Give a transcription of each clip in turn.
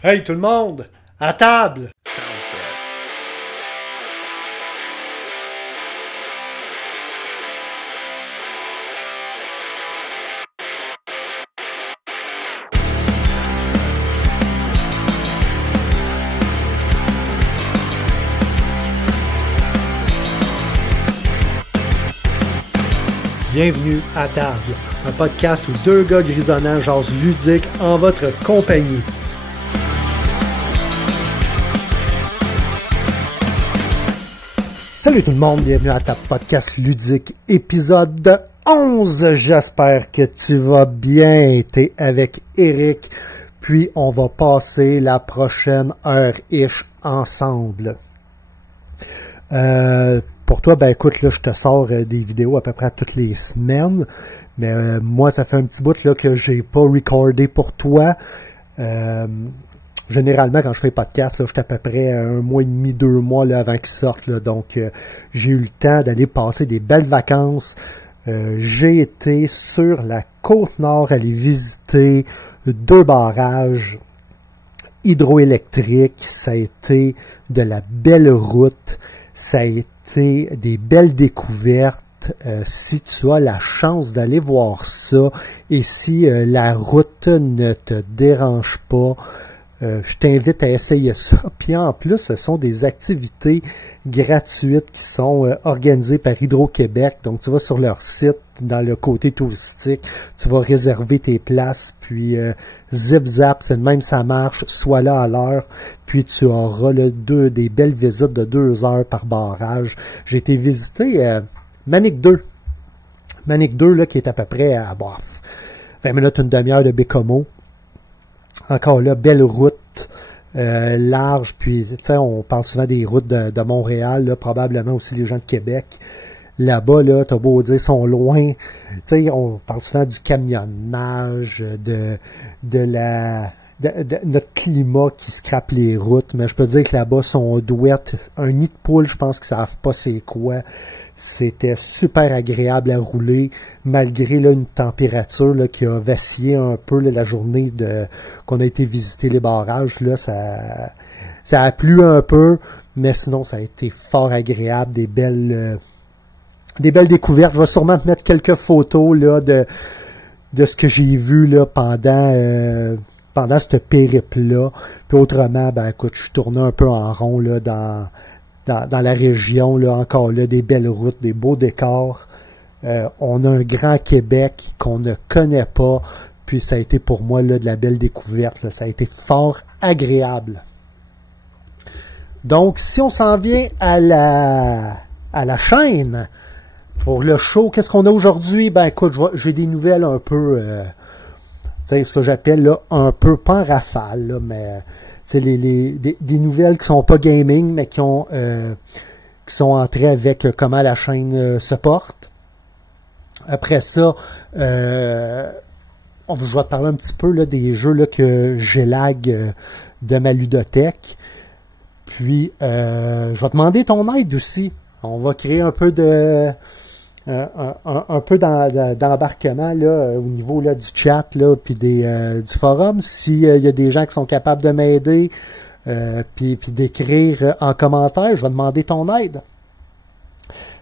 Hey tout le monde, à table! Bienvenue à table, un podcast où deux gars grisonnants jasent ludique en votre compagnie. Salut tout le monde, bienvenue à ta podcast ludique épisode 11. J'espère que tu vas bien. T'es avec Eric, puis on va passer la prochaine heure-ish ensemble. Pour toi, ben écoute, là, je te sors des vidéos à peu près toutes les semaines, mais moi, ça fait un petit bout là que j'ai pas recordé pour toi. Généralement, quand je fais podcast, là, je suis à peu près 1 mois et demi, 2 mois là, avant qu'ils sortent. Là, donc, j'ai eu le temps d'aller passer des belles vacances. J'ai été sur la Côte-Nord, aller visiter 2 barrages hydroélectriques. Ça a été de la belle route. Ça a été des belles découvertes. Si tu as la chance d'aller voir ça et si la route ne te dérange pas, je t'invite à essayer ça. Puis en plus, ce sont des activités gratuites qui sont organisées par Hydro-Québec. Donc, tu vas sur leur site, dans le côté touristique, tu vas réserver tes places, puis zip-zap, c'est de même ça marche, sois là à l'heure, puis tu auras des belles visites de 2 heures par barrage. J'ai été visiter Manic 2. Manic 2, là, qui est à peu près à 20 minutes, une demi-heure de Bécomo. Encore là, belle route, large, puis on parle souvent des routes de Montréal, là, probablement aussi les gens de Québec. Là-bas, là, t'as beau dire, sont loin. On parle souvent du camionnage, de notre climat qui scrape les routes, mais je peux dire que là-bas, sont douettes. Un nid de poule, je pense qu'ils savent pas c'est quoi. C'était super agréable à rouler, malgré là, une température là, qui a vacillé un peu là, la journée qu'on a été visiter les barrages. Là, ça a plu un peu, mais sinon, ça a été fort agréable, des belles découvertes. Je vais sûrement te mettre quelques photos là, de ce que j'ai vu là, pendant ce périple-là. Puis autrement, ben écoute, je suis tourné un peu en rond là, dans la région, là, encore là, des belles routes, des beaux décors. On a un grand Québec qu'on ne connaît pas, puis ça a été pour moi là, de la belle découverte. Là. Ça a été fort agréable. Donc, si on s'en vient à la chaîne, pour le show, qu'est-ce qu'on a aujourd'hui? Ben écoute, j'ai des nouvelles un peu, ce que j'appelle là, un peu, pas en rafale, là, mais des nouvelles qui sont pas gaming, mais qui sont entrées avec comment la chaîne se porte. Après ça, je vais te parler un petit peu là, des jeux là, que j'élague de ma ludothèque. Puis, je vais te demander ton aide aussi. On va créer un peu d'embarquement là au niveau là du chat là puis du forum. S'il y a des gens qui sont capables de m'aider puis d'écrire en commentaire, je vais demander ton aide.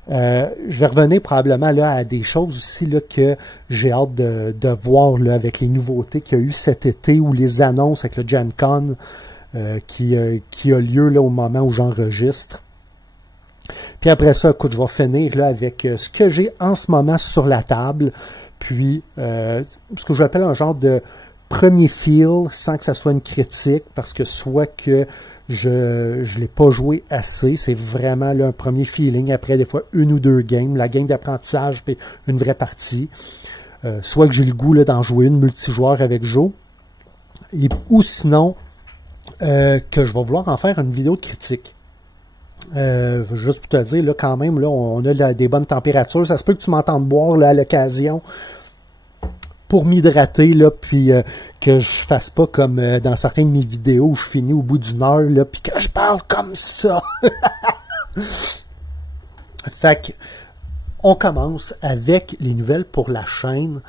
Je vais revenir probablement là à des choses aussi là que j'ai hâte de voir là avec les nouveautés qu'il y a eu cet été ou les annonces avec le Gen Con qui a lieu là au moment où j'enregistre. Puis après ça, écoute, je vais finir là avec ce que j'ai en ce moment sur la table, puis ce que j'appelle un genre de premier feel, sans que ça soit une critique, parce que soit que je l'ai pas joué assez, c'est vraiment là, un premier feeling, après des fois 1 ou 2 games, la game d'apprentissage, puis une vraie partie, soit que j'ai le goût là, d'en jouer une multijoueur avec Joe, ou sinon que je vais vouloir en faire une vidéo de critique. Juste pour te dire, là, quand même, là, on a des bonnes températures. Ça se peut que tu m'entendes boire là, à l'occasion pour m'hydrater, là, puis que je fasse pas comme dans certaines de mes vidéos où je finis au bout d'1 heure, là, puis que je parle comme ça. Fait que on commence avec les nouvelles pour la chaîne.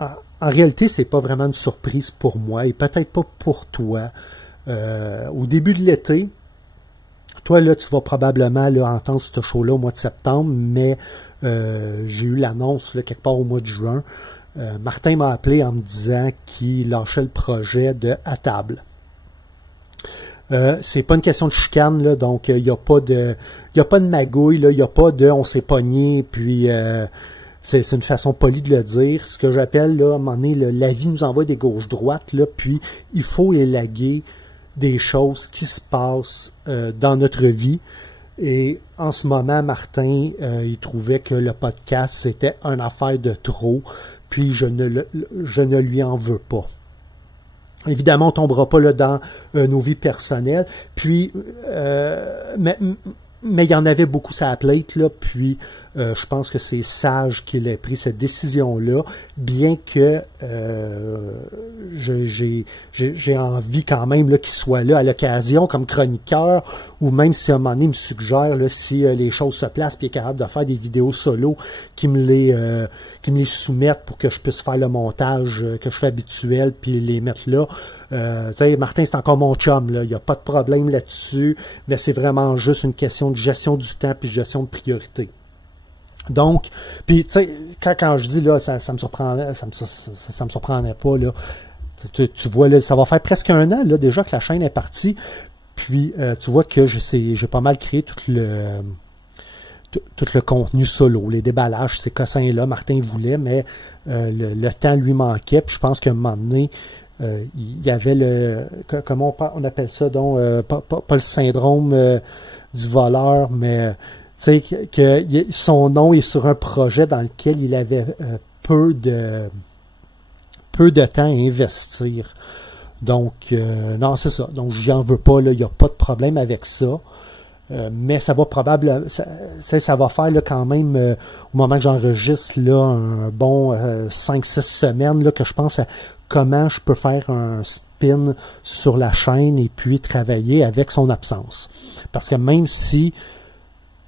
en réalité, c'est pas vraiment une surprise pour moi et peut-être pas pour toi. Au début de l'été, toi, là, tu vas probablement là, entendre ce show-là au mois de septembre, mais j'ai eu l'annonce là, quelque part au mois de juin. Martin m'a appelé en me disant qu'il lâchait le projet de À table. C'est pas une question de chicane, là, donc il n'y a pas de magouille, il n'y a pas de on s'est pogné, puis c'est une façon polie de le dire. Ce que j'appelle, là, à un moment donné, la vie nous envoie des gauches-droites, là, puis il faut élaguer des choses qui se passent dans notre vie. Et en ce moment, Martin, il trouvait que le podcast, c'était une affaire de trop, puis je ne lui en veux pas. Évidemment, on ne tombera pas là dans nos vies personnelles, puis mais il y en avait beaucoup sur la plate, là, puis je pense que c'est sage qu'il ait pris cette décision-là, bien que j'ai envie quand même qu'il soit là à l'occasion comme chroniqueur, ou même si à un moment donné il me suggère là, si les choses se placent, puis il est capable de faire des vidéos solo qui me les soumettent pour que je puisse faire le montage que je fais habituel, puis les mettre là. Martin, c'est encore mon chum, là. Il n'y a pas de problème là-dessus, mais c'est vraiment juste une question de gestion du temps puis gestion de priorité. Donc, puis tu sais, quand je dis là, ça me surprendrait, ça me surprendrait pas, là. Tu vois, là, ça va faire presque un an là, déjà que la chaîne est partie. Puis tu vois que j'ai pas mal créé tout le contenu solo, les déballages, ces cossins-là, Martin voulait, mais le temps lui manquait. Puis je pense qu'à un moment donné, il y avait comment on appelle ça, donc pas le syndrome du voleur, mais tu sais que son nom est sur un projet dans lequel il avait peu de temps à investir. Donc non, c'est ça. Donc j'y en veux pas, là, il n'y a pas de problème avec ça. Mais ça va probablement, ça va faire là, quand même, au moment que j'enregistre, là, un bon 5-6 semaines là, que je pense à comment je peux faire un spin sur la chaîne et puis travailler avec son absence. Parce que même si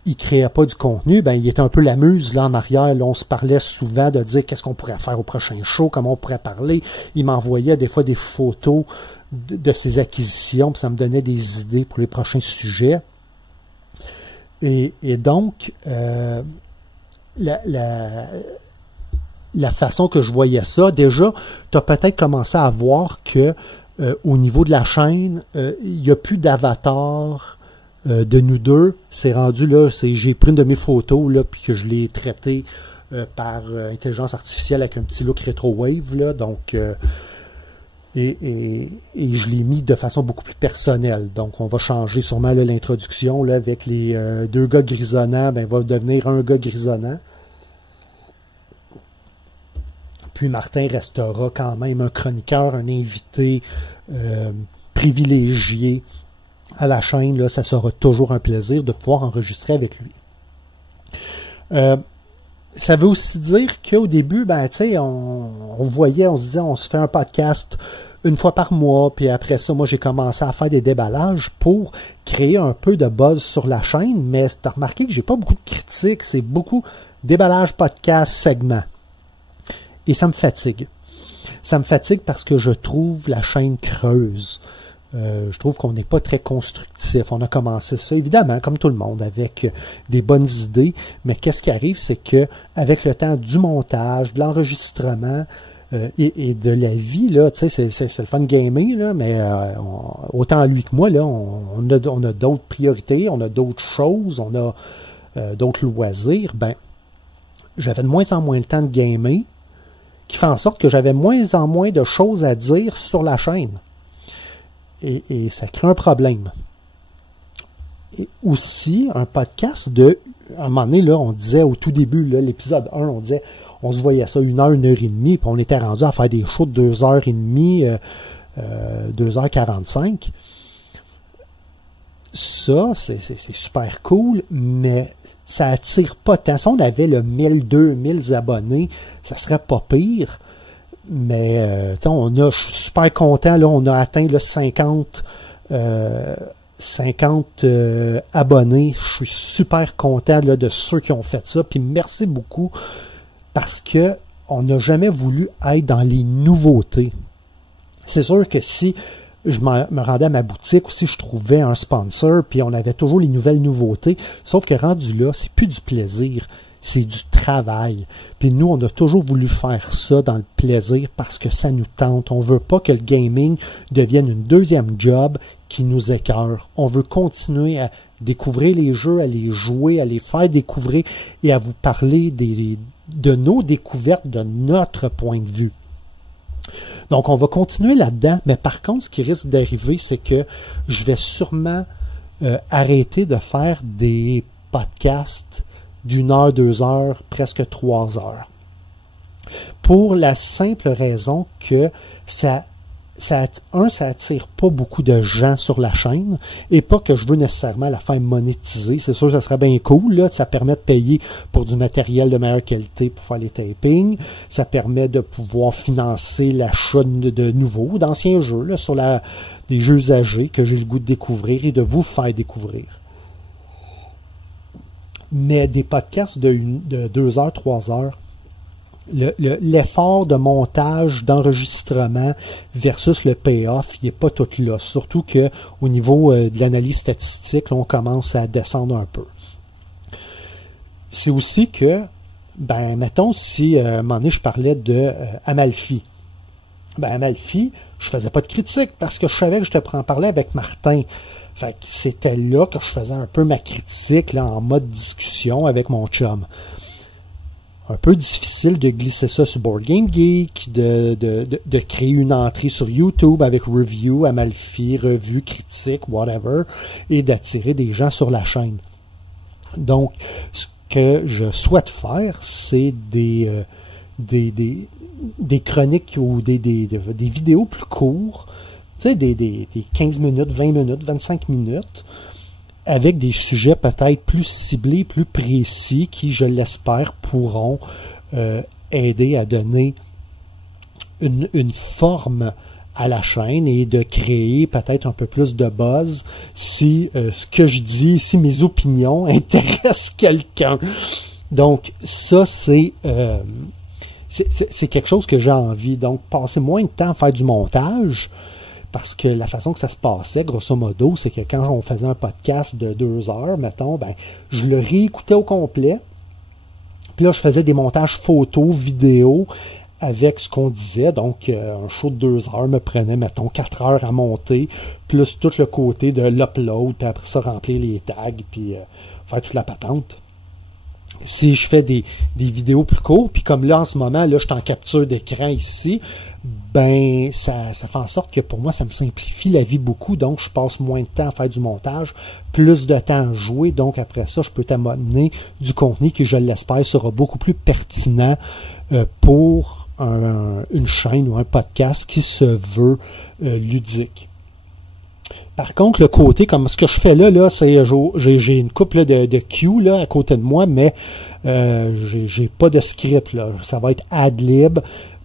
il créait pas du contenu, ben il était un peu la muse là en arrière. Là, on se parlait souvent de dire qu'est-ce qu'on pourrait faire au prochain show, comment on pourrait parler. Il m'envoyait des fois des photos de ses acquisitions, puis ça me donnait des idées pour les prochains sujets. Et donc, la façon que je voyais ça, déjà, tu as peut-être commencé à voir que au niveau de la chaîne, il n'y a plus d'avatar de nous deux. C'est rendu là, j'ai pris une de mes photos là, puis que je l'ai traitée par intelligence artificielle avec un petit look rétro-wave, là, donc et je l'ai mis de façon beaucoup plus personnelle. Donc, on va changer sûrement l'introduction là, avec les deux gars grisonnants, ben, va devenir un gars grisonnant. Puis Martin restera quand même un chroniqueur, un invité privilégié à la chaîne. Là, ça sera toujours un plaisir de pouvoir enregistrer avec lui. Ça veut aussi dire qu'au début, ben, tu sais, on voyait, on se disait, on se fait un podcast une fois par mois, puis après ça, moi, j'ai commencé à faire des déballages pour créer un peu de buzz sur la chaîne, mais tu as remarqué que j'ai pas beaucoup de critiques, c'est beaucoup déballage, podcast, segments. Et ça me fatigue. Ça me fatigue parce que je trouve la chaîne creuse. Je trouve qu'on n'est pas très constructif. On a commencé ça, évidemment, comme tout le monde, avec des bonnes idées, mais qu'est-ce qui arrive, c'est que avec le temps du montage, de l'enregistrement et de la vie, là, tu sais, c'est le fun de gamer, là, mais autant lui que moi, là, on a d'autres priorités, on a d'autres choses, on a d'autres loisirs. Ben, j'avais de moins en moins le temps de gamer, qui fait en sorte que j'avais moins en moins de choses à dire sur la chaîne. Et ça crée un problème. Et aussi, un podcast à un moment donné, là, on disait au tout début, l'épisode 1, on se voyait ça 1 heure, 1 heure et demie, puis on était rendu à faire des shows de 2 heures et demie, 2h45. Ça, c'est super cool, mais ça attire pas tant. Si on avait le 1000, 2000 abonnés, ça serait pas pire. Mais je suis super content, là, on a atteint là, 50 abonnés. Je suis super content là, de ceux qui ont fait ça. Puis merci beaucoup parce que on n'a jamais voulu être dans les nouveautés. C'est sûr que si je me rendais à ma boutique ou si je trouvais un sponsor, puis on avait toujours les nouvelles nouveautés, sauf que rendu là, c'est plus du plaisir, c'est du travail. Puis nous, on a toujours voulu faire ça dans le plaisir parce que ça nous tente. On veut pas que le gaming devienne une deuxième job qui nous écœure. On veut continuer à découvrir les jeux, à les jouer, à les faire découvrir et à vous parler de nos découvertes, de notre point de vue. Donc, on va continuer là-dedans, mais par contre, ce qui risque d'arriver, c'est que je vais sûrement arrêter de faire des podcasts d'1 heure, 2 heures, presque 3 heures. Pour la simple raison que ça attire pas beaucoup de gens sur la chaîne et pas que je veux nécessairement la faire monétiser. C'est sûr que ça serait bien cool, là. Ça permet de payer pour du matériel de meilleure qualité pour faire les tapings. Ça permet de pouvoir financer l'achat de nouveaux, d'anciens jeux, là, sur des jeux usagés que j'ai le goût de découvrir et de vous faire découvrir. Mais des podcasts de 2 heures, 3 heures, l'effort de montage, d'enregistrement versus le payoff, il n'est pas tout là. Surtout qu'au niveau de l'analyse statistique, là, on commence à descendre un peu. C'est aussi que, mettons, si à un moment donné, je parlais de Amalfi. Amalfi, je faisais pas de critique parce que je savais que je te en parlais avec Martin. Fait que c'était là que je faisais un peu ma critique là, en mode discussion avec mon chum. Un peu difficile de glisser ça sur Board Game Geek, de créer une entrée sur YouTube avec review, Amalfi, revue, critique, whatever, et d'attirer des gens sur la chaîne. Donc, ce que je souhaite faire, c'est des chroniques ou des vidéos plus courtes, tu sais, des 15 minutes, 20 minutes, 25 minutes, avec des sujets peut-être plus ciblés, plus précis, qui, je l'espère, pourront aider à donner une forme à la chaîne et de créer peut-être un peu plus de buzz si ce que je dis, si mes opinions intéressent quelqu'un. Donc, ça, c'est quelque chose que j'ai envie. Donc, passer moins de temps à faire du montage, parce que la façon que ça se passait, grosso modo, c'est que quand on faisait un podcast de 2 heures, mettons, je le réécoutais au complet. Puis là, je faisais des montages photos, vidéos, avec ce qu'on disait. Donc, un show de 2 heures me prenait, mettons, 4 heures à monter, plus tout le côté de l'upload, puis après ça, remplir les tags, puis faire toute la patente. Si je fais des vidéos plus courtes, puis comme là, en ce moment, là, je suis en capture d'écran ici, ça fait en sorte que pour moi, ça me simplifie la vie beaucoup, donc je passe moins de temps à faire du montage, plus de temps à jouer, donc après ça, je peux t'amener du contenu qui, je l'espère, sera beaucoup plus pertinent pour une chaîne ou un podcast qui se veut ludique. Par contre, le côté, comme ce que je fais là, c'est j'ai une couple de cues là, à côté de moi, mais j'ai pas de script, là. Ça va être ad-lib.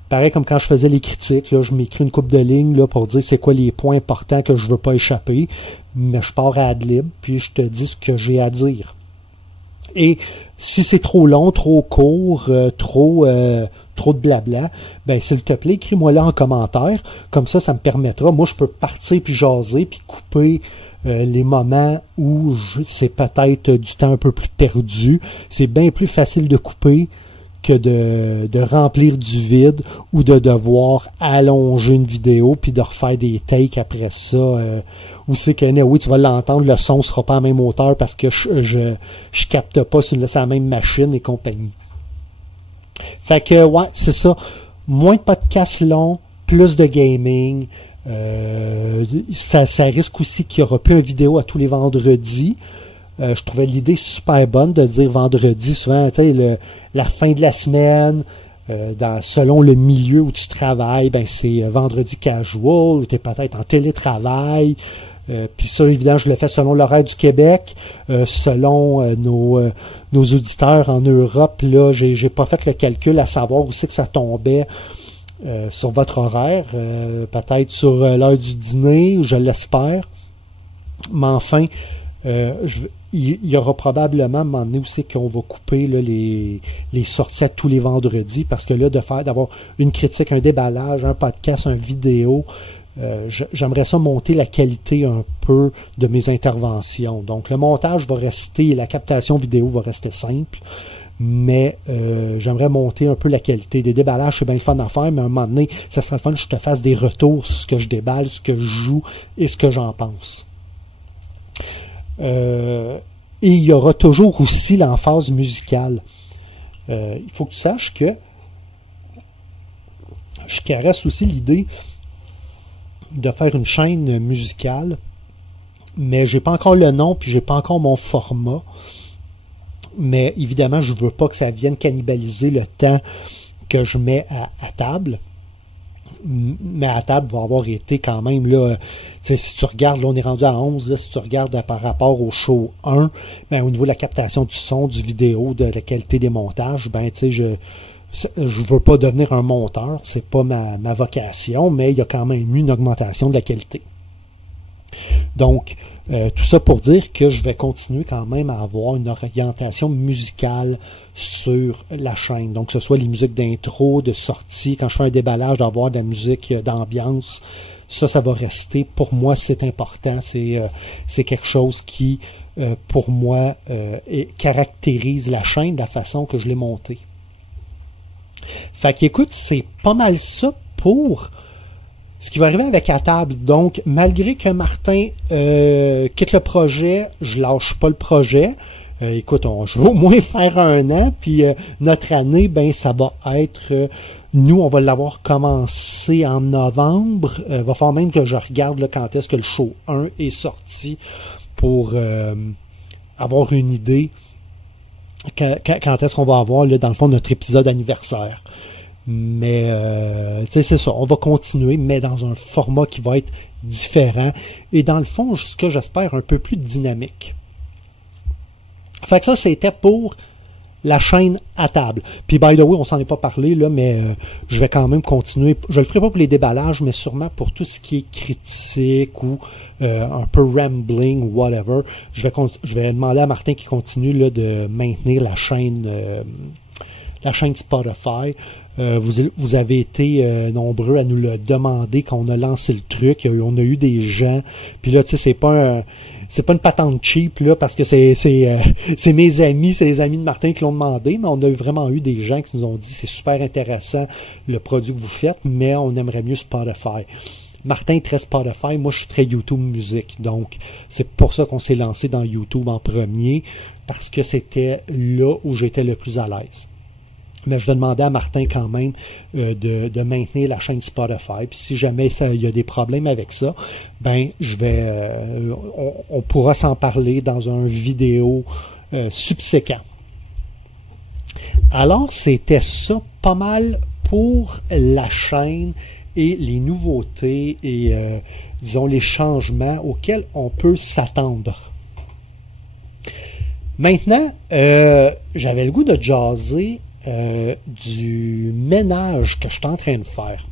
Pareil comme quand je faisais les critiques, là, je m'écris une couple de lignes là, pour dire c'est quoi les points importants que je veux pas échapper. Mais je pars à ad-lib, puis je te dis ce que j'ai à dire. Et si c'est trop long, trop court, trop de blabla, s'il te plaît, écris-moi là en commentaire. Comme ça me permettra, moi je peux partir puis jaser puis couper les moments où c'est peut-être du temps un peu plus perdu. C'est bien plus facile de couper que de remplir du vide ou de devoir allonger une vidéo puis de refaire des takes après ça. Où c'est que, oui, tu vas l'entendre, le son sera pas à la même hauteur parce que je capte pas sur la même machine et compagnie. Fait que, ouais, c'est ça. Moins de podcasts longs, plus de gaming. Ça risque aussi qu'il n'y aura plus une vidéo à tous les vendredis. Je trouvais l'idée super bonne de dire vendredi, souvent, tu sais, la fin de la semaine, selon le milieu où tu travailles, c'est vendredi casual, ou tu es peut-être en télétravail. Puis ça, évidemment, je le fais selon l'horaire du Québec, selon nos auditeurs en Europe. Là, j'ai pas fait le calcul à savoir où c'est que ça tombait sur votre horaire, peut-être sur l'heure du dîner, je l'espère. Mais enfin, il y aura probablement un moment donné aussi qu'on va couper là, les sorties à tous les vendredis, parce que là, d'avoir une critique, un déballage, un podcast, une vidéo, j'aimerais ça monter la qualité un peu de mes interventions. Donc, le montage va rester, la captation vidéo va rester simple, mais j'aimerais monter un peu la qualité. Des déballages, c'est bien le fun à faire, mais à un moment donné, ça serait le fun que je te fasse des retours sur ce que je déballe, ce que je joue et ce que j'en pense. Et il y aura toujours aussi l'emphase musicale. Il faut que tu saches que je caresse aussi l'idée de faire une chaîne musicale, mais j'ai pas encore le nom, puis j'ai pas encore mon format. Mais évidemment, je veux pas que ça vienne cannibaliser le temps que je mets à table. Mais à table va avoir été quand même, là, si tu regardes, là, on est rendu à 11, là, si tu regardes par rapport au show 1, ben, au niveau de la captation du son, du vidéo, de la qualité des montages, ben, je veux pas devenir un monteur, c'est pas ma vocation, mais il y a quand même eu une augmentation de la qualité. Donc, tout ça pour dire que je vais continuer quand même à avoir une orientation musicale sur la chaîne. Donc, que ce soit les musiques d'intro, de sortie, quand je fais un déballage, d'avoir de la musique d'ambiance, ça va rester. Pour moi, c'est important. C'est quelque chose qui, pour moi, caractérise la chaîne de la façon que je l'ai montée. Fait qu'écoute, c'est pas mal ça pour ce qui va arriver avec à table. Donc, malgré que Martin quitte le projet, je lâche pas le projet. Écoute, je vais au moins faire 1 an, puis notre année, ben ça va être... nous, on va l'avoir commencé en novembre. Va falloir même que je regarde là, quand est-ce que le show 1 est sorti pour avoir une idée quand est-ce qu'on va avoir, là, dans le fond, notre épisode anniversaire. Mais, tu sais, c'est ça. On va continuer, mais dans un format qui va être différent. Et dans le fond, ce que j'espère, un peu plus dynamique. Fait que ça, c'était pour la chaîne à table. Puis, by the way, on s'en est pas parlé, là, mais je vais quand même continuer. Je le ferai pas pour les déballages, mais sûrement pour tout ce qui est critique ou un peu rambling ou whatever. Je vais demander à Martin qui continue là, de maintenir la chaîne Spotify. Vous avez été nombreux à nous le demander quand on a lancé le truc. On a eu des gens. Puis là, tu sais, c'est pas une patente cheap là, parce que c'est mes amis, c'est les amis de Martin qui l'ont demandé, mais on a vraiment eu des gens qui nous ont dit c'est super intéressant le produit que vous faites, mais on aimerait mieux Spotify. Martin est très Spotify, moi je suis très YouTube musique, donc c'est pour ça qu'on s'est lancé dans YouTube en premier, parce que c'était là où j'étais le plus à l'aise. Mais je vais demander à Martin quand même de maintenir la chaîne Spotify. Puis si jamais il y a des problèmes avec ça, ben on pourra s'en parler dans une vidéo subséquent. Alors, c'était ça pas mal pour la chaîne et les nouveautés et disons les changements auxquels on peut s'attendre. Maintenant, j'avais le goût de jaser du ménage que je suis en train de faire.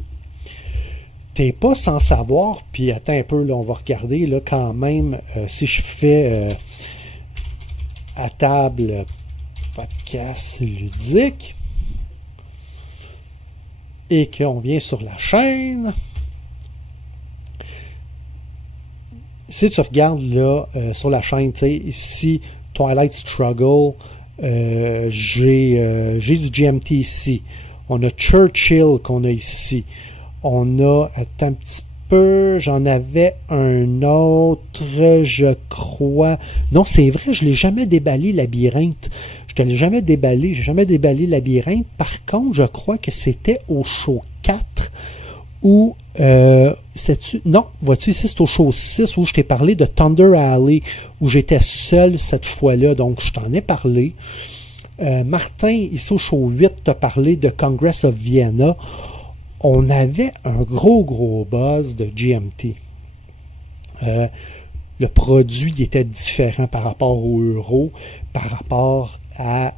T'es pas sans savoir, puis attends un peu, là, on va regarder là, quand même si je fais à table podcast ludique et qu'on vient sur la chaîne. Si tu regardes là sur la chaîne, tu sais, ici Twilight Struggle, j'ai du GMT ici. On a Churchill qu'on a ici. On a, attends un petit peu, j'en avais un autre, je crois. Non, c'est vrai, je ne l'ai jamais déballé, Labyrinthe. Je ne l'ai jamais déballé, j'ai jamais déballé Labyrinthe. Par contre, je crois que c'était au show 4 où, non, vois-tu, ici c'est au show 6 où je t'ai parlé de Thunder Alley, où j'étais seul cette fois-là, donc je t'en ai parlé. Martin, ici au show 8, t'a parlé de Congress of Vienna. On avait un gros buzz de GMT. Le produit était différent par rapport au euro, par rapport à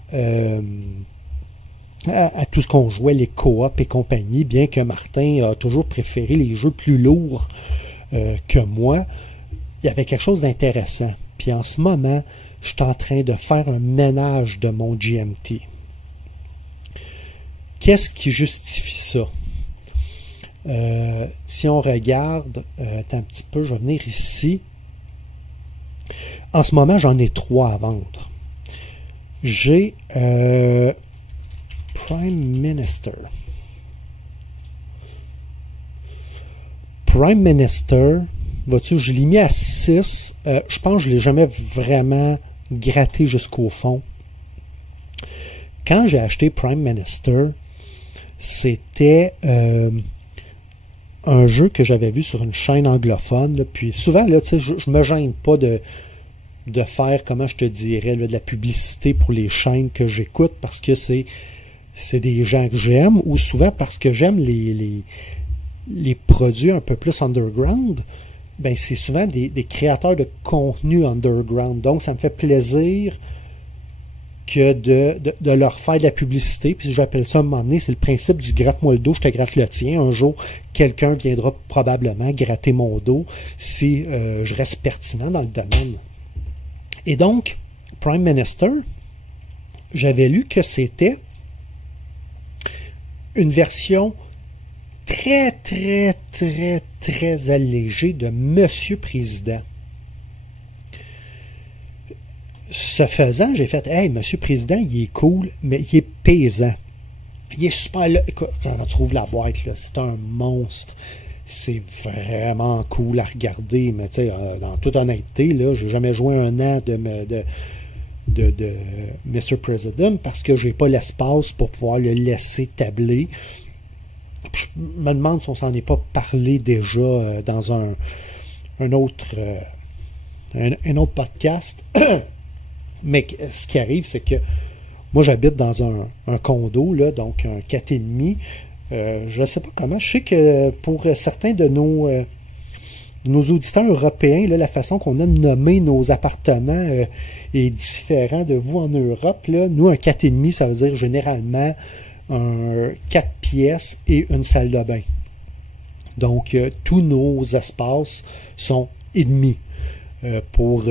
tout ce qu'on jouait, les coop et compagnie, bien que Martin a toujours préféré les jeux plus lourds que moi. Il y avait quelque chose d'intéressant. Puis en ce moment, je suis en train de faire un ménage de mon GMT. Qu'est-ce qui justifie ça? Si on regarde, attends un petit peu, je vais venir ici. En ce moment, j'en ai 3 à vendre. J'ai Prime Minister. Prime Minister, vois-tu, je l'ai mis à 6. Je pense que je ne l'ai jamais vraiment gratté jusqu'au fond. Quand j'ai acheté Prime Minister, c'était un jeu que j'avais vu sur une chaîne anglophone. Là, puis souvent, là, je ne me gêne pas de faire, comment je te dirais, là, de la publicité pour les chaînes que j'écoute parce que c'est des gens que j'aime ou souvent parce que j'aime les produits un peu plus underground. Ben, c'est souvent des créateurs de contenu underground. Donc, ça me fait plaisir que de leur faire de la publicité. Puis j'appelle ça à un moment donné, c'est le principe du gratte-moi le dos, je te gratte le tien. Un jour, quelqu'un viendra probablement gratter mon dos si je reste pertinent dans le domaine. Et donc, Prime Minister, j'avais lu que c'était une version très, très, très, très allégée de Monsieur Président. Ce faisant, j'ai fait « Hey, Monsieur Président, il est cool, mais il est paysan. Il est super là. » Écoute, quand on trouve la boîte, là, c'est un monstre. C'est vraiment cool à regarder, mais tu sais, dans toute honnêteté, là, j'ai jamais joué un an de Mr. President parce que j'ai pas l'espace pour pouvoir le laisser tabler. Je me demande si on s'en est pas parlé déjà dans un autre podcast. Mais ce qui arrive, c'est que moi, j'habite dans un condo, là, donc un 4,5. Je ne sais pas comment. Je sais que pour certains de nos auditeurs européens, là, la façon qu'on a de nommer nos appartements est différente de vous en Europe. Là. Nous, un 4,5, ça veut dire généralement un 4 pièces et une salle de bain. Donc, tous nos espaces sont et demi. Pour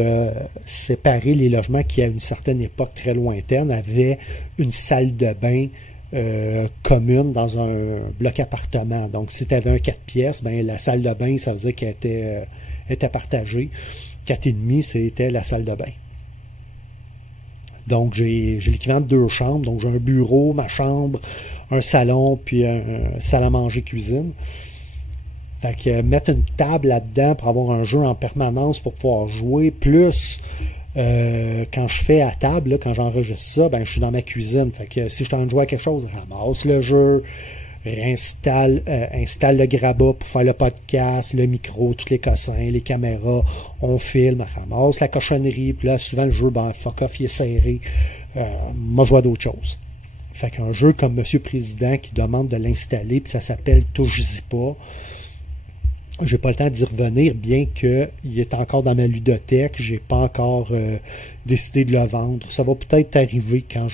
séparer les logements qui, à une certaine époque très lointaine, avaient une salle de bain commune dans un bloc appartement. Donc, si tu avais un 4 pièces, ben, la salle de bain, ça veut dire qu'elle était partagée. 4,5, c'était la salle de bain. Donc, j'ai l'équivalent de 2 chambres. Donc, j'ai un bureau, ma chambre, un salon, puis un salle à manger cuisine. Fait que mettre une table là-dedans pour avoir un jeu en permanence pour pouvoir jouer, plus quand je fais à table, là, quand j'enregistre ça, ben je suis dans ma cuisine. Fait que si je suis en train de jouer à quelque chose, ramasse le jeu, installe le grabat pour faire le podcast, le micro, tous les cossins, les caméras, on filme, ramasse la cochonnerie, puis là, souvent le jeu, ben fuck off, il est serré. Moi, je vois d'autres choses. Fait qu'un jeu comme Monsieur Président qui demande de l'installer, puis ça s'appelle Touche-y pas. J'ai pas le temps d'y revenir, bien qu'il est encore dans ma ludothèque. J'ai pas encore décidé de le vendre. Ça va peut-être arriver quand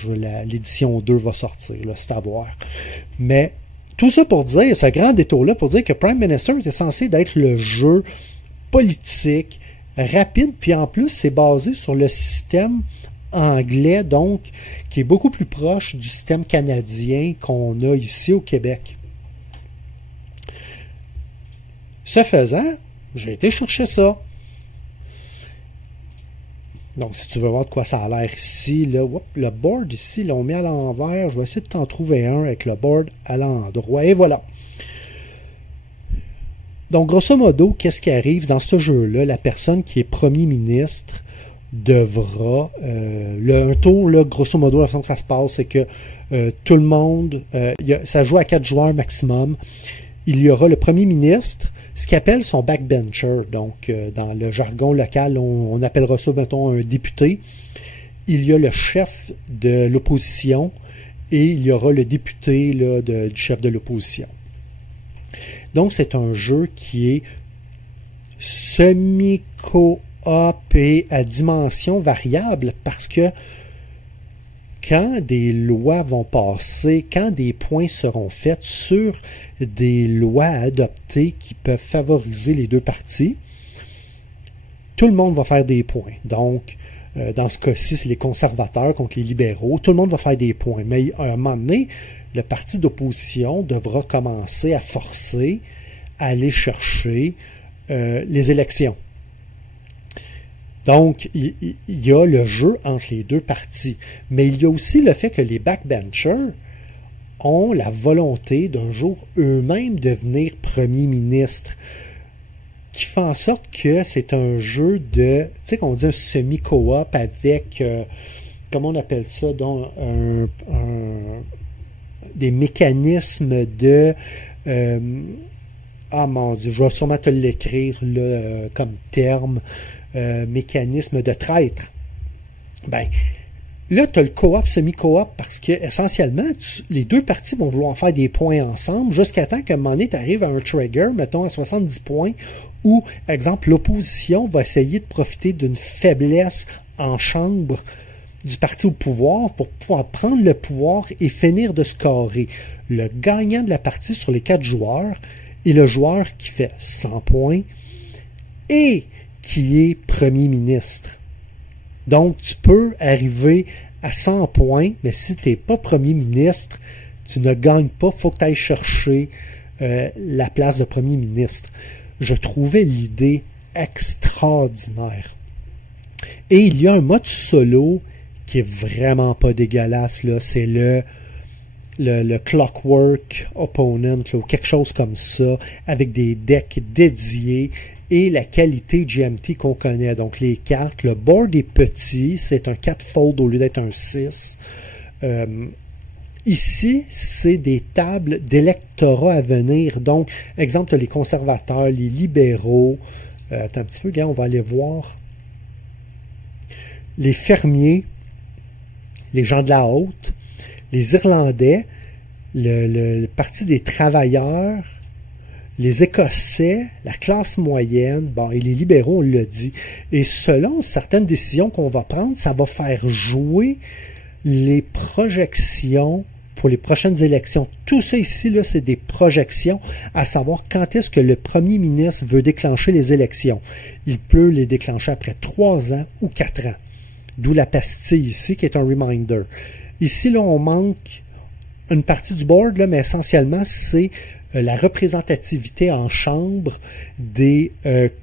l'édition 2 va sortir, là, c'est à voir. Mais tout ça pour dire, ce grand détour-là, pour dire que Prime Minister était censé d'être le jeu politique, rapide, puis en plus, c'est basé sur le système anglais, donc, qui est beaucoup plus proche du système canadien qu'on a ici au Québec. Ce faisant, j'ai été chercher ça. Donc, si tu veux voir de quoi ça a l'air ici, là, le board ici, l'ont mis à l'envers. Je vais essayer de t'en trouver un avec le board à l'endroit. Et voilà. Donc, grosso modo, qu'est-ce qui arrive dans ce jeu-là? La personne qui est premier ministre devra... un tour, là, grosso modo, la façon que ça se passe, c'est que tout le monde... ça joue à 4 joueurs maximum. Il y aura le premier ministre, ce qu'il appelle son backbencher. Donc, dans le jargon local, on appellera ça, mettons, un député. Il y a le chef de l'opposition et il y aura le député là, du chef de l'opposition. Donc, c'est un jeu qui est semi-coop et à dimension variable parce que quand des lois vont passer, quand des points seront faits sur des lois à adopter qui peuvent favoriser les deux parties, tout le monde va faire des points. Donc, dans ce cas-ci, c'est les conservateurs contre les libéraux. Tout le monde va faire des points. Mais à un moment donné, le parti d'opposition devra commencer à forcer à aller chercher les élections. Donc, il y a le jeu entre les deux partis. Mais il y a aussi le fait que les backbenchers ont la volonté d'un jour eux-mêmes devenir premier ministre, qui fait en sorte que c'est un jeu de, tu sais qu'on dit un semi-coop avec, comment on appelle ça, donc des mécanismes de, ah mon Dieu, je vais sûrement te l'écrire là, comme terme, mécanisme de traître. Ben, là, tu as le coop, semi-coop, parce que essentiellement, les deux parties vont vouloir faire des points ensemble jusqu'à temps qu'à un moment donné, tu arrives à un trigger, mettons à 70 points, où, exemple, l'opposition va essayer de profiter d'une faiblesse en chambre du parti au pouvoir pour pouvoir prendre le pouvoir et finir de scorer. Le gagnant de la partie sur les 4 joueurs est le joueur qui fait 100 points et qui est premier ministre. Donc, tu peux arriver à 100 points, mais si tu n'es pas premier ministre, tu ne gagnes pas. Il faut que tu ailles chercher la place de premier ministre. Je trouvais l'idée extraordinaire. Et il y a un mode solo qui est vraiment pas dégueulasse, là. C'est le Clockwork Opponent, là, ou quelque chose comme ça, avec des decks dédiés et la qualité GMT qu'on connaît. Donc les cartes, le board est petit, c'est un 4-fold au lieu d'être un 6. Ici, c'est des tables d'électorat à venir. Donc, exemple, les conservateurs, les libéraux. Attends un petit peu, regarde, on va aller voir. Les fermiers, les gens de la haute, les Irlandais, le Parti des travailleurs, les Écossais, la classe moyenne, bon, et les libéraux, on l'a dit. Et selon certaines décisions qu'on va prendre, ça va faire jouer les projections pour les prochaines élections. Tout ça ici, là, c'est des projections, à savoir quand est-ce que le premier ministre veut déclencher les élections. Il peut les déclencher après 3 ans ou 4 ans. D'où la pastille ici, qui est un reminder. Ici, là, on manque une partie du board, là, mais essentiellement, c'est la représentativité en chambre des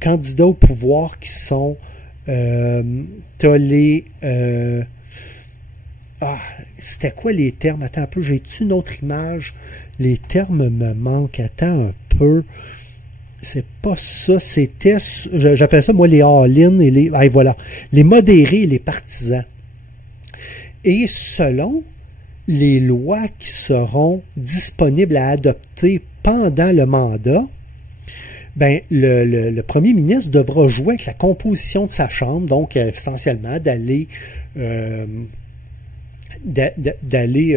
candidats au pouvoir qui sont t'as les c'était quoi les termes? Attends un peu, j'ai-tu une autre image? Les termes me manquent. Attends un peu. C'est pas ça. C'était, j'appelle ça, moi, les all-in et les, voilà, les modérés et les partisans. Et selon les lois qui seront disponibles à adopter pendant le mandat, ben, le premier ministre devra jouer avec la composition de sa chambre, donc essentiellement d'aller d'aller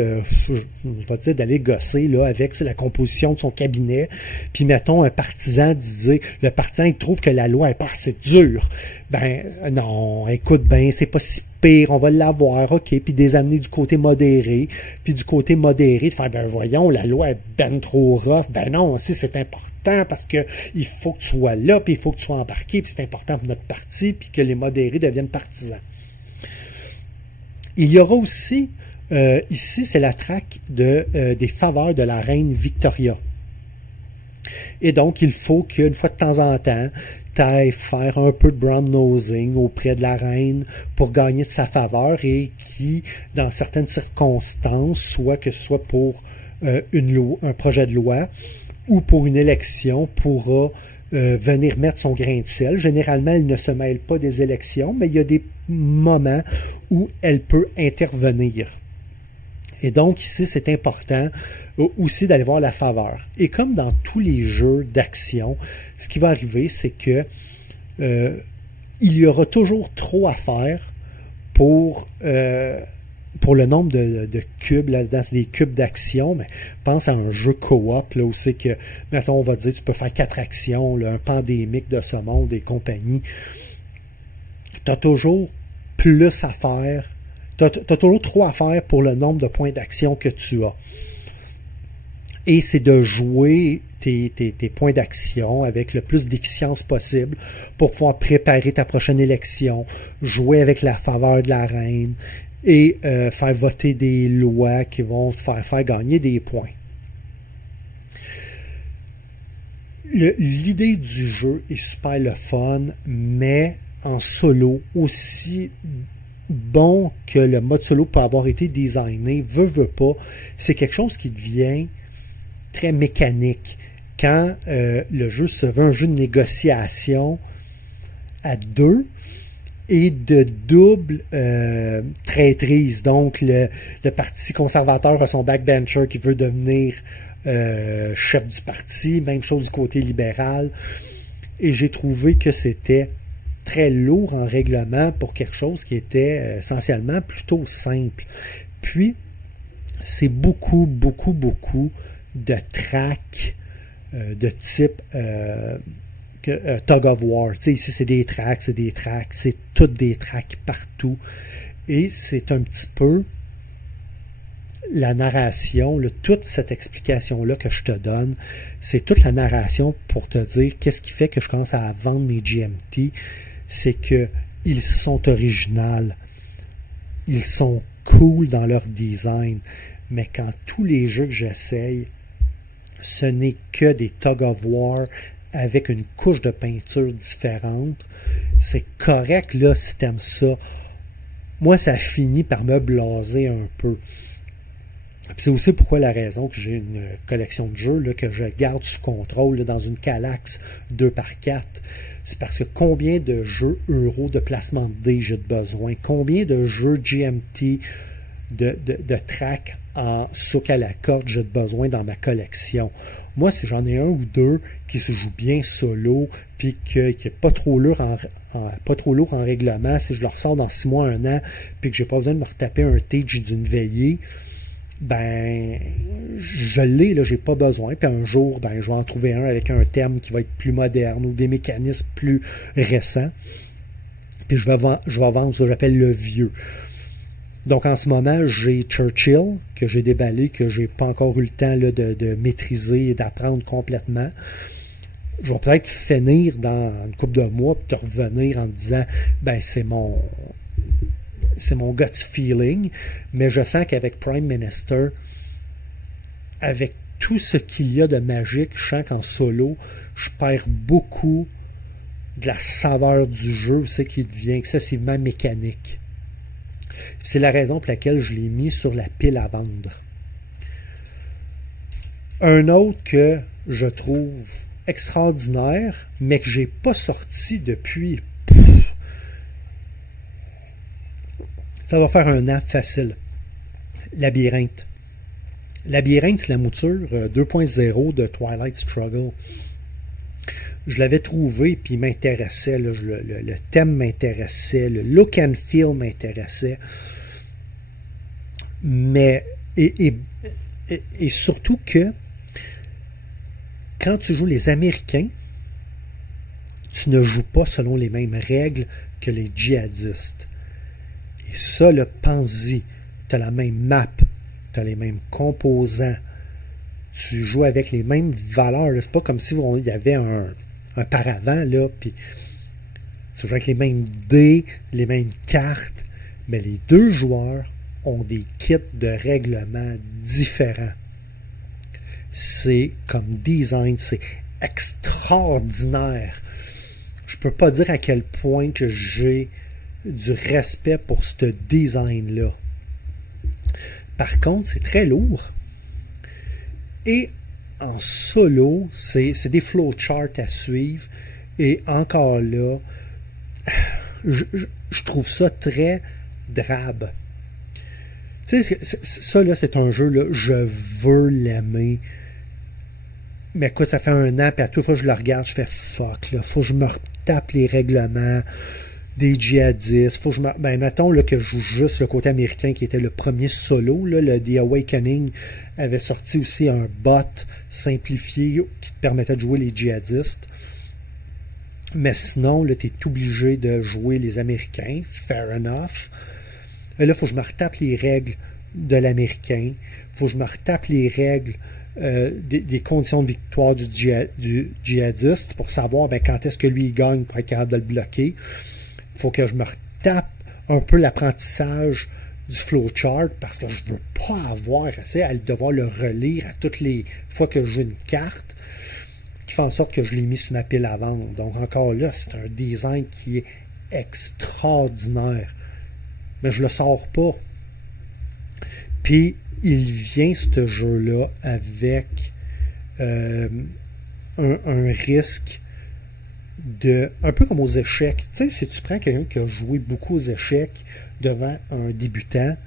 gosser là, avec la composition de son cabinet, puis mettons un partisan disait, le partisan il trouve que la loi est pas assez dure, ben non, écoute bien, c'est pas si pire, on va l'avoir, ok, puis des amener du côté modéré, puis du côté modéré de faire, ben voyons, la loi est ben trop rough, ben non, aussi c'est important parce que il faut que tu sois là, puis il faut que tu sois embarqué, puis c'est important pour notre parti, puis que les modérés deviennent partisans. Il y aura aussi, ici, c'est la traque des faveurs de la reine Victoria. Et donc, il faut qu'une fois de temps en temps, tu ailles faire un peu de brown nosing auprès de la reine pour gagner de sa faveur et qui, dans certaines circonstances, soit que ce soit pour un projet de loi ou pour une élection, pourra venir mettre son grain de sel. Généralement, elle ne se mêle pas des élections, mais il y a des moments où elle peut intervenir. Et donc ici, c'est important aussi d'aller voir la faveur. Et comme dans tous les jeux d'action, ce qui va arriver, c'est que il y aura toujours trop à faire pour le nombre de cubes, là-dedans, c'est des cubes d'action, mais pense à un jeu coop, là, où c'est que, mettons, on va dire, tu peux faire 4 actions, là, un pandémique de ce monde et compagnie. Tu as toujours plus à faire, tu as toujours trop à faire pour le nombre de points d'action que tu as. Et c'est de jouer tes points d'action avec le plus d'efficience possible pour pouvoir préparer ta prochaine élection, jouer avec la faveur de la reine et faire voter des lois qui vont te faire gagner des points. L'idée du jeu est super le fun, mais en solo, aussi bon que le mode solo peut avoir été designé, veut pas, c'est quelque chose qui devient très mécanique. Quand le jeu se veut un jeu de négociation à deux et de double traîtrise. Donc, le Parti conservateur a son backbencher qui veut devenir chef du parti, même chose du côté libéral. Et j'ai trouvé que c'était très lourd en règlement pour quelque chose qui était essentiellement plutôt simple. Puis, c'est beaucoup de tracks de type Tug of War. Tu sais, ici, c'est des tracks, c'est toutes des tracks partout. Et c'est un petit peu la narration, toute cette explication-là que je te donne, c'est toute la narration pour te dire qu'est-ce qui fait que je commence à vendre mes GMT, c'est que ils sont originaux, ils sont cool dans leur design, mais quand tous les jeux que j'essaye, ce n'est que des Tug of War avec une couche de peinture différente, c'est correct là si t'aimes ça. Moi, ça finit par me blaser un peu. C'est aussi pourquoi la raison que j'ai une collection de jeux là, que je garde sous contrôle là, dans une Kallax 2x4. C'est parce que combien de jeux euros de placement de dés j'ai besoin, combien de jeux GMT de track en souk à la corde j'ai besoin dans ma collection. Moi, si j'en ai un ou deux qui se jouent bien solo, puis qui n'est pas trop lourd en règlement, si je le ressors dans 6 mois, 1 an, puis que j'ai pas besoin de me retaper un Tage d'une veillée, ben je l'ai, là, j'ai pas besoin. Puis un jour, ben je vais en trouver un avec un thème qui va être plus moderne ou des mécanismes plus récents. Puis je vais vendre ce que j'appelle le vieux. Donc en ce moment, j'ai Churchill que j'ai déballé, que j'ai pas encore eu le temps là, de maîtriser et d'apprendre complètement. Je vais peut-être finir dans une couple de mois puis te revenir en te disant ben c'est mon gut feeling, mais je sens qu'avec Prime Minister, avec tout ce qu'il y a de magique, je sens qu'en solo, je perds beaucoup de la saveur du jeu, c'est qu'il devient excessivement mécanique. C'est la raison pour laquelle je l'ai mis sur la pile à vendre. Un autre que je trouve extraordinaire, mais que j'ai pas sorti depuis... Ça va faire 1 an facile. Labyrinthe. Labyrinthe, c'est la mouture 2.0 de Twilight Struggle. Je l'avais trouvé, puis il m'intéressait. Le thème m'intéressait, le look and feel m'intéressait. Mais, et surtout que, quand tu joues les Américains, tu ne joues pas selon les mêmes règles que les djihadistes. Et ça, pense-y. Tu as la même map, tu as les mêmes composants, tu joues avec les mêmes valeurs. C'est pas comme si il y avait un paravent, là, puis tu joues avec les mêmes dés, les mêmes cartes, mais les deux joueurs ont des kits de règlement différents. C'est comme design, c'est extraordinaire. Je peux pas dire à quel point que j'ai du respect pour ce design-là. Par contre, c'est très lourd. Et en solo, c'est des flowcharts à suivre. Et encore là, je trouve ça très drabe. Tu sais, ça, là, c'est un jeu, là, je veux l'aimer. Mais quoi, ça fait 1 an, puis à toute fois que je le regarde, je fais fuck, là, faut que je me retape les règlements des djihadistes, faut que je me... Ben, mettons là, que je joue juste le côté américain qui était le premier solo, là, le The Awakening avait sorti aussi un bot simplifié qui te permettait de jouer les djihadistes. Mais sinon, là, tu es obligé de jouer les Américains, fair enough. Et là, il faut que je me retape les règles de l'Américain, il faut que je me retape les règles des conditions de victoire du djihadiste pour savoir quand est-ce que lui il gagne pour être capable de le bloquer. Il faut que je me retape un peu l'apprentissage du flowchart parce que je ne veux pas avoir à devoir le relire à toutes les fois que je joue une carte qui fait en sorte que je l'ai mis sur ma pile à vendre. Donc encore là, c'est un design qui est extraordinaire. Mais je le sors pas. Puis il vient, ce jeu-là, avec un risque de... Un peu comme aux échecs. Tu sais, si tu prends quelqu'un qui a joué beaucoup aux échecs devant un débutant,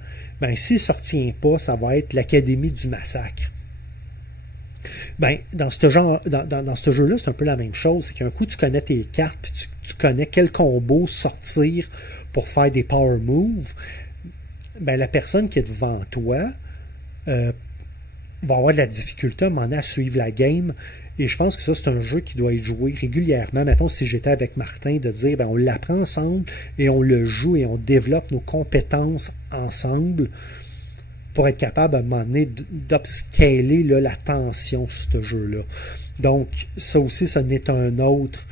ben s'il ne se retient pas, ça va être l'Académie du massacre. Ben, dans ce jeu-là, c'est un peu la même chose. C'est qu'un coup, tu connais tes cartes, puis tu connais quel combo sortir pour faire des power moves. Ben, la personne qui est devant toi va avoir de la difficulté à un moment donné à suivre la game. Et je pense que ça, c'est un jeu qui doit être joué régulièrement. Mettons, si j'étais avec Martin, de dire, ben, on l'apprend ensemble et on le joue et on développe nos compétences ensemble pour être capable à un moment donné d'upscaler la tension sur ce jeu-là. Donc, ça aussi, ce n'est un autre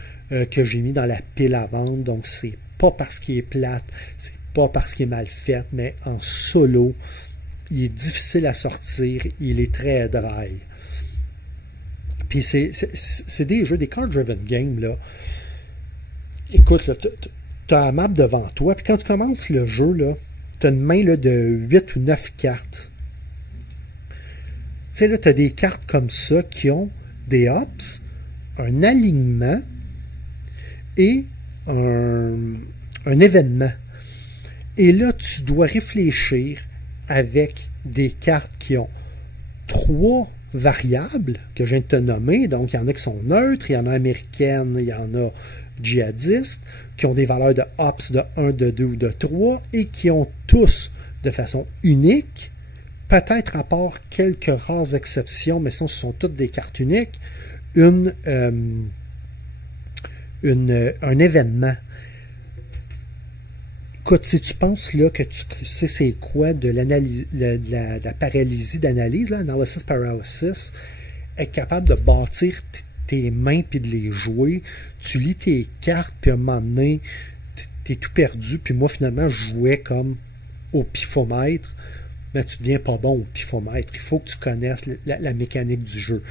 que j'ai mis dans la pile à vendre. Donc, c'est pas parce qu'il est plate, c'est pas parce qu'il est mal fait, mais en solo, il est difficile à sortir, il est très dry. Puis c'est des jeux, des card-driven games, là. Écoute, tu as la map devant toi, puis quand tu commences le jeu, là, tu as une main là, de 8 ou 9 cartes. Tu sais, là, tu as des cartes comme ça qui ont des hops, un alignement et un événement. Et là, tu dois réfléchir avec des cartes qui ont 3 variables que je viens de te nommer. Donc, il y en a qui sont neutres, il y en a américaines, il y en a djihadistes, qui ont des valeurs de hops de 1, de 2 ou de 3 et qui ont tous, de façon unique, peut-être à part quelques rares exceptions, mais ce sont toutes des cartes uniques, un événement. Écoute, si tu penses là, que tu sais c'est quoi de l'analyse, la paralysie d'analyse, analysis paralysis, être capable de bâtir tes mains puis de les jouer, tu lis tes cartes puis à un moment donné, t'es tout perdu. Puis moi, finalement, je jouais comme au pifomètre, mais tu deviens pas bon au pifomètre. Il faut que tu connaisses la mécanique du jeu.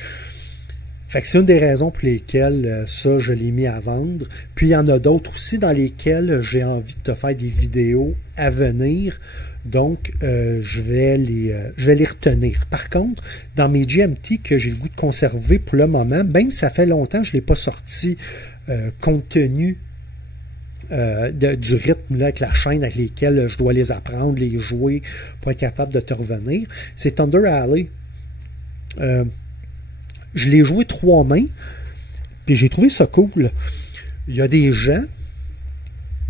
Fait que c'est une des raisons pour lesquelles ça, je l'ai mis à vendre. Puis il y en a d'autres aussi dans lesquelles j'ai envie de te faire des vidéos à venir. Donc, je vais les retenir. Par contre, dans mes GMT que j'ai le goût de conserver pour le moment, même si ça fait longtemps que je ne l'ai pas sorti, compte tenu du rythme là, avec la chaîne avec lesquels je dois les apprendre, les jouer pour être capable de te revenir, c'est Thunder Alley. Je l'ai joué 3 mains, puis j'ai trouvé ça cool. Il y a des gens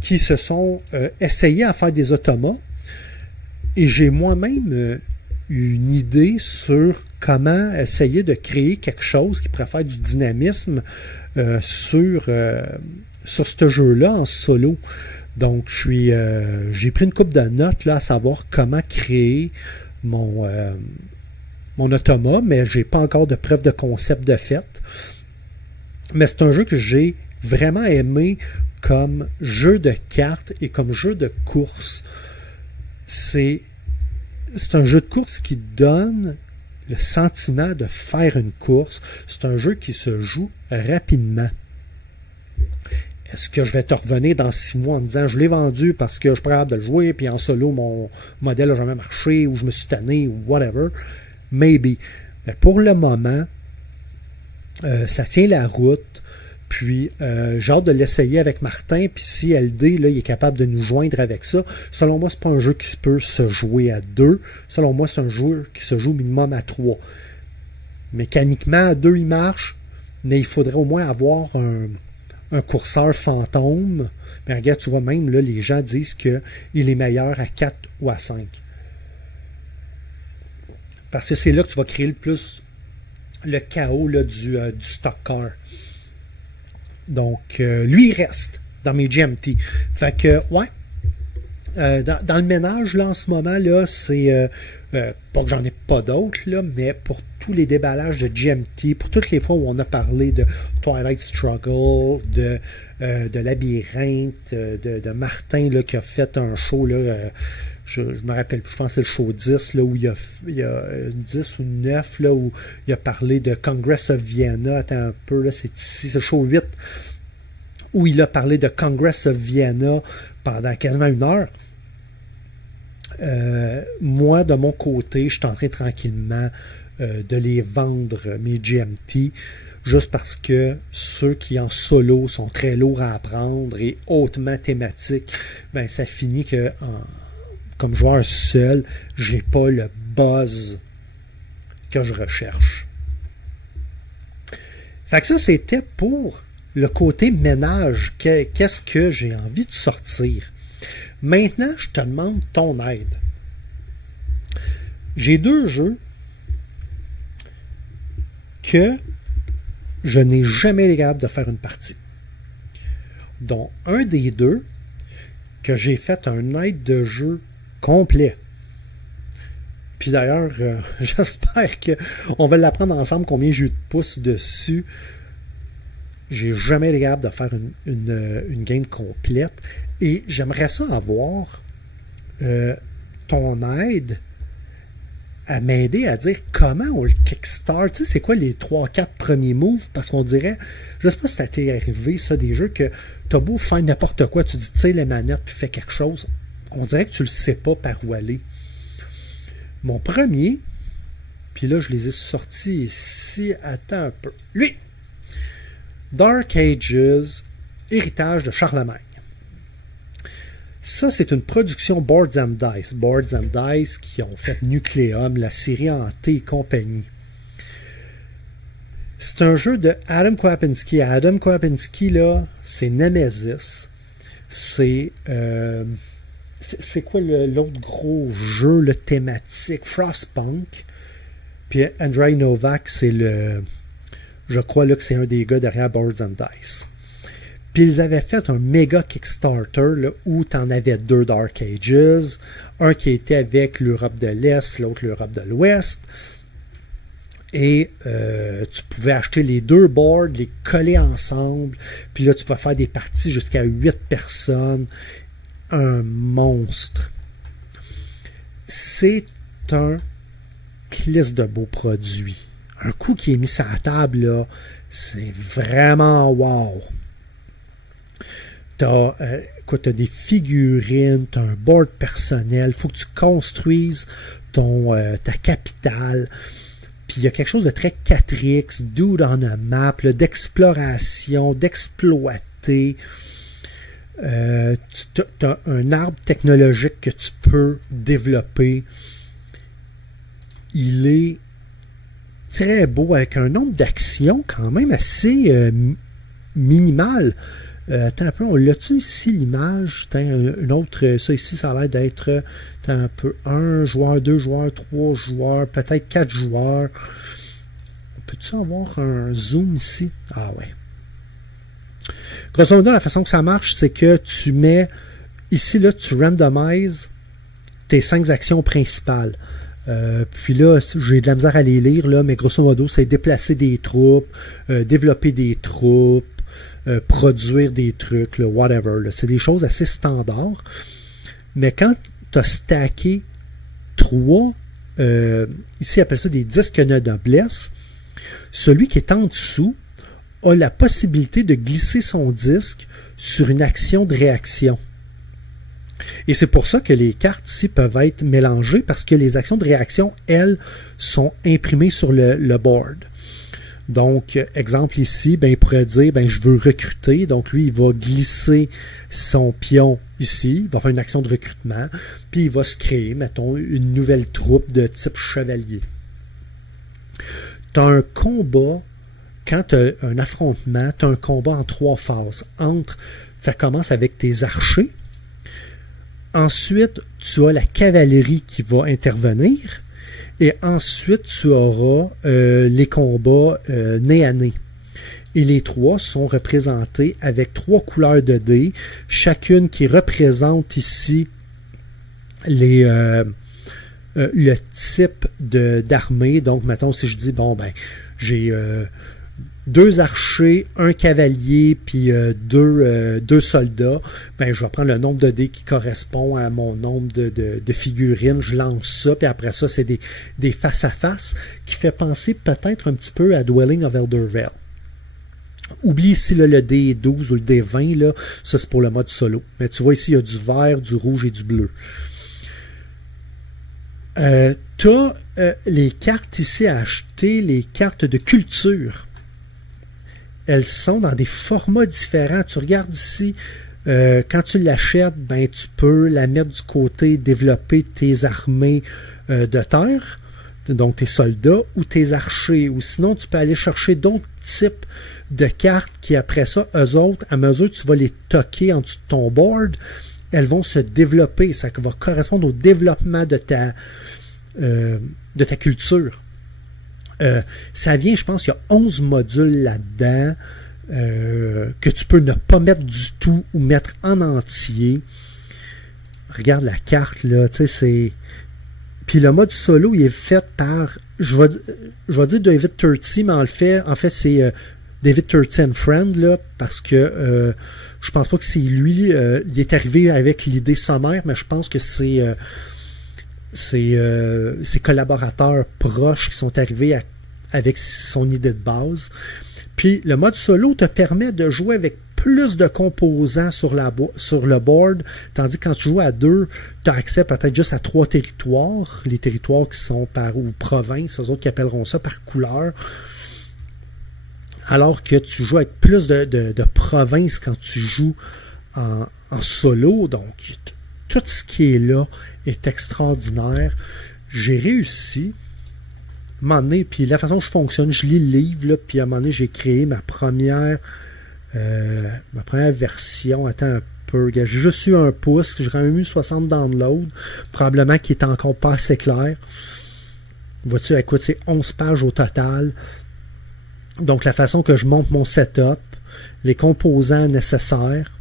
qui se sont essayés à faire des automas, et j'ai moi-même une idée sur comment essayer de créer quelque chose qui pourrait faire du dynamisme sur ce jeu-là en solo. Donc, j'ai pris une couple de notes là, à savoir comment créer mon automa, mais j'ai pas encore de preuve de concept de fait. Mais c'est un jeu que j'ai vraiment aimé comme jeu de cartes et comme jeu de course. C'est un jeu de course qui donne le sentiment de faire une course. C'est un jeu qui se joue rapidement. Est-ce que je vais te revenir dans 6 mois en me disant je l'ai vendu parce que je suis pas capable de le jouer, puis en solo mon modèle n'a jamais marché, ou je me suis tanné, ou whatever? Maybe. Mais pour le moment, ça tient la route. Puis, j'ai hâte de l'essayer avec Martin. Puis, si LD, là, il est capable de nous joindre avec ça, selon moi, c'est pas un jeu qui peut se jouer à 2. Selon moi, c'est un jeu qui se joue minimum à 3. Mécaniquement, à 2, il marche. Mais il faudrait au moins avoir un courseur fantôme. Mais regarde, tu vois, même là, les gens disent qu'il est meilleur à 4 ou à 5. Parce que c'est là que tu vas créer le plus le chaos là, du stock car. Donc, lui, il reste dans mes GMT. Fait que, ouais, Dans le ménage, là, en ce moment, là, c'est pas que j'en ai pas d'autres, là, mais pour tous les déballages de GMT, pour toutes les fois où on a parlé de Twilight Struggle, de Labyrinthe, de Martin là, qui a fait un show, là, je me rappelle plus, je pense que c'est le show 10, là, où il y a 10 ou 9, là, où il a parlé de Congress of Vienna. Attends un peu, là, c'est ici, c'est le show 8, où il a parlé de Congress of Vienna pendant quasiment une heure. Moi, de mon côté, je suis en train tranquillement de les vendre, mes GMT, juste parce que ceux qui en solo sont très lourds à apprendre et hautement thématiques, ben ça finit que comme joueur seul, j'ai pas le buzz que je recherche. Fait que ça, c'était pour le côté ménage. Qu'est-ce que j'ai envie de sortir? Maintenant, je te demande ton aide. J'ai 2 jeux que je n'ai jamais été capable de faire une partie. Dont un des 2 que j'ai fait un aide de jeu complet. Puis d'ailleurs, j'espère qu'on va l'apprendre ensemble combien j'ai eu de pouces dessus. J'ai jamais été capable de faire une game complète. Et j'aimerais ça avoir ton aide à m'aider à dire comment on le kickstart. Tu sais, c'est quoi les 3-4 premiers moves? Parce qu'on dirait, je sais pas si ça t'est arrivé, ça, des jeux que t'as beau faire n'importe quoi, tu dis, tu sais, les manettes, puis fais quelque chose. On dirait que tu le sais pas par où aller. Mon premier, puis là, je les ai sortis ici, attends un peu. Lui! Dark Ages, héritage de Charlemagne. Ça, c'est une production Boards and Dice. Boards and Dice qui ont fait Nucleum, la série Hantée et compagnie. C'est un jeu de Adam Kwapinski. Adam Kwapinski, là, c'est Nemesis. C'est quoi l'autre gros jeu, le thématique? Frostpunk. Puis Andrei Novak, c'est le... Je crois là que c'est un des gars derrière Boards and Dice. Puis ils avaient fait un méga Kickstarter là, où tu en avais 2 Dark Ages, un qui était avec l'Europe de l'Est, l'autre l'Europe de l'Ouest. Et tu pouvais acheter les 2 boards, les coller ensemble, puis là tu pouvais faire des parties jusqu'à 8 personnes. Un monstre. C'est un clisse de beaux produits. Un coup qui est mis sur la table, là, c'est vraiment wow. T'as des figurines, t'as un board personnel, faut que tu construises ta capitale. Puis il y a quelque chose de très 4X, dude on a map, d'exploration, d'exploiter. T'as un arbre technologique que tu peux développer. Il est très beau, avec un nombre d'actions quand même assez minimal. Attends un peu, on l'a-tu ici l'image? Une autre, ça ici, ça a l'air d'être un peu 1 joueur, 2 joueurs, 3 joueurs, peut-être 4 joueurs. Peux-tu avoir un zoom ici? Ah ouais. Grosso modo, la façon que ça marche, c'est que tu mets ici, là, tu randomises tes 5 actions principales. Puis là, j'ai de la misère à les lire, là, mais grosso modo, c'est déplacer des troupes, développer des troupes, produire des trucs, là, whatever. C'est des choses assez standards. Mais quand tu as stacké 3, ici, on appelle ça des disques de noblesse, celui qui est en dessous a la possibilité de glisser son disque sur une action de réaction. Et c'est pour ça que les cartes ici peuvent être mélangées, parce que les actions de réaction, elles, sont imprimées sur le board. Donc, exemple ici, ben, il pourrait dire, ben, je veux recruter. Donc, lui, il va glisser son pion ici, il va faire une action de recrutement, puis il va se créer, mettons, une nouvelle troupe de type chevalier. Tu as un combat, quand tu as un affrontement, tu as un combat en 3 phases. Ça commence avec tes archers. Ensuite, tu as la cavalerie qui va intervenir. Et ensuite, tu auras les combats nez à nez. Et les 3 sont représentés avec 3 couleurs de dés, chacune qui représente ici le type d'armée. Donc, mettons, si je dis, bon, ben, j'ai 2 archers, un cavalier, puis 2 soldats, ben, je vais prendre le nombre de dés qui correspond à mon nombre de figurines, je lance ça, puis après ça, c'est des face-à-face qui fait penser peut-être un petit peu à Dwelling of Eldervale. Oublie ici là, le D12 ou le D20, là, ça c'est pour le mode solo. Mais tu vois ici, il y a du vert, du rouge et du bleu. Tu as les cartes ici à acheter, les cartes de culture. Elles sont dans des formats différents. Tu regardes ici, quand tu l'achètes, ben, tu peux la mettre du côté, développer tes armées de terre, donc tes soldats ou tes archers. Ou sinon, tu peux aller chercher d'autres types de cartes qui, après ça, eux autres, à mesure que tu vas les toquer en dessous de ton board, elles vont se développer. Ça va correspondre au développement de ta culture. Ça vient, je pense, il y a 11 modules là-dedans que tu peux ne pas mettre du tout ou mettre en entier. Regarde la carte, là, tu sais, c'est... Puis le mode solo, il est fait par, je vais dire David Turczi, mais en fait, c'est David Turczi and Friend, là, parce que je pense pas que c'est lui, il est arrivé avec l'idée sommaire, mais je pense que c'est ses collaborateurs proches qui sont arrivés avec son idée de base. Puis le mode solo te permet de jouer avec plus de composants sur le board, tandis que quand tu joues à 2, tu as accès peut-être juste à 3 territoires, les territoires qui sont ou provinces, eux autres qui appelleront ça par couleur, alors que tu joues avec plus de provinces quand tu joues en solo. Donc tout ce qui est là est extraordinaire. J'ai réussi à un moment donné, puis la façon dont je fonctionne, je lis le livre, là, puis à un moment donné, j'ai créé ma première version. Attends un peu, j'ai juste eu un pouce, j'ai quand même eu 60 downloads, probablement qui est encore pas assez clair. Vois-tu, écoute, c'est 11 pages au total. Donc la façon que je monte mon setup, les composants nécessaires.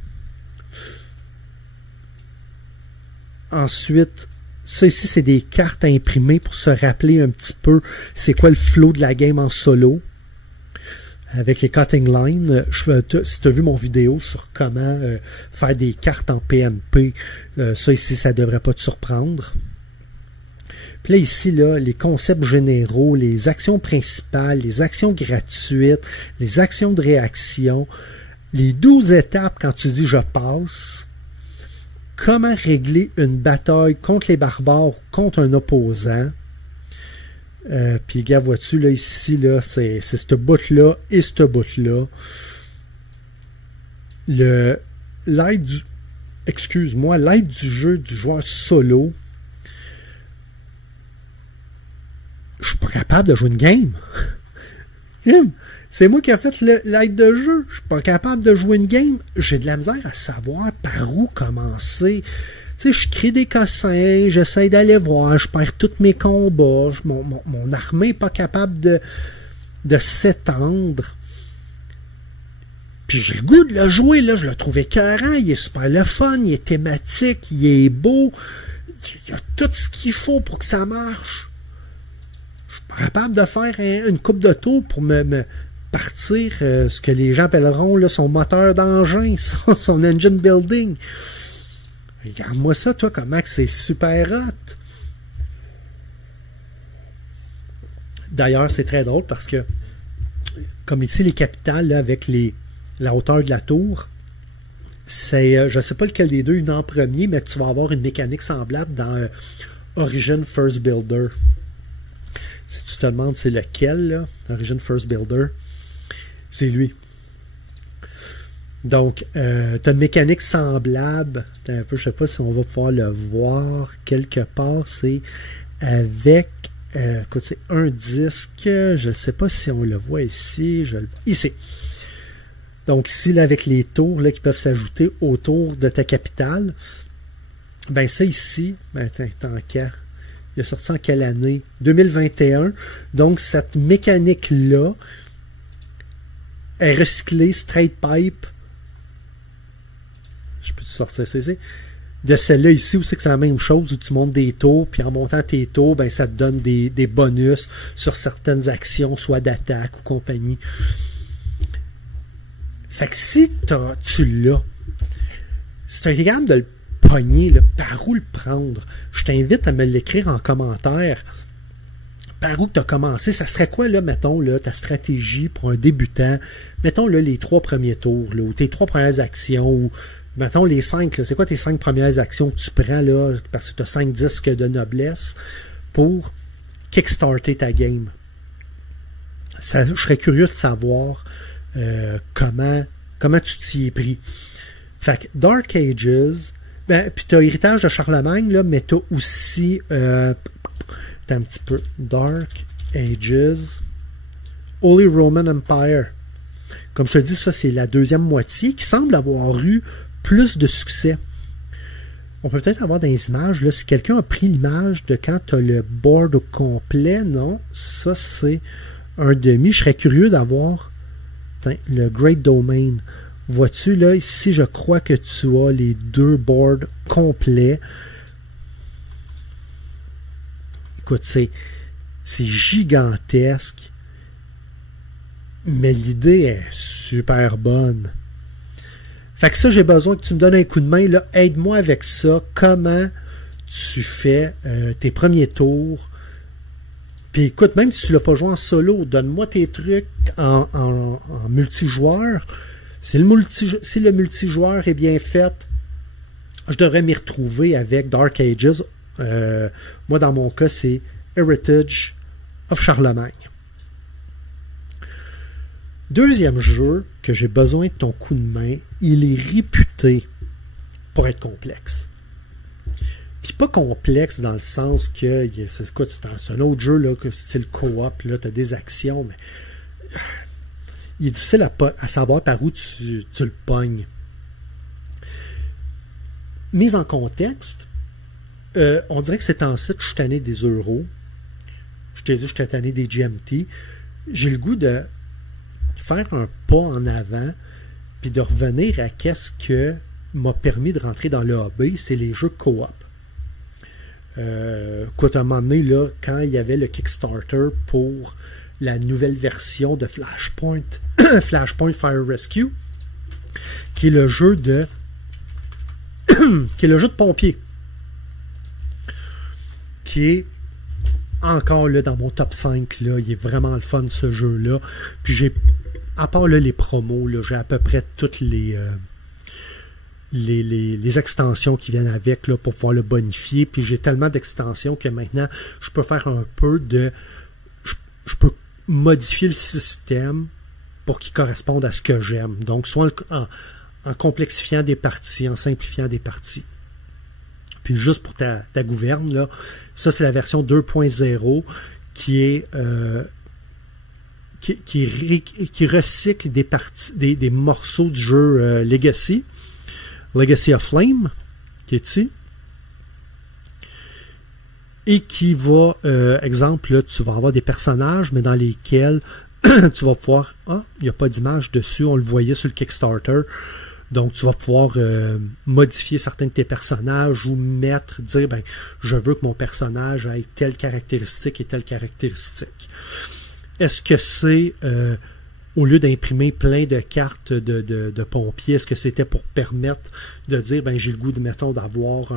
Ensuite, ça ici, c'est des cartes à imprimer pour se rappeler un petit peu c'est quoi le flow de la game en solo. Avec les cutting lines, si tu as vu mon vidéo sur comment faire des cartes en PNP, ça ici, ça ne devrait pas te surprendre. Puis là, ici, là, les concepts généraux, les actions principales, les actions gratuites, les actions de réaction, les 12 étapes quand tu dis « je passe », comment régler une bataille contre les barbares, contre un opposant. Puis, gars, vois-tu, là, ici, là, c'est ce bout-là et ce bout-là. L'aide du jeu du joueur solo. Je suis pas capable de jouer une game. C'est moi qui ai fait l'aide de jeu. Je suis pas capable de jouer une game. J'ai de la misère à savoir par où commencer. Tu sais, je crée des cossins, j'essaie d'aller voir, je perds tous mes combats, mon armée n'est pas capable de s'étendre. Puis j'ai le goût de le jouer, là, je le trouve écœurant, il est super le fun, il est thématique, il est beau, il y a tout ce qu'il faut pour que ça marche. Je suis pas capable de faire une coupe de tour pour me partir ce que les gens appelleront là, son moteur d'engin, son engine building. Regarde-moi ça, toi, comment que c'est super hot. D'ailleurs, c'est très drôle parce que, comme ici, les capitales, là, avec la hauteur de la tour, c'est, je ne sais pas lequel des deux est en premier, mais tu vas avoir une mécanique semblable dans Origin First Builder. Si tu te demandes c'est lequel, là, Origin First Builder, c'est lui. Donc, tu as une mécanique semblable. Un peu, je sais pas si on va pouvoir le voir quelque part. C'est avec, écoute, c'est un disque. Je ne sais pas si on le voit ici. Ici. Donc ici, là, avec les tours là, qui peuvent s'ajouter autour de ta capitale. Ben ça ici, ben tant qu'à. Il est sorti en quelle année? 2021. Donc cette mécanique-là est recyclée straight pipe. Je peux te sortir ceci. de celle-là ici, où c'est que c'est la même chose, où tu montes des taux, puis en montant tes taux, ben, ça te donne des bonus sur certaines actions, soit d'attaque ou compagnie. Fait que si tu l'as, si tu es capable de le pogner, là, par où le prendre, je t'invite à me l'écrire en commentaire. Par où tu as commencé, ça serait quoi, là, mettons, là, ta stratégie pour un débutant, mettons, là, les 3 premiers tours, là, ou tes 3 premières actions, ou mettons les 5, c'est quoi tes 5 premières actions que tu prends là, parce que tu as 5 disques de noblesse pour kickstarter ta game. Je serais curieux de savoir comment tu t'y es pris. Fait que Dark Ages, ben, puis tu as Héritage de Charlemagne, là, mais tu as aussi un petit peu Dark Ages, Holy Roman Empire. Comme je te dis, ça c'est la deuxième moitié qui semble avoir eu plus de succès. On peut peut-être avoir des images, là, si quelqu'un a pris l'image de quand tu as le board au complet, non, ça c'est un demi. Je serais curieux d'avoir le Great Domain. Vois-tu, là, ici, je crois que tu as les 2 boards complets. Écoute, c'est gigantesque, mais l'idée est super bonne. Fait que ça, j'ai besoin que tu me donnes un coup de main, là. Aide-moi avec ça. Comment tu fais tes premiers tours? Puis écoute, même si tu l'as pas joué en solo, donne-moi tes trucs en multijoueur. Si le multijoueur est bien fait, je devrais m'y retrouver avec Dark Ages. Moi, dans mon cas, c'est Heritage of Charlemagne. Deuxième jeu que j'ai besoin de ton coup de main, il est réputé pour être complexe. Puis pas complexe dans le sens que c'est un autre jeu là, style co-op, là, tu as des actions, mais il est difficile à savoir par où tu le pognes. Mise en contexte, on dirait que c'est en site, je suis tanné des euros. Je t'ai dit, je suis tanné des GMT. J'ai le goût de faire un pas en avant puis de revenir à qu'est-ce que m'a permis de rentrer dans le hobby, c'est les jeux co-op. Écoute, à un moment donné, là, quand il y avait le Kickstarter pour la nouvelle version de Flashpoint, Flashpoint Fire Rescue, qui est le jeu de pompier, qui est encore là dans mon top 5, là, il est vraiment le fun ce jeu-là. Puis j'ai, à part là, les promos, là, j'ai à peu près toutes les extensions qui viennent avec là, pour pouvoir le bonifier. Puis j'ai tellement d'extensions que maintenant, je peux faire un peu de... Je peux modifier le système pour qu'il corresponde à ce que j'aime. Donc, soit en complexifiant des parties, en simplifiant des parties. Puis juste pour ta gouverne, là, ça c'est la version 2.0 qui est qui recycle des parties, des morceaux du jeu Legacy of Flame, qui est ici, et qui va, exemple, là, tu vas avoir des personnages, mais dans lesquels tu vas pouvoir, il n'y a pas d'image dessus, on le voyait sur le Kickstarter, donc tu vas pouvoir modifier certains de tes personnages ou dire, ben, je veux que mon personnage ait telle caractéristique et telle caractéristique. Est-ce que c'est, au lieu d'imprimer plein de cartes de pompiers, est-ce que c'était pour permettre de dire, ben, j'ai le goût, mettons, d'avoir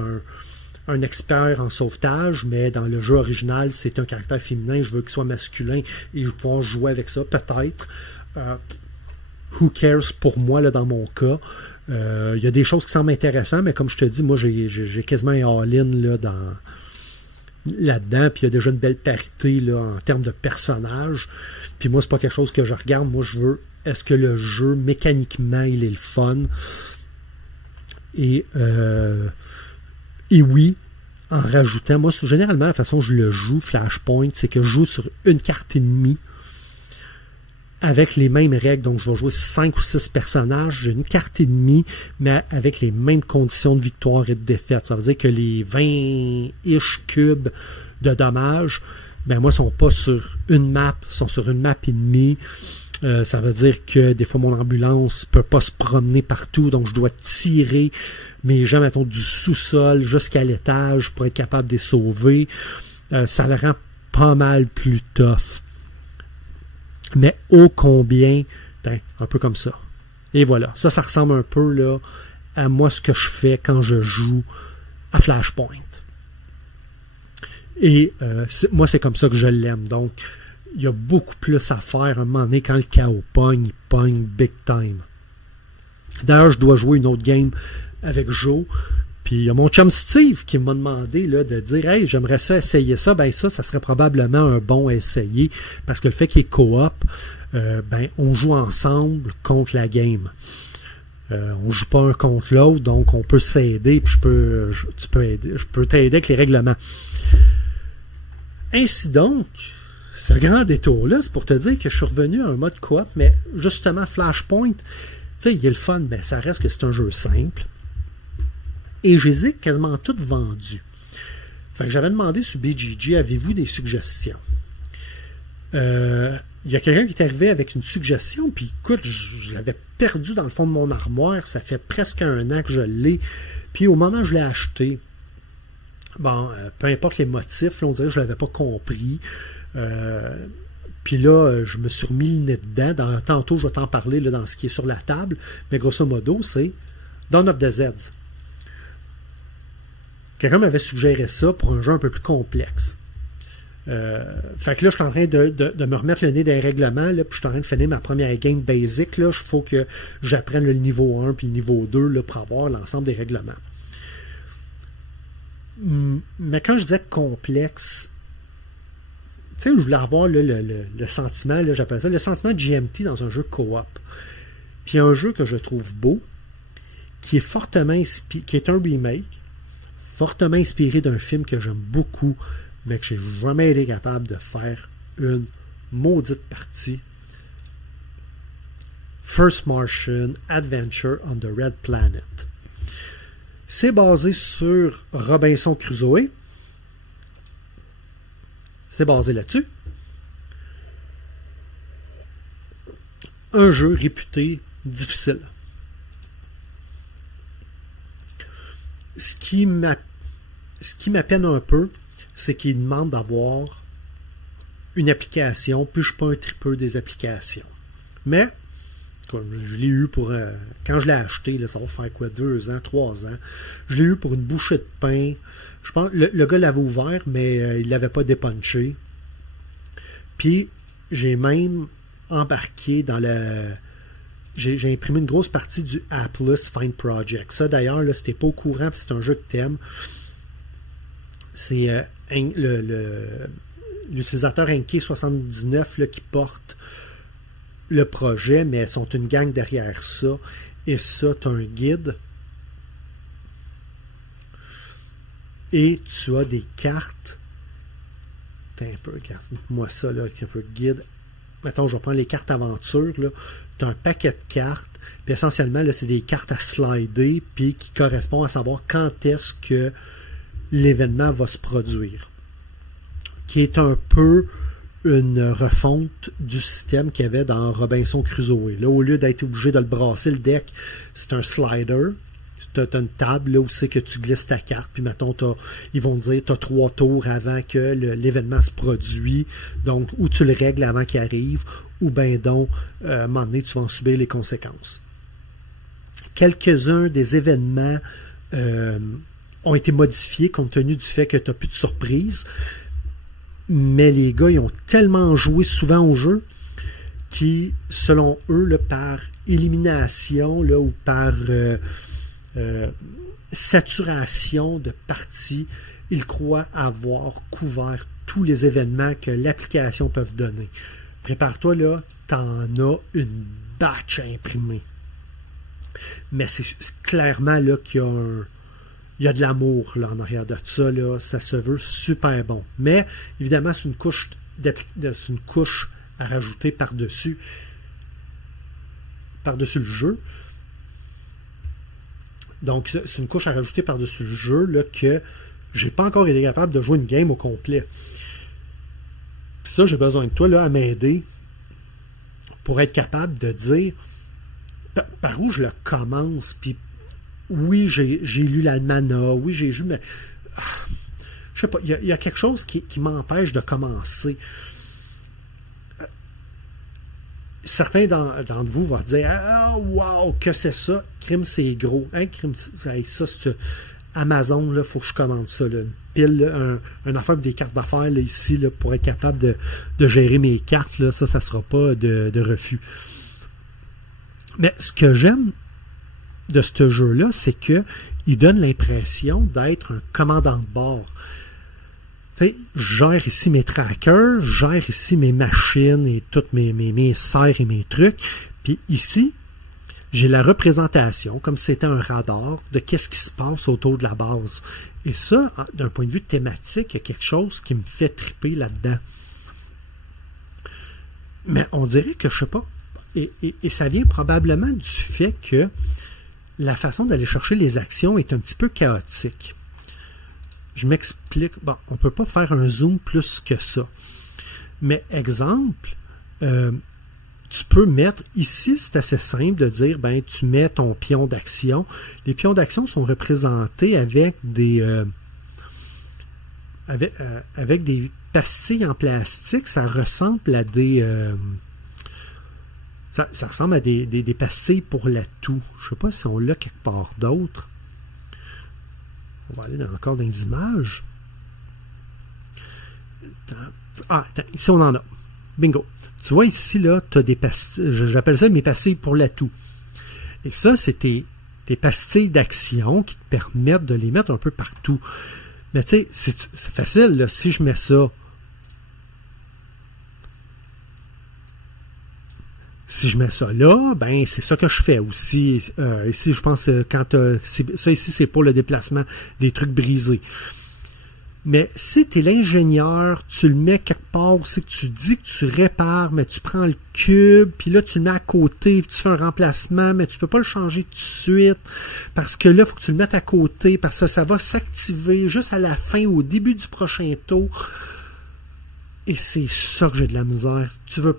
un expert en sauvetage, mais dans le jeu original, c'est un caractère féminin, je veux qu'il soit masculin et je vais pouvoir jouer avec ça, peut-être. Who cares pour moi, là, dans mon cas. Il y a des choses qui semblent intéressantes, mais comme je te dis, moi, j'ai quasiment un all-in là-dedans, puis il y a déjà une belle parité là, en termes de personnages. Puis moi, c'est pas quelque chose que je regarde. Moi, je veux, est-ce que le jeu, mécaniquement, il est le fun? Et oui, en rajoutant, moi, généralement, la façon dont je le joue, Flashpoint, c'est que je joue sur une carte et demie avec les mêmes règles. Donc, je vais jouer 5 ou 6 personnages. J'ai une carte et demie, mais avec les mêmes conditions de victoire et de défaite. Ça veut dire que les 20-ish cubes de dommages, ben moi, sont pas sur une map, sont sur une map et demie. Ça veut dire que des fois mon ambulance peut pas se promener partout, donc je dois tirer mes gens, mettons, du sous-sol jusqu'à l'étage pour être capable de les sauver. Ça le rend pas mal plus tough. Mais ô combien, un peu comme ça. Et voilà, ça ressemble un peu là à moi ce que je fais quand je joue à Flashpoint. Et moi, c'est comme ça que je l'aime. Donc, il y a beaucoup plus à faire à un moment donné quand le chaos pogne, il pogne big time. D'ailleurs, je dois jouer une autre game avec Joe. Puis il y a mon chum Steve qui m'a demandé là, de dire « Hey, j'aimerais ça essayer ça. » Ben ça serait probablement un bon à essayer. Parce que le fait qu'il y ait coop, on joue ensemble contre la game. On joue pas un contre l'autre, donc on peut s'aider, puis je peux t'aider avec les règlements. Ainsi donc, ce grand détour-là, c'est pour te dire que je suis revenu à un mode coop, mais justement, Flashpoint, tu sais, il est le fun, mais ça reste que c'est un jeu simple. Et je les ai quasiment toutes vendues. Fait que j'avais demandé sur BGG, avez-vous des suggestions? Il y a quelqu'un qui est arrivé avec une suggestion, puis écoute, je l'avais perdu dans le fond de mon armoire, ça fait presque 1 an que je l'ai, puis au moment où je l'ai acheté, bon, peu importe les motifs, là, on dirait que je ne l'avais pas compris, puis là, je me suis remis le nez dedans, tantôt je vais t'en parler là, dans ce qui est sur la table, mais grosso modo, c'est Dawn of the Zeds. Quelqu'un m'avait suggéré ça pour un jeu un peu plus complexe. Fait que là, je suis en train de me remettre le nez des règlements, là, puis je suis en train de finir ma première game basic. Il faut que j'apprenne le niveau 1 puis le niveau 2 là, pour avoir l'ensemble des règlements. Mais quand je disais complexe, tu sais, je voulais avoir là, le sentiment, là, j'appelle ça le sentiment de GMT dans un jeu coop. Puis un jeu que je trouve beau, qui est fortement qui est un remake, fortement inspiré d'un film que j'aime beaucoup, mais que j'ai jamais été capable de faire une maudite partie. First Martian Adventure on the Red Planet. C'est basé sur Robinson Crusoe. C'est basé là-dessus. Un jeu réputé difficile. Ce qui m'appelle un peu, c'est qu'il demande d'avoir une application, puis je ne suis pas un tripeux des applications. Mais, je l'ai eu pour... quand je l'ai acheté, là, ça va faire quoi, 2 ans, 3 ans, je l'ai eu pour une bouchée de pain. Je pense le gars l'avait ouvert, mais il ne l'avait pas dépunché. Puis, j'ai même embarqué dans le... J'ai imprimé une grosse partie du Atlus Find Project. Ça, d'ailleurs, là, si t'es pas au courant, c'est un jeu de thème. C'est l'utilisateur Enki79 là, qui porte le projet, mais ils sont une gang derrière ça. Et ça, tu as un guide. Et tu as des cartes. T'as un peu, moi ça, là, un peu de guide. Mettons, je vais prendre les cartes aventure. Tu as un paquet de cartes. Puis essentiellement, c'est des cartes à slider, puis qui correspondent à savoir quand est-ce que l'événement va se produire. Qui est un peu une refonte du système qu'il y avait dans Robinson Crusoe. Là, au lieu d'être obligé de le brasser, le deck, c'est un slider. Tu as une table là, où c'est que tu glisses ta carte, puis mettons, ils vont te dire tu as 3 tours avant que l'événement se produit, donc ou tu le règles avant qu'il arrive, ou bien donc, à un moment donné, tu vas en subir les conséquences. Quelques-uns des événements ont été modifiés compte tenu du fait que tu n'as plus de surprise, mais les gars, ils ont tellement joué souvent au jeu qui, selon eux, là, par élimination là, ou par saturation de parties, ils croient avoir couvert tous les événements que l'application peut donner. Prépare-toi, là, t'en as une batch à imprimer. Mais c'est clairement là qu'il y a de l'amour là, en arrière de ça, là, ça se veut super bon. Mais évidemment, c'est une couche à rajouter par-dessus le jeu. Donc, c'est une couche à rajouter par-dessus le jeu là, que j'ai pas encore été capable de jouer une game au complet. Puis ça, j'ai besoin de toi là, à m'aider pour être capable de dire par où je le commence, puis oui, j'ai lu l'Almanach, oui, j'ai lu, mais je sais pas, il y a quelque chose qui m'empêche de commencer. Certains d'entre vous vont dire « Ah, wow, que c'est ça? Crime, c'est gros. Hein, crime, ça, c'est Amazon, il faut que je commande ça. Là. Une pile, un affaire des cartes d'affaires là, ici, là, pour être capable de gérer mes cartes. Là, ça ne sera pas de refus. » Mais ce que j'aime de ce jeu-là, c'est qu'il donne l'impression d'être un commandant de bord. Je gère ici mes trackers, je gère ici mes machines et toutes mes serres et mes trucs. Puis ici, j'ai la représentation, comme si c'était un radar, de qu'est-ce qui se passe autour de la base. Et ça, d'un point de vue thématique, il y a quelque chose qui me fait triper là-dedans. Mais on dirait que, je sais pas, et ça vient probablement du fait que la façon d'aller chercher les actions est un petit peu chaotique. Je m'explique. Bon, on ne peut pas faire un zoom plus que ça. Mais exemple, tu peux mettre, ici c'est assez simple de dire, ben tu mets ton pion d'action. Les pions d'action sont représentés avec des avec des pastilles en plastique. Ça ressemble à des ça ressemble à des pastilles pour la toux. Je ne sais pas si on l'a quelque part d'autre. On va aller encore dans les images. Ah, attends, ici on en a. Bingo. Tu vois ici, là, tu as des pastilles, j'appelle ça mes pastilles pour la toux. Et ça, c'est tes pastilles d'action qui te permettent de les mettre un peu partout. Mais tu sais, c'est facile, là, si je mets ça. Si je mets ça là, ben c'est ça que je fais aussi. Ici, je pense quand ça ici, c'est pour le déplacement des trucs brisés. Mais si tu es l'ingénieur, tu le mets quelque part, c'est que tu dis que tu répares, mais tu prends le cube, puis là, tu le mets à côté, puis tu fais un remplacement, mais tu peux pas le changer tout de suite, parce que là, il faut que tu le mettes à côté, parce que ça va s'activer juste à la fin, au début du prochain tour. Et c'est ça que j'ai de la misère. Tu veux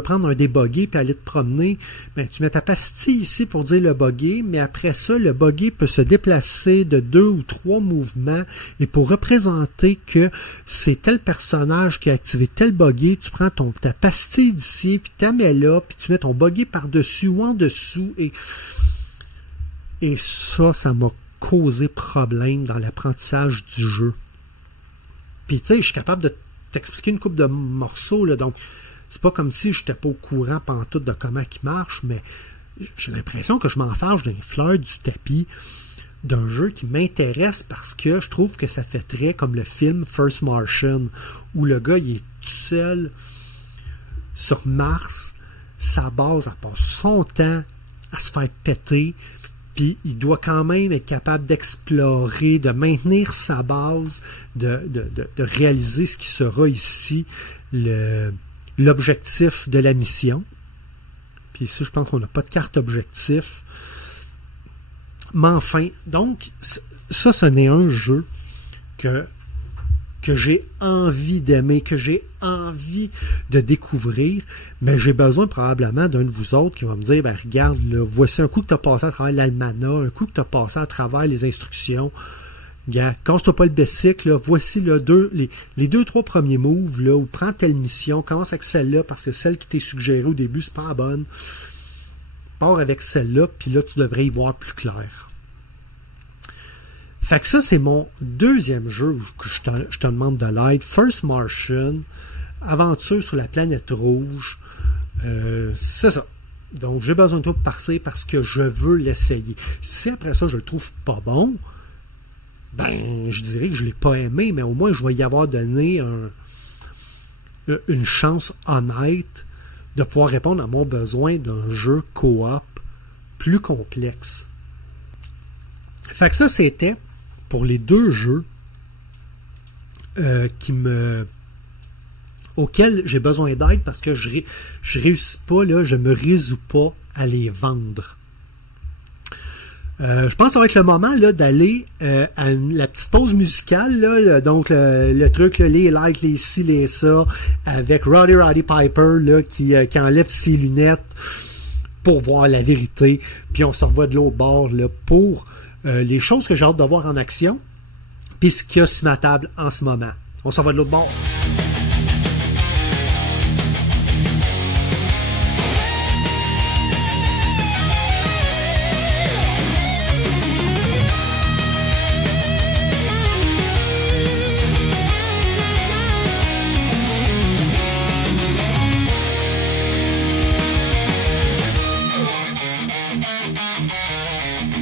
prendre un débugger puis aller te promener, ben, tu mets ta pastille ici pour dire le bugger, mais après ça, le bugger peut se déplacer de 2 ou 3 mouvements et pour représenter que c'est tel personnage qui a activé tel bugger, tu prends ta pastille d'ici, puis tu la mets là, puis tu mets ton bugger par-dessus ou en dessous et ça m'a causé problème dans l'apprentissage du jeu. Puis tu sais, je suis capable de t'expliquer une couple de morceaux, là, donc c'est pas comme si je n'étais pas au courant pantoute de comment il marche, mais j'ai l'impression que je m'enfarge d'une fleur du tapis d'un jeu qui m'intéresse parce que je trouve que ça fait très comme le film First Martian, où le gars il est tout seul sur Mars, sa base, elle passe son temps à se faire péter, puis il doit quand même être capable d'explorer, de maintenir sa base, de réaliser ce qui sera ici l'objectif de la mission. Puis ici, je pense qu'on n'a pas de carte objectif. Mais enfin, donc, ça, ce n'est un jeu que j'ai envie d'aimer, que j'ai envie de découvrir, mais j'ai besoin probablement d'un de vous autres qui va me dire, ben regarde, là, voici un coup que tu as passé à travers l'Almanach, un coup que tu as passé à travers les instructions. Casse-toi pas le bicycle, là, voici là, les 2-3 premiers moves, là, ou prends telle mission, commence avec celle-là, parce que celle qui t'est suggérée au début, c'est pas la bonne. Pars avec celle-là, puis là, tu devrais y voir plus clair. Fait que ça, c'est mon deuxième jeu que je te demande de l'aide. First Martian, aventure sur la planète rouge. C'est ça. Donc, j'ai besoin de toi pour passer parce que je veux l'essayer. Si après ça, je le trouve pas bon, ben, je dirais que je ne l'ai pas aimé, mais au moins, je vais y avoir donné une chance honnête de pouvoir répondre à mon besoin d'un jeu coop plus complexe. Fait que ça, c'était pour les deux jeux auxquels j'ai besoin d'aide parce que je réussis pas, là, je me résous pas à les vendre. Je pense que ça va être le moment là, d'aller à la petite pause musicale. Là, donc, le truc, là, les likes, les ci, les ça, avec Roddy Piper là, qui enlève ses lunettes pour voir la vérité. Puis on se revoit de l'autre bord là, pour les choses que j'ai hâte de voir en action. Puis ce qu'il y a sur ma table en ce moment. On se revoit de l'autre bord.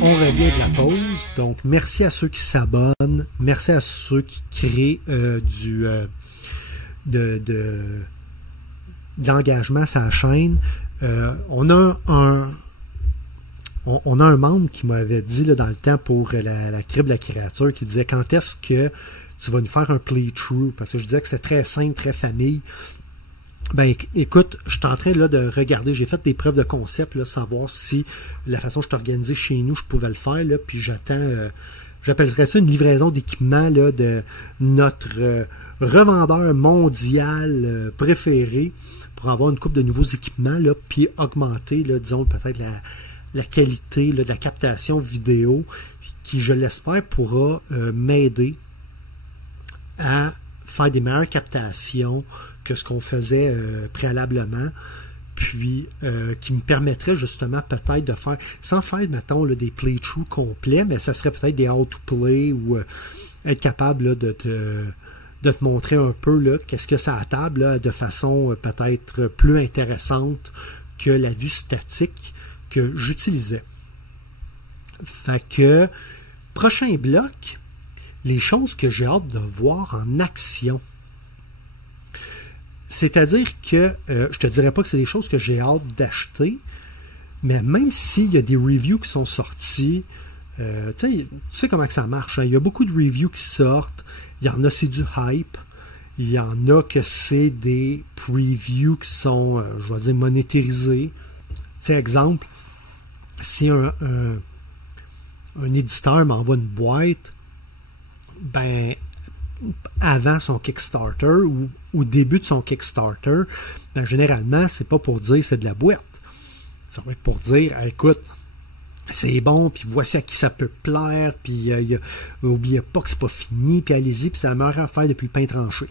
On revient de la pause, donc merci à ceux qui s'abonnent, merci à ceux qui créent de l'engagement sur la chaîne. On a un membre qui m'avait dit là, dans le temps pour la crypte de la créature, qui disait quand est-ce que tu vas nous faire un playthrough, parce que je disais que c'était très simple, très famille. Ben écoute, je suis en train là, de regarder, j'ai fait des preuves de concept, là, savoir si la façon dont je suis organisé chez nous, je pouvais le faire, là, puis j'attends, j'appellerais ça une livraison d'équipement là, de notre revendeur mondial préféré pour avoir une couple de nouveaux équipements, là, puis augmenter, là, disons, peut-être la qualité là, de la captation vidéo, qui, je l'espère, pourra m'aider à faire des meilleures captations que ce qu'on faisait préalablement, puis qui me permettrait justement peut-être de faire, sans faire, mettons, là, des playthroughs complets, mais ça serait peut-être des how-to-play ou être capable là, de te montrer un peu là, qu'est-ce que ça a à table là, de façon peut-être plus intéressante que la vue statique que j'utilisais. Fait que, prochain bloc, les choses que j'ai hâte de voir en action. C'est-à-dire que je te dirais pas que c'est des choses que j'ai hâte d'acheter, mais même s'il y a des reviews qui sont sortis, tu sais comment que ça marche. Hein? Il y a beaucoup de reviews qui sortent. Il y en a, c'est du hype. Il y en a que c'est des previews qui sont, je vais dire, monétarisés. Tu sais, exemple, si un éditeur m'envoie une boîte, ben avant son Kickstarter ou au début de son Kickstarter, ben, généralement, c'est pas pour dire c'est de la boîte. Ça va être pour dire, écoute, c'est bon, puis voici à qui ça peut plaire, puis n'oubliez pas que c'est pas fini, puis allez-y, puis c'est la meilleure affaire depuis le pain tranché.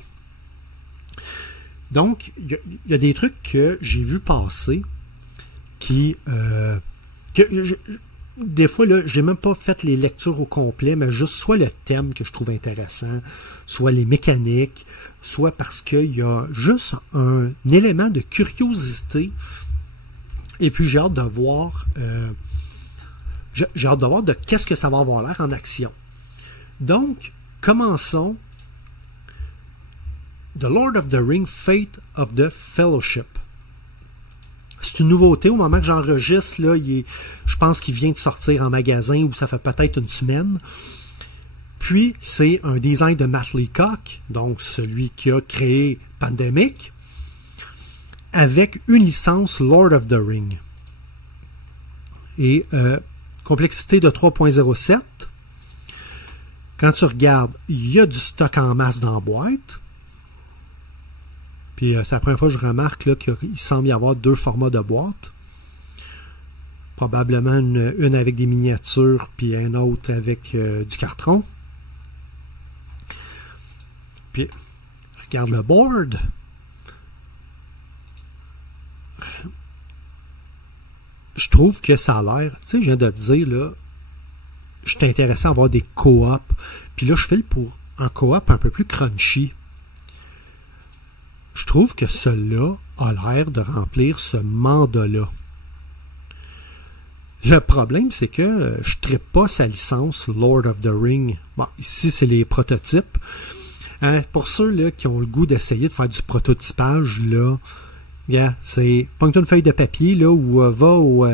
Donc, il y a des trucs que j'ai vu passer qui... des fois, là, j'ai même pas fait les lectures au complet, mais juste soit le thème que je trouve intéressant, soit les mécaniques, soit parce qu'il y a juste un élément de curiosité. Et puis j'ai hâte de voir de qu'est-ce que ça va avoir l'air en action. Donc, commençons. The Lord of the Ring, Fate of the Fellowship. C'est une nouveauté au moment que j'enregistre. Là, je pense qu'il vient de sortir en magasin ou ça fait peut-être une semaine. Puis, c'est un design de Matt Leacock, donc celui qui a créé Pandemic, avec une licence Lord of the Ring. Et complexité de 3.07. Quand tu regardes, il y a du stock en masse dans la boîte. Puis c'est la première fois que je remarque là, qu'il semble y avoir deux formats de boîte. Probablement une avec des miniatures, puis un autre avec du carton. Puis, regarde le board. Je trouve que ça a l'air... Tu sais, je viens de te dire, là, je suis intéressé à avoir des co-op. Puis là, je file pour un co-op un peu plus crunchy. Je trouve que celui-là a l'air de remplir ce mandat-là. Le problème, c'est que je ne trippe pas sa licence Lord of the Ring. Bon, ici, c'est les prototypes. Hein, pour ceux là, qui ont le goût d'essayer de faire du prototypage, là, yeah, c'est pogne-toi une feuille de papier là, ou va au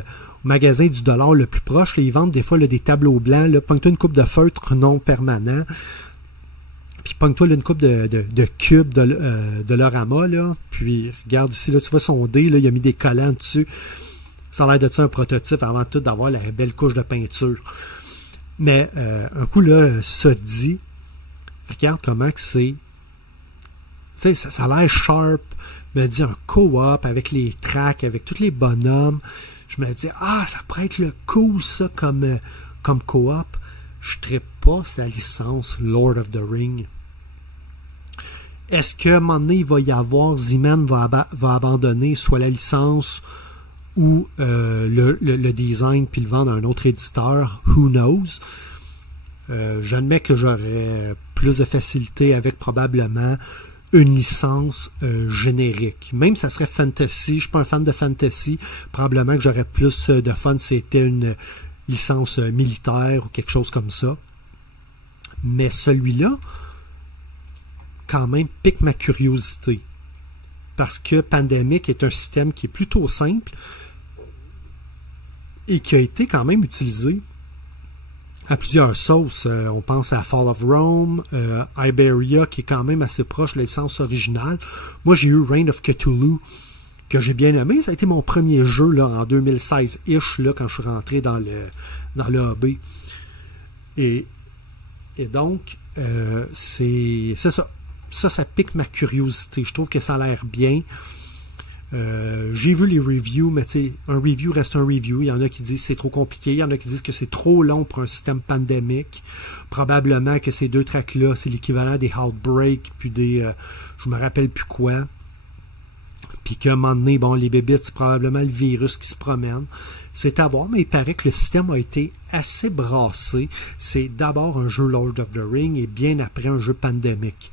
magasin du dollar le plus proche. Là, ils vendent des fois là, des tableaux blancs. Pogne-toi une coupe de feutre non permanent. Puis pogne-toi une coupe de cubes de l'orama, là. Puis regarde ici, là, tu vois son dé, là, il a mis des collants dessus. ça a l'air de ça un prototype avant tout d'avoir la belle couche de peinture. Mais un coup, là, ça dit, regarde comment que c'est. Tu sais, ça a l'air sharp. Me dit un co-op avec les tracks, avec tous les bonhommes. Je me dis, ça pourrait être le cool, ça, comme co-op. Je ne trippe pas sa licence Lord of the Ring. Est-ce qu'à un moment donné, il va y avoir, Z-Man va abandonner soit la licence ou le design puis le vendre à un autre éditeur? Who knows? J'admets que j'aurais plus de facilité avec probablement une licence générique. Même si ça serait fantasy, je suis pas un fan de fantasy, probablement que j'aurais plus de fun si c'était une licence militaire ou quelque chose comme ça. Mais celui-là, quand même, pique ma curiosité. Parce que Pandemic est un système qui est plutôt simple et qui a été quand même utilisé à plusieurs sauces. On pense à Fall of Rome, Iberia, qui est quand même assez proche de la licence originale. Moi, j'ai eu Reign of Cthulhu, que j'ai bien aimé. Ça a été mon premier jeu là, en 2016-ish, là, quand je suis rentré dans le hobby. Et donc, c'est ça. Ça pique ma curiosité. Je trouve que ça a l'air bien. J'ai vu les reviews, mais tu sais, un review reste un review. Il y en a qui disent que c'est trop compliqué, il y en a qui disent que c'est trop long pour un système pandémique. Probablement que ces deux tracks-là, c'est l'équivalent des Outbreak, puis des... je me rappelle plus quoi. Puis qu'à un moment donné, bon, les bébites, c'est probablement le virus qui se promène. C'est à voir, mais il paraît que le système a été assez brassé. C'est d'abord un jeu Lord of the Ring et bien après un jeu pandémique.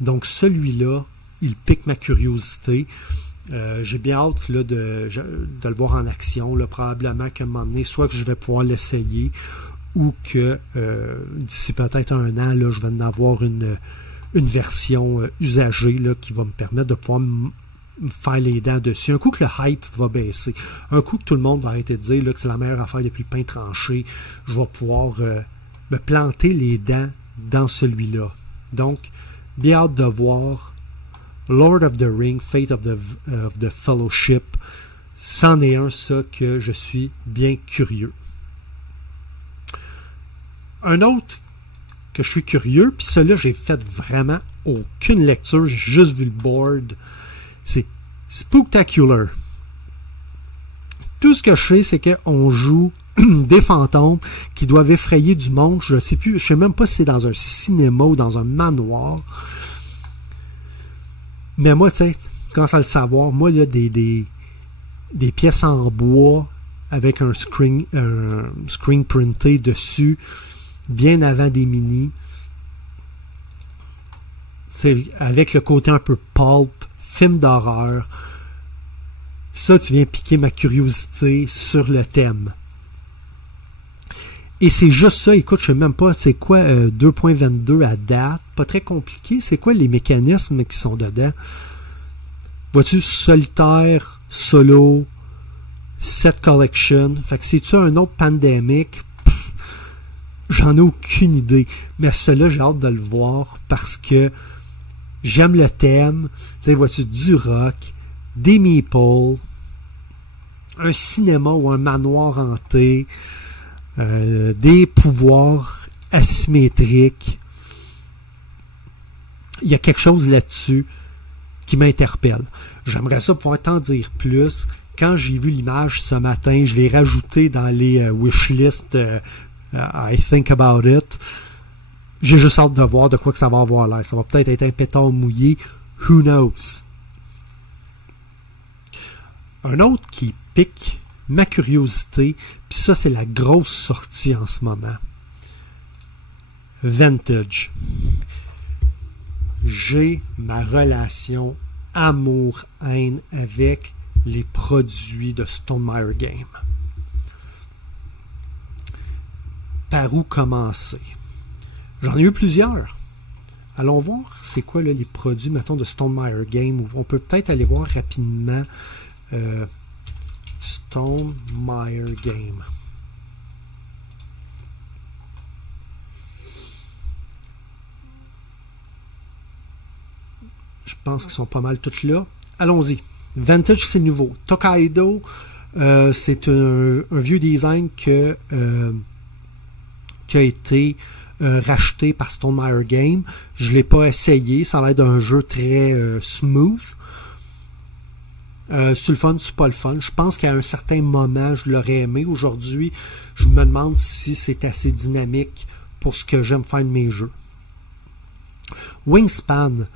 Donc celui-là, il pique ma curiosité. J'ai bien hâte là, de le voir en action. Là, probablement qu'à un moment donné, soit que je vais pouvoir l'essayer ou que d'ici peut-être un an, là, je vais en avoir une version usagée là, qui va me permettre de pouvoir me faire les dents dessus. Un coup que le hype va baisser, un coup que tout le monde va arrêter de dire là, que c'est la meilleure affaire depuis le pain tranché, je vais pouvoir me planter les dents dans celui-là. Donc, bien hâte de voir Lord of the Ring, Fate of the Fellowship. C'en est un, ça, que je suis bien curieux. Un autre que je suis curieux, puis celui-là, j'ai fait vraiment aucune lecture, j'ai juste vu le board, c'est Spooktacular. Tout ce que je sais, c'est qu'on joue des fantômes qui doivent effrayer du monde. Je sais même pas si c'est dans un cinéma ou dans un manoir. Mais moi, tu sais, tu commences à le savoir, moi, il y a des pièces en bois avec un screen printé dessus, bien avant des mini. C'est avec le côté un peu pulp, film d'horreur. Ça, tu viens piquer ma curiosité sur le thème. Et c'est juste ça, écoute, je sais même pas c'est quoi 2.22 à date, pas très compliqué, c'est quoi les mécanismes qui sont dedans? Vois-tu, solitaire, solo, set collection, fait que c'est-tu un autre pandémique? J'en ai aucune idée, mais celui-là, j'ai hâte de le voir parce que j'aime le thème, tu sais, vois-tu, du rock, des meeples, un cinéma ou un manoir hanté, des pouvoirs asymétriques. Il y a quelque chose là-dessus qui m'interpelle. J'aimerais ça pouvoir t'en dire plus. Quand j'ai vu l'image ce matin, je l'ai rajouté dans les wishlists I think about it. J'ai juste hâte de voir de quoi que ça va avoir l'air. Ça va peut-être être un pétard mouillé. Who knows? Un autre qui pique ma curiosité, puis ça, c'est la grosse sortie en ce moment. Vintage. J'ai ma relation amour-haine avec les produits de Stonemaier Game. Par où commencer? J'en ai eu plusieurs. Allons voir c'est quoi là, les produits, mettons, de Stonemaier Game. On peut peut-être aller voir rapidement Stonemaier Game. Je pense qu'ils sont pas mal tous là. Allons-y. Vintage, c'est nouveau. Tokaido, C'est un vieux design qui a été racheté par Stonemaier Games. Je ne l'ai pas essayé. Ça a l'air d'un jeu très smooth. C'est le fun, c'est pas le fun. Je pense qu'à un certain moment, je l'aurais aimé. Aujourd'hui, je me demande si c'est assez dynamique pour ce que j'aime faire de mes jeux. Wingspan.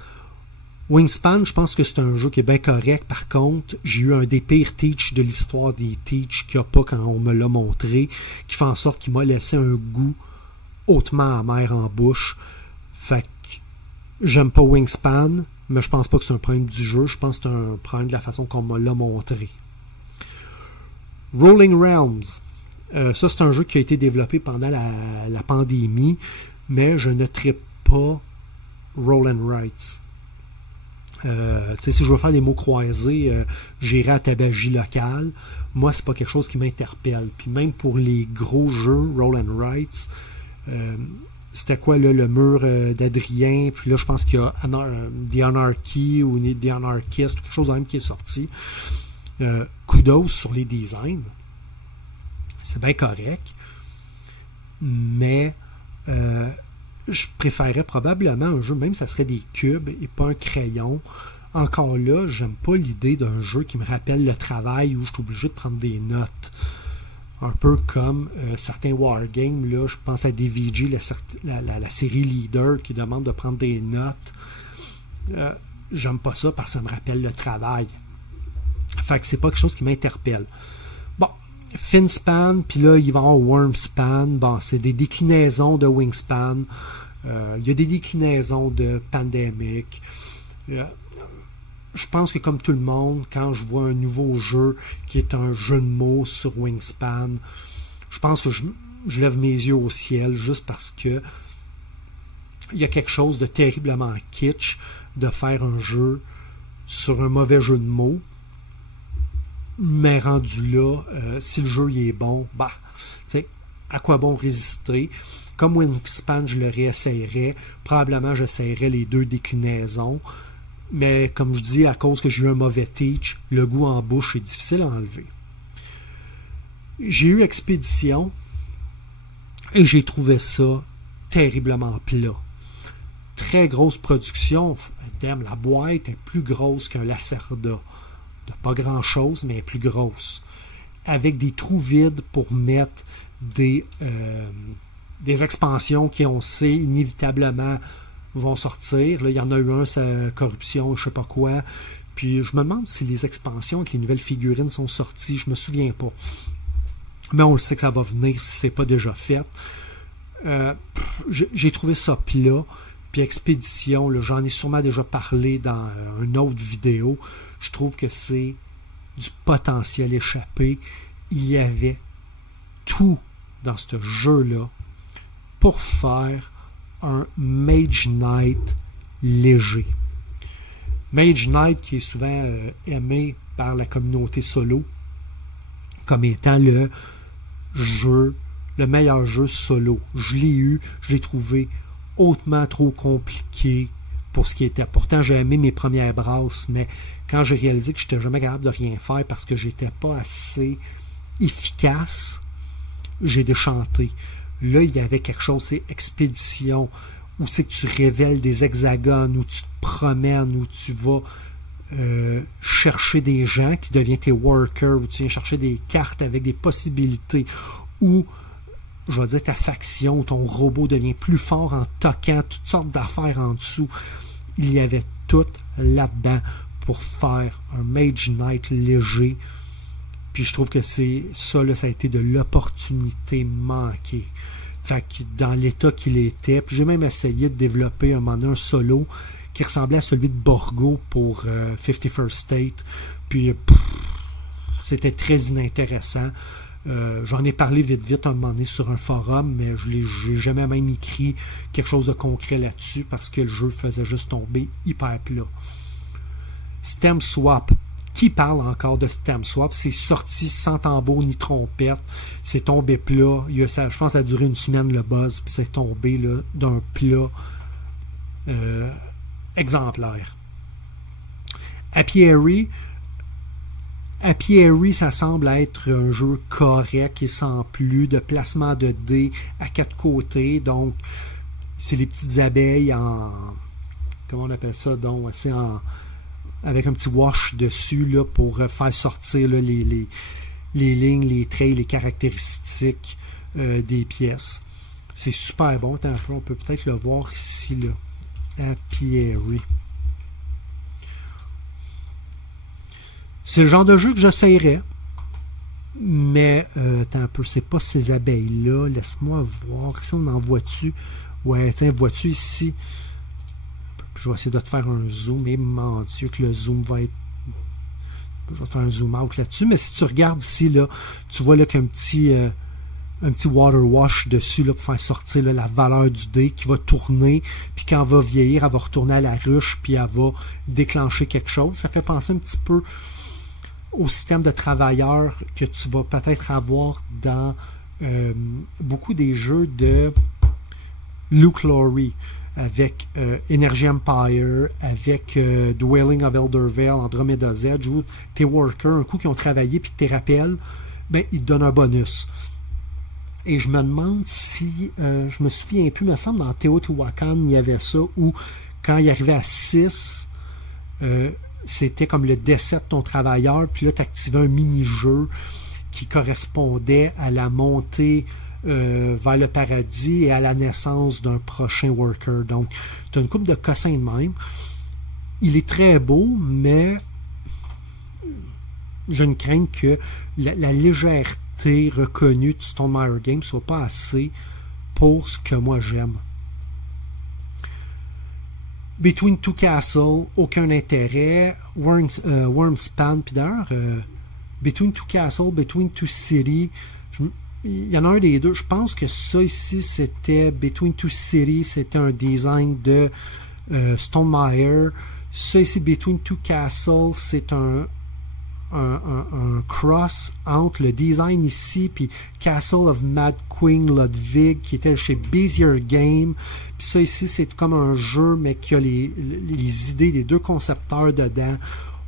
Wingspan, je pense que c'est un jeu qui est bien correct. Par contre, j'ai eu un des pires teach de l'histoire des teach qu'il n'y a pas quand on me l'a montré, qui fait en sorte qu'il m'a laissé un goût hautement amer en bouche. Fait que j'aime pas Wingspan, mais je pense pas que c'est un problème du jeu. Je pense que c'est un problème de la façon qu'on me l'a montré. Rolling Realms. Ça, c'est un jeu qui a été développé pendant la pandémie, mais je ne trippe pas Roll and Writes. Si je veux faire des mots croisés, j'irai à tabagie locale. Moi, c'est pas quelque chose qui m'interpelle. Puis même pour les gros jeux Roll and Writes, c'était quoi là, le mur d'Adrien, puis là je pense qu'il y a The Anarchy ou The Anarchist, quelque chose de même qui est sorti. Kudos sur les designs. C'est bien correct. Mais je préférerais probablement un jeu, même si ça serait des cubes et pas un crayon. Encore là, j'aime pas l'idée d'un jeu qui me rappelle le travail où je suis obligé de prendre des notes. Un peu comme certains wargames, là, je pense à DVG, la série Leader qui demande de prendre des notes. J'aime pas ça parce que ça me rappelle le travail. Fait que c'est pas quelque chose qui m'interpelle. Bon, Finspan, puis là, il va y avoir Wormspan. Bon, c'est des déclinaisons de Wingspan. Il y a des déclinaisons de Pandemic. Je pense que comme tout le monde, quand je vois un nouveau jeu qui est un jeu de mots sur Wingspan, je pense que je lève mes yeux au ciel juste parce que il y a quelque chose de terriblement kitsch de faire un jeu sur un mauvais jeu de mots. Mais rendu là, si le jeu il est bon, bah, tu sais, à quoi bon résister? Comme Wingspan, je le réessayerais. Probablement, j'essayerais les deux déclinaisons. Mais comme je dis, à cause que j'ai eu un mauvais teach, le goût en bouche est difficile à enlever. J'ai eu Expédition et j'ai trouvé ça terriblement plat. Très grosse production. La boîte est plus grosse qu'un Lacerda. Pas grand chose, mais plus grosse. Avec des trous vides pour mettre des expansions qui, on sait, inévitablement vont sortir. Là, il y en a eu un, c'est Corruption, je sais pas quoi. Puis je me demande si les expansions avec les nouvelles figurines sont sorties. Je me souviens pas. Mais on le sait que ça va venir si c'est pas déjà fait. J'ai trouvé ça plat. Puis Expédition, j'en ai sûrement déjà parlé dans une autre vidéo. Je trouve que c'est du potentiel échappé. Il y avait tout dans ce jeu-là pour faire un Mage Knight léger. Mage Knight qui est souvent aimé par la communauté solo comme étant le meilleur jeu solo. Je l'ai eu, je l'ai trouvé hautement trop compliqué pour ce qui était. Pourtant, j'ai aimé mes premières brasses, mais quand j'ai réalisé que je n'étais jamais capable de rien faire parce que j'étais pas assez efficace, j'ai déchanté. Là, il y avait quelque chose, c'est Expédition, où c'est que tu révèles des hexagones, où tu te promènes, où tu vas chercher des gens qui deviennent tes workers, où tu viens chercher des cartes avec des possibilités, où, je vais dire, ta faction, où ton robot devient plus fort en toquant toutes sortes d'affaires en dessous. Il y avait tout là-dedans pour faire un Mage Knight léger. Puis je trouve que c'est ça, là, ça a été de l'opportunité manquée. Fait que dans l'état qu'il était, puis j'ai même essayé de développer un solo qui ressemblait à celui de Borgo pour 51st State. Puis c'était très inintéressant. J'en ai parlé vite un moment donné sur un forum, mais je n'ai jamais même écrit quelque chose de concret là-dessus parce que le jeu faisait juste tomber hyper plat. Stem Swap. Qui parle encore de Stem Swap? C'est sorti sans tambour ni trompette. C'est tombé plat. Je pense que ça a duré une semaine le buzz, puis c'est tombé d'un plat exemplaire. Apiary, Happy Harry, ça semble être un jeu correct et sans plus, de placement de dés à 4 côtés. Donc, c'est les petites abeilles en... Comment on appelle ça? Donc, c'est en... avec un petit wash dessus là, pour faire sortir là, les lignes, les traits, les caractéristiques des pièces. C'est super bon. Attends un peu, on peut peut-être le voir ici, là. Happy Harry. C'est le genre de jeu que j'essayerais. Mais, attends un peu, c'est pas ces abeilles-là. Laisse-moi voir. Ici, on en voit-tu? Ouais, attends, vois-tu ici? Je vais essayer de te faire un zoom. Et mon Dieu, que le zoom va être... Je vais faire un zoom out là-dessus. Mais si tu regardes ici, là, tu vois là qu'un petit water wash dessus là, pour faire sortir là, la valeur du dé qui va tourner. Puis quand elle va vieillir, elle va retourner à la ruche. Puis elle va déclencher quelque chose. Ça fait penser un petit peu au système de travailleurs que tu vas peut-être avoir dans beaucoup des jeux de Luke Lowry, avec Energy Empire, avec Dwelling of Eldervale, Andromeda's Edge, où tes workers, un coup qui ont travaillé puis que tu les rappelles, ben, ils te donnent un bonus. Et je me demande si, je me souviens plus, il me semble dans Teotihuacan, il y avait ça, où quand il arrivait à 6, c'était comme le décès de ton travailleur, puis là, tu activais un mini-jeu qui correspondait à la montée vers le paradis et à la naissance d'un prochain worker. Donc, tu as une couple de cossins de même. Il est très beau, mais je ne crains que la légèreté reconnue de Stonemaier Games ne soit pas assez pour ce que moi j'aime. Between Two Castles, aucun intérêt. Wormspan, puis d'ailleurs, Between Two Castles, Between Two Cities, il y en a un des deux. Je pense que ça ici, c'était Between Two Cities, c'était un design de Stonemaier. Ça ici, Between Two Castles, c'est un cross entre le design ici puis Castle of Mad Queen Ludwig qui était chez Bezier Game. Puis ça ici, c'est comme un jeu mais qui a les idées des deux concepteurs dedans.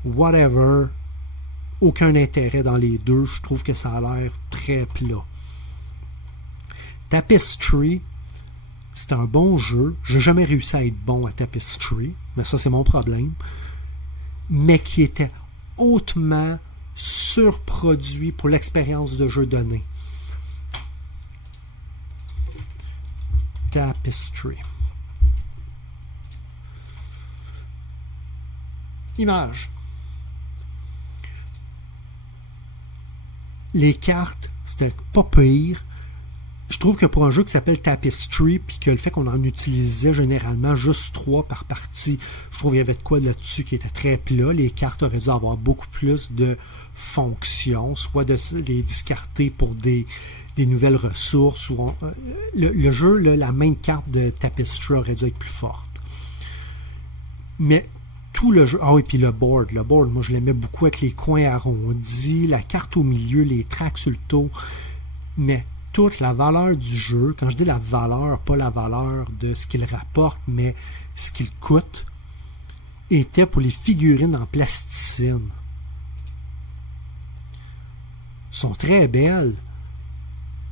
Whatever. Aucun intérêt dans les deux. Je trouve que ça a l'air très plat. Tapestry, c'est un bon jeu. J'ai jamais réussi à être bon à Tapestry, mais ça c'est mon problème. Mais qui était hautement surproduit pour l'expérience de jeu donnée. Tapestry. Image. Les cartes, c'était pas pire. Je trouve que pour un jeu qui s'appelle Tapestry, puis que le fait qu'on en utilisait généralement juste 3 par partie, je trouve qu'il y avait de quoi là-dessus qui était très plat. Les cartes auraient dû avoir beaucoup plus de fonctions, soit de les discarter pour des nouvelles ressources. Ou le jeu, là, la main de carte de Tapestry aurait dû être plus forte. Mais tout le jeu... Ah oui, puis le board, moi je l'aimais beaucoup avec les coins arrondis, la carte au milieu, les tracks sur le dos, mais toute la valeur du jeu, quand je dis la valeur, pas la valeur de ce qu'il rapporte, mais ce qu'il coûte, était pour les figurines en plasticine. Elles sont très belles,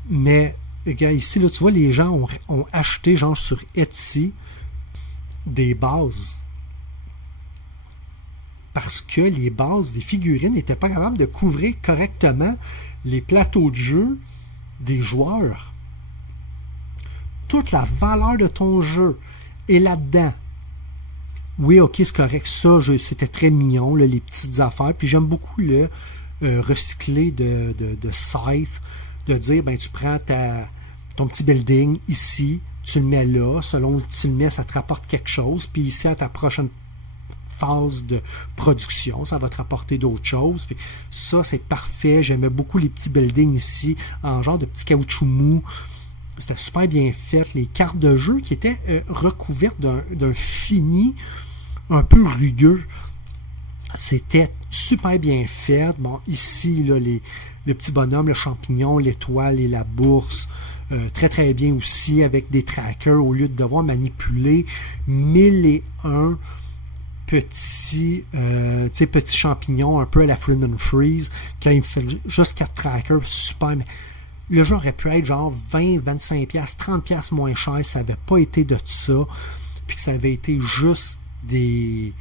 mais regarde ici, là, tu vois, les gens ont acheté, genre sur Etsy, des bases. Parce que les bases des figurines n'étaient pas capables de couvrir correctement les plateaux de jeu des joueurs. Toute la valeur de ton jeu est là-dedans. Oui, ok, c'est correct. Ça, c'était très mignon, là, les petites affaires. Puis j'aime beaucoup le recycler de Scythe, de dire, ben tu prends ton petit building ici, tu le mets là, selon où tu le mets, ça te rapporte quelque chose. Puis ici, à ta prochaine phase de production, ça va te rapporter d'autres choses. Puis ça, c'est parfait. J'aimais beaucoup les petits buildings ici, en genre de petits caoutchouc mou. C'était super bien fait. Les cartes de jeu qui étaient recouvertes d'un fini un peu rugueux. C'était super bien fait. Bon, ici, là, le petit bonhomme, le champignon, l'étoile et la bourse. Très très bien aussi, avec des trackers au lieu de devoir manipuler 1001 petit champignon, un peu à la Freeman Freeze, quand il me fait juste 4 trackers, super, mais le jeu aurait pu être genre 20, 25$, 30$ moins cher, ça n'avait pas été de ça, puis que ça avait été juste des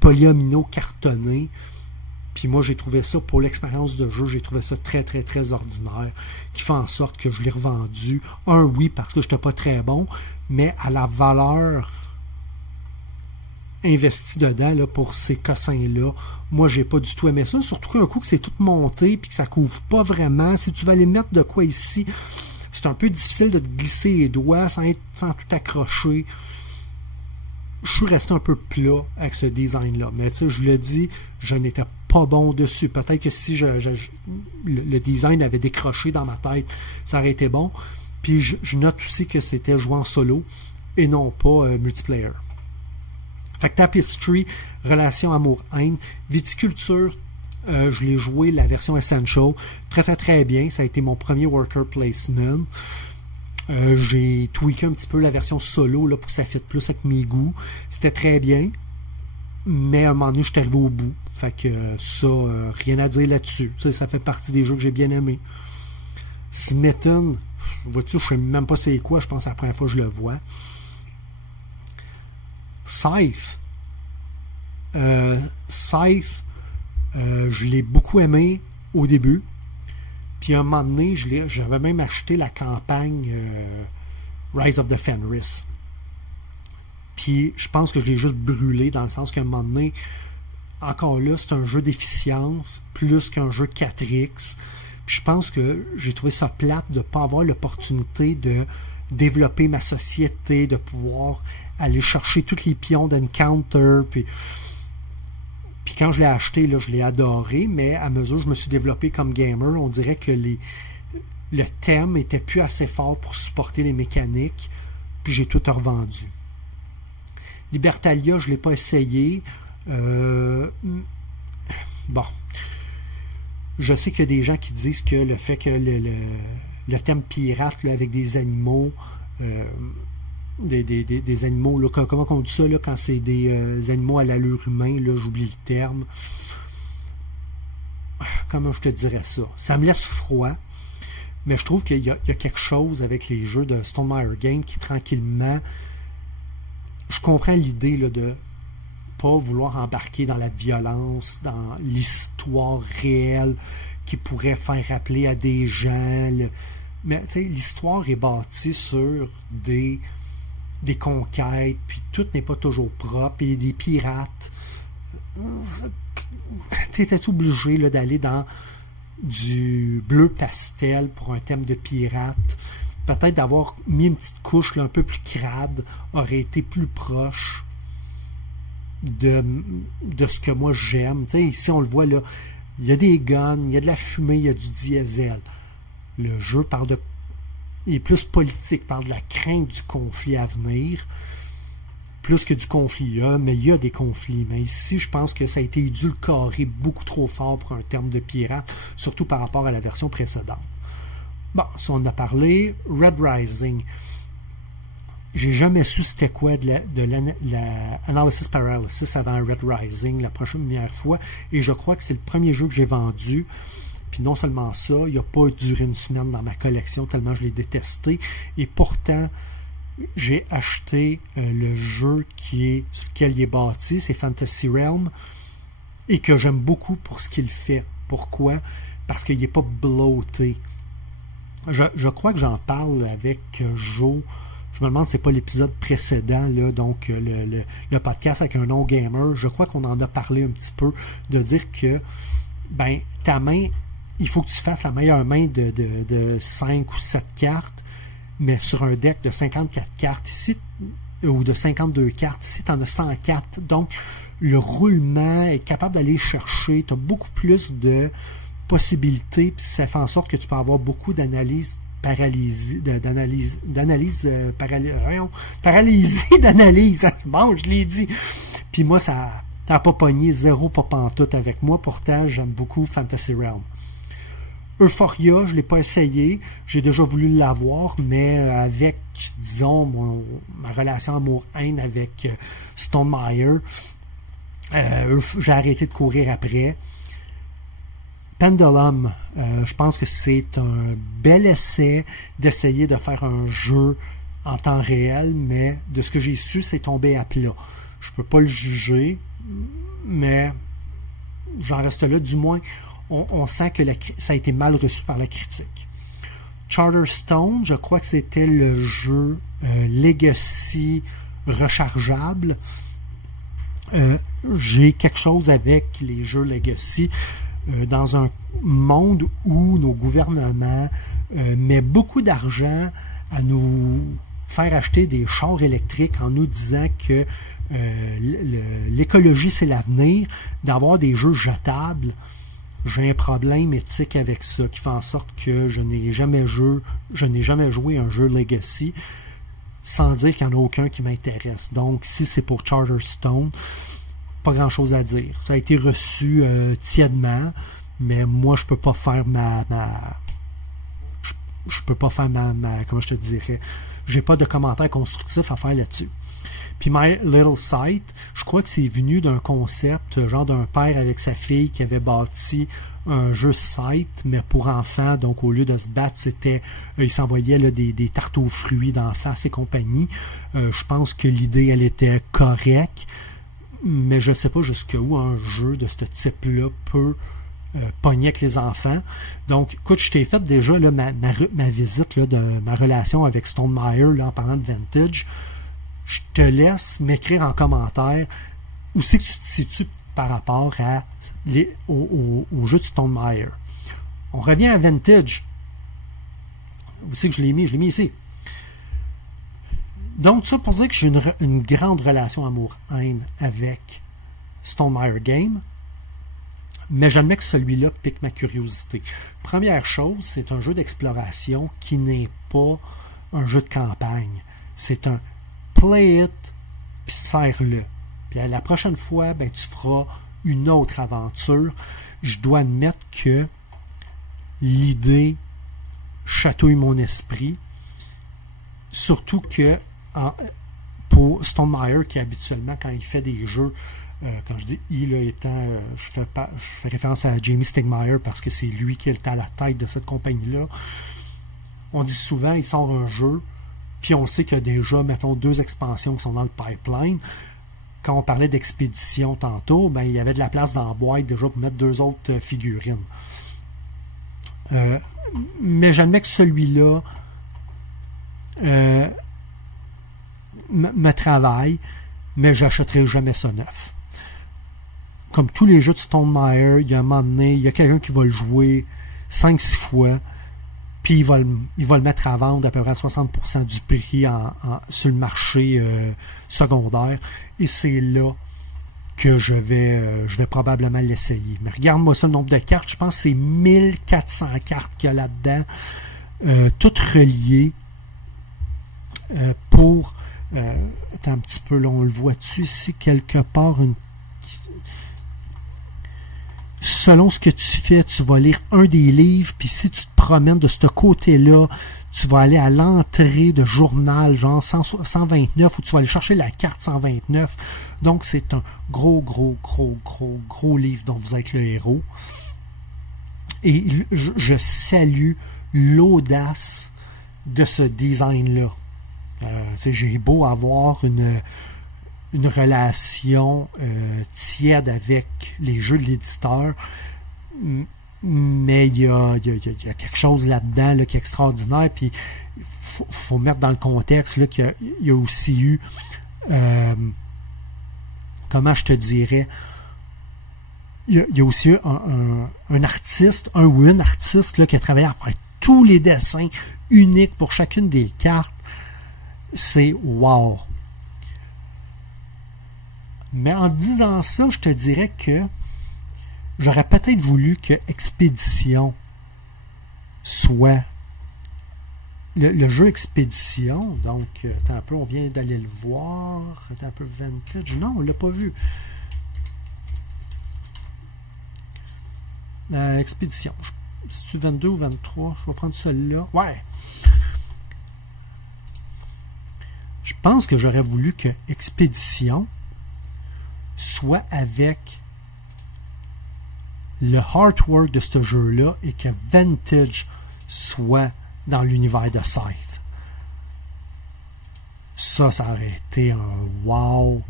polyaminos cartonnés. Puis moi, j'ai trouvé ça, pour l'expérience de jeu, j'ai trouvé ça très, très, très ordinaire, qui fait en sorte que je l'ai revendu. Oui, parce que j'étais pas très bon, mais à la valeur investie dedans, là, pour ces cossins-là, moi, j'ai pas du tout aimé ça. Surtout qu'un coup que c'est tout monté, puis que ça couvre pas vraiment. Si tu vas aller mettre de quoi ici, c'est un peu difficile de te glisser les doigts sans tout accrocher. Je suis resté un peu plat avec ce design-là. Mais tu sais, je le dis, je n'étais pas bon dessus. Peut-être que si le design avait décroché dans ma tête, ça aurait été bon. Puis je note aussi que c'était joué en solo et non pas multiplayer. Fait que Tapestry, relation amour-haine. Viticulture, je l'ai joué la version Essential. Très très très bien. Ça a été mon premier worker placement. J'ai tweaké un petit peu la version solo là, pour que ça fitte plus avec mes goûts. C'était très bien, mais à un moment donné, je suis arrivé au bout. Fait que ça, rien à dire là-dessus. Ça fait partie des jeux que j'ai bien aimés. Smitten, vois-tu, je sais même pas c'est quoi, je pense que c'est la première fois que je le vois. Scythe. Scythe, je l'ai beaucoup aimé au début. Puis à un moment donné, j'avais même acheté la campagne Rise of the Fenris. Puis je pense que je l'ai juste brûlé dans le sens qu'à un moment donné, encore là, c'est un jeu d'efficience plus qu'un jeu 4X. Puis je pense que j'ai trouvé ça plate de ne pas avoir l'opportunité de développer ma société, de pouvoir aller chercher tous les pions d'encounter. Puis quand je l'ai acheté, là, je l'ai adoré, mais à mesure que je me suis développé comme gamer, on dirait que le thème était plus assez fort pour supporter les mécaniques, puis j'ai tout revendu. Libertalia, je ne l'ai pas essayé. Bon. Je sais qu'il y a des gens qui disent que le fait que le thème pirate là, avec des animaux, des animaux, là, comment on dit ça là, quand c'est des animaux à l'allure humaine, j'oublie le terme. Comment je te dirais ça? Ça me laisse froid, mais je trouve qu'il y a quelque chose avec les jeux de Stonemaier Games qui tranquillement, je comprends l'idée là, de pas vouloir embarquer dans la violence, dans l'histoire réelle qui pourrait faire rappeler à des gens. Mais l'histoire est bâtie sur des conquêtes, puis tout n'est pas toujours propre, et des pirates. Tu étais obligé là, d'aller dans du bleu pastel pour un thème de pirate. Peut-être d'avoir mis une petite couche là, un peu plus crade aurait été plus proche de ce que moi j'aime. Ici on le voit là, il y a des guns, il y a de la fumée, il y a du diesel. Le jeu il est plus politique, parle de la crainte du conflit à venir, plus que du conflit là, mais il y a des conflits. Mais ici, je pense que ça a été édulcoré beaucoup trop fort pour un terme de pirate, surtout par rapport à la version précédente. Bon, ça on en a parlé. Red Rising. J'ai jamais su c'était quoi de la Analysis Paralysis avant Red Rising la première fois, et je crois que c'est le premier jeu que j'ai vendu. Puis non seulement ça, il n'a pas duré une semaine dans ma collection tellement je l'ai détesté, et pourtant j'ai acheté le jeu sur lequel il est bâti, c'est Fantasy Realm, et que j'aime beaucoup pour ce qu'il fait. Pourquoi? Parce qu'il n'est pas bloaté. Je crois que j'en parle avec Joe. Je me demande si c'est pas l'épisode précédent, là, donc le podcast avec un non-gamer. Je crois qu'on en a parlé un petit peu, de dire que ta main, il faut que tu fasses la meilleure main de 5 ou 7 cartes, mais sur un deck de 54 cartes ici, ou de 52 cartes, ici tu en as 104. Donc le roulement est capable d'aller chercher, tu as beaucoup plus de possibilités, puis ça fait en sorte que tu peux avoir beaucoup d'analyse paralysie d'analyse. Bon, je l'ai dit. Puis moi, ça n'a pas pogné, zéro pas pantoute avec moi. Pourtant, j'aime beaucoup Fantasy Realm. Euphoria, je ne l'ai pas essayé. J'ai déjà voulu l'avoir, mais avec, disons, ma relation amour-haine avec Stonemaier, J'ai arrêté de courir après. Pendulum, je pense que c'est un bel essai d'essayer de faire un jeu en temps réel, mais de ce que j'ai su, c'est tombé à plat. Je peux pas le juger, mais j'en reste là. Du moins, on sent que ça a été mal reçu par la critique. Charterstone, je crois que c'était le jeu Legacy rechargeable. J'ai quelque chose avec les jeux Legacy dans un monde où nos gouvernements mettent beaucoup d'argent à nous faire acheter des chars électriques en nous disant que l'écologie c'est l'avenir, d'avoir des jeux jetables. J'ai un problème éthique avec ça qui fait en sorte que je n'ai jamais joué un jeu Legacy sans dire qu'il n'y en a aucun qui m'intéresse. Donc, si c'est pour Charterstone, pas grand-chose à dire. Ça a été reçu tièdement, mais moi, je peux pas faire je peux pas faire comment je te dirais, j'ai pas de commentaires constructifs à faire là-dessus. Puis My Little Sight, je crois que c'est venu d'un concept, genre d'un père avec sa fille qui avait bâti un jeu Sight, mais pour enfants, donc au lieu de se battre, c'était il s'envoyait des tartes aux fruits d'en face et compagnie. Je pense que l'idée, elle était correcte, mais je sais pas jusqu'où un jeu de ce type-là peut pogner avec les enfants. Donc, écoute, je t'ai fait déjà là, ma visite là, de ma relation avec Stonemaier là, en parlant de Vintage. Je te laisse m'écrire en commentaire où c'est que tu te situes par rapport au jeu de Stonemaier. On revient à Vintage. Où c'est que je l'ai mis? Je l'ai mis ici. Donc, ça pour dire que j'ai une grande relation amour-haine avec Stonemaier Game, mais j'admets que celui-là pique ma curiosité. Première chose, c'est un jeu d'exploration qui n'est pas un jeu de campagne. C'est un play it, puis serre-le. Puis la prochaine fois, ben, tu feras une autre aventure. Je dois admettre que l'idée chatouille mon esprit. Surtout que pour Stonemaier, qui habituellement, quand il fait des jeux, quand je dis il étant, je fais référence à Jamie Stegmaier parce que c'est lui qui est à la tête de cette compagnie-là. On dit souvent, il sort un jeu, puis on sait qu'il y a déjà, mettons, 2 expansions qui sont dans le pipeline. Quand on parlait d'expédition tantôt, ben, il y avait de la place dans la boîte déjà pour mettre 2 autres figurines. Mais j'admets que celui-là me travaille, mais j'achèterai jamais ça neuf. Comme tous les jeux de Stonemaier, il y a un moment donné, il y a quelqu'un qui va le jouer 5-6 fois, puis il va le mettre à vendre à peu près à 60% du prix sur le marché secondaire. Et c'est là que je vais probablement l'essayer. Mais regarde-moi ça, le nombre de cartes. Je pense que c'est 1400 cartes qu'il y a là-dedans, toutes reliées pour... attends un petit peu, là, on le voit-tu ici quelque part, selon ce que tu fais, tu vas lire un des livres, puis si tu te promènes de ce côté-là, tu vas aller à l'entrée de journal, genre 129, où tu vas aller chercher la carte 129. Donc, c'est un gros livre dont vous êtes le héros. Et je salue l'audace de ce design-là. J'ai beau avoir une relation tiède avec les jeux de l'éditeur, mais il y a quelque chose là-dedans là, qui est extraordinaire. Puis il faut mettre dans le contexte là, qu'il y a aussi eu, comment je te dirais, il y a aussi eu un artiste, un ou une artiste là, qui a travaillé à faire tous les dessins uniques pour chacune des cartes. C'est wow. Mais en disant ça, je te dirais que j'aurais peut-être voulu que Expédition soit le jeu Expédition. Donc, attends un peu, on vient d'aller le voir. Attends un peu, Vintage. Non, on l'a pas vu. Expédition. Si tu 22 ou 23, je vais prendre celui-là. Ouais. Je pense que j'aurais voulu que Expédition soit avec le artwork de ce jeu-là et que Vantage soit dans l'univers de Scythe. Ça aurait été un wow,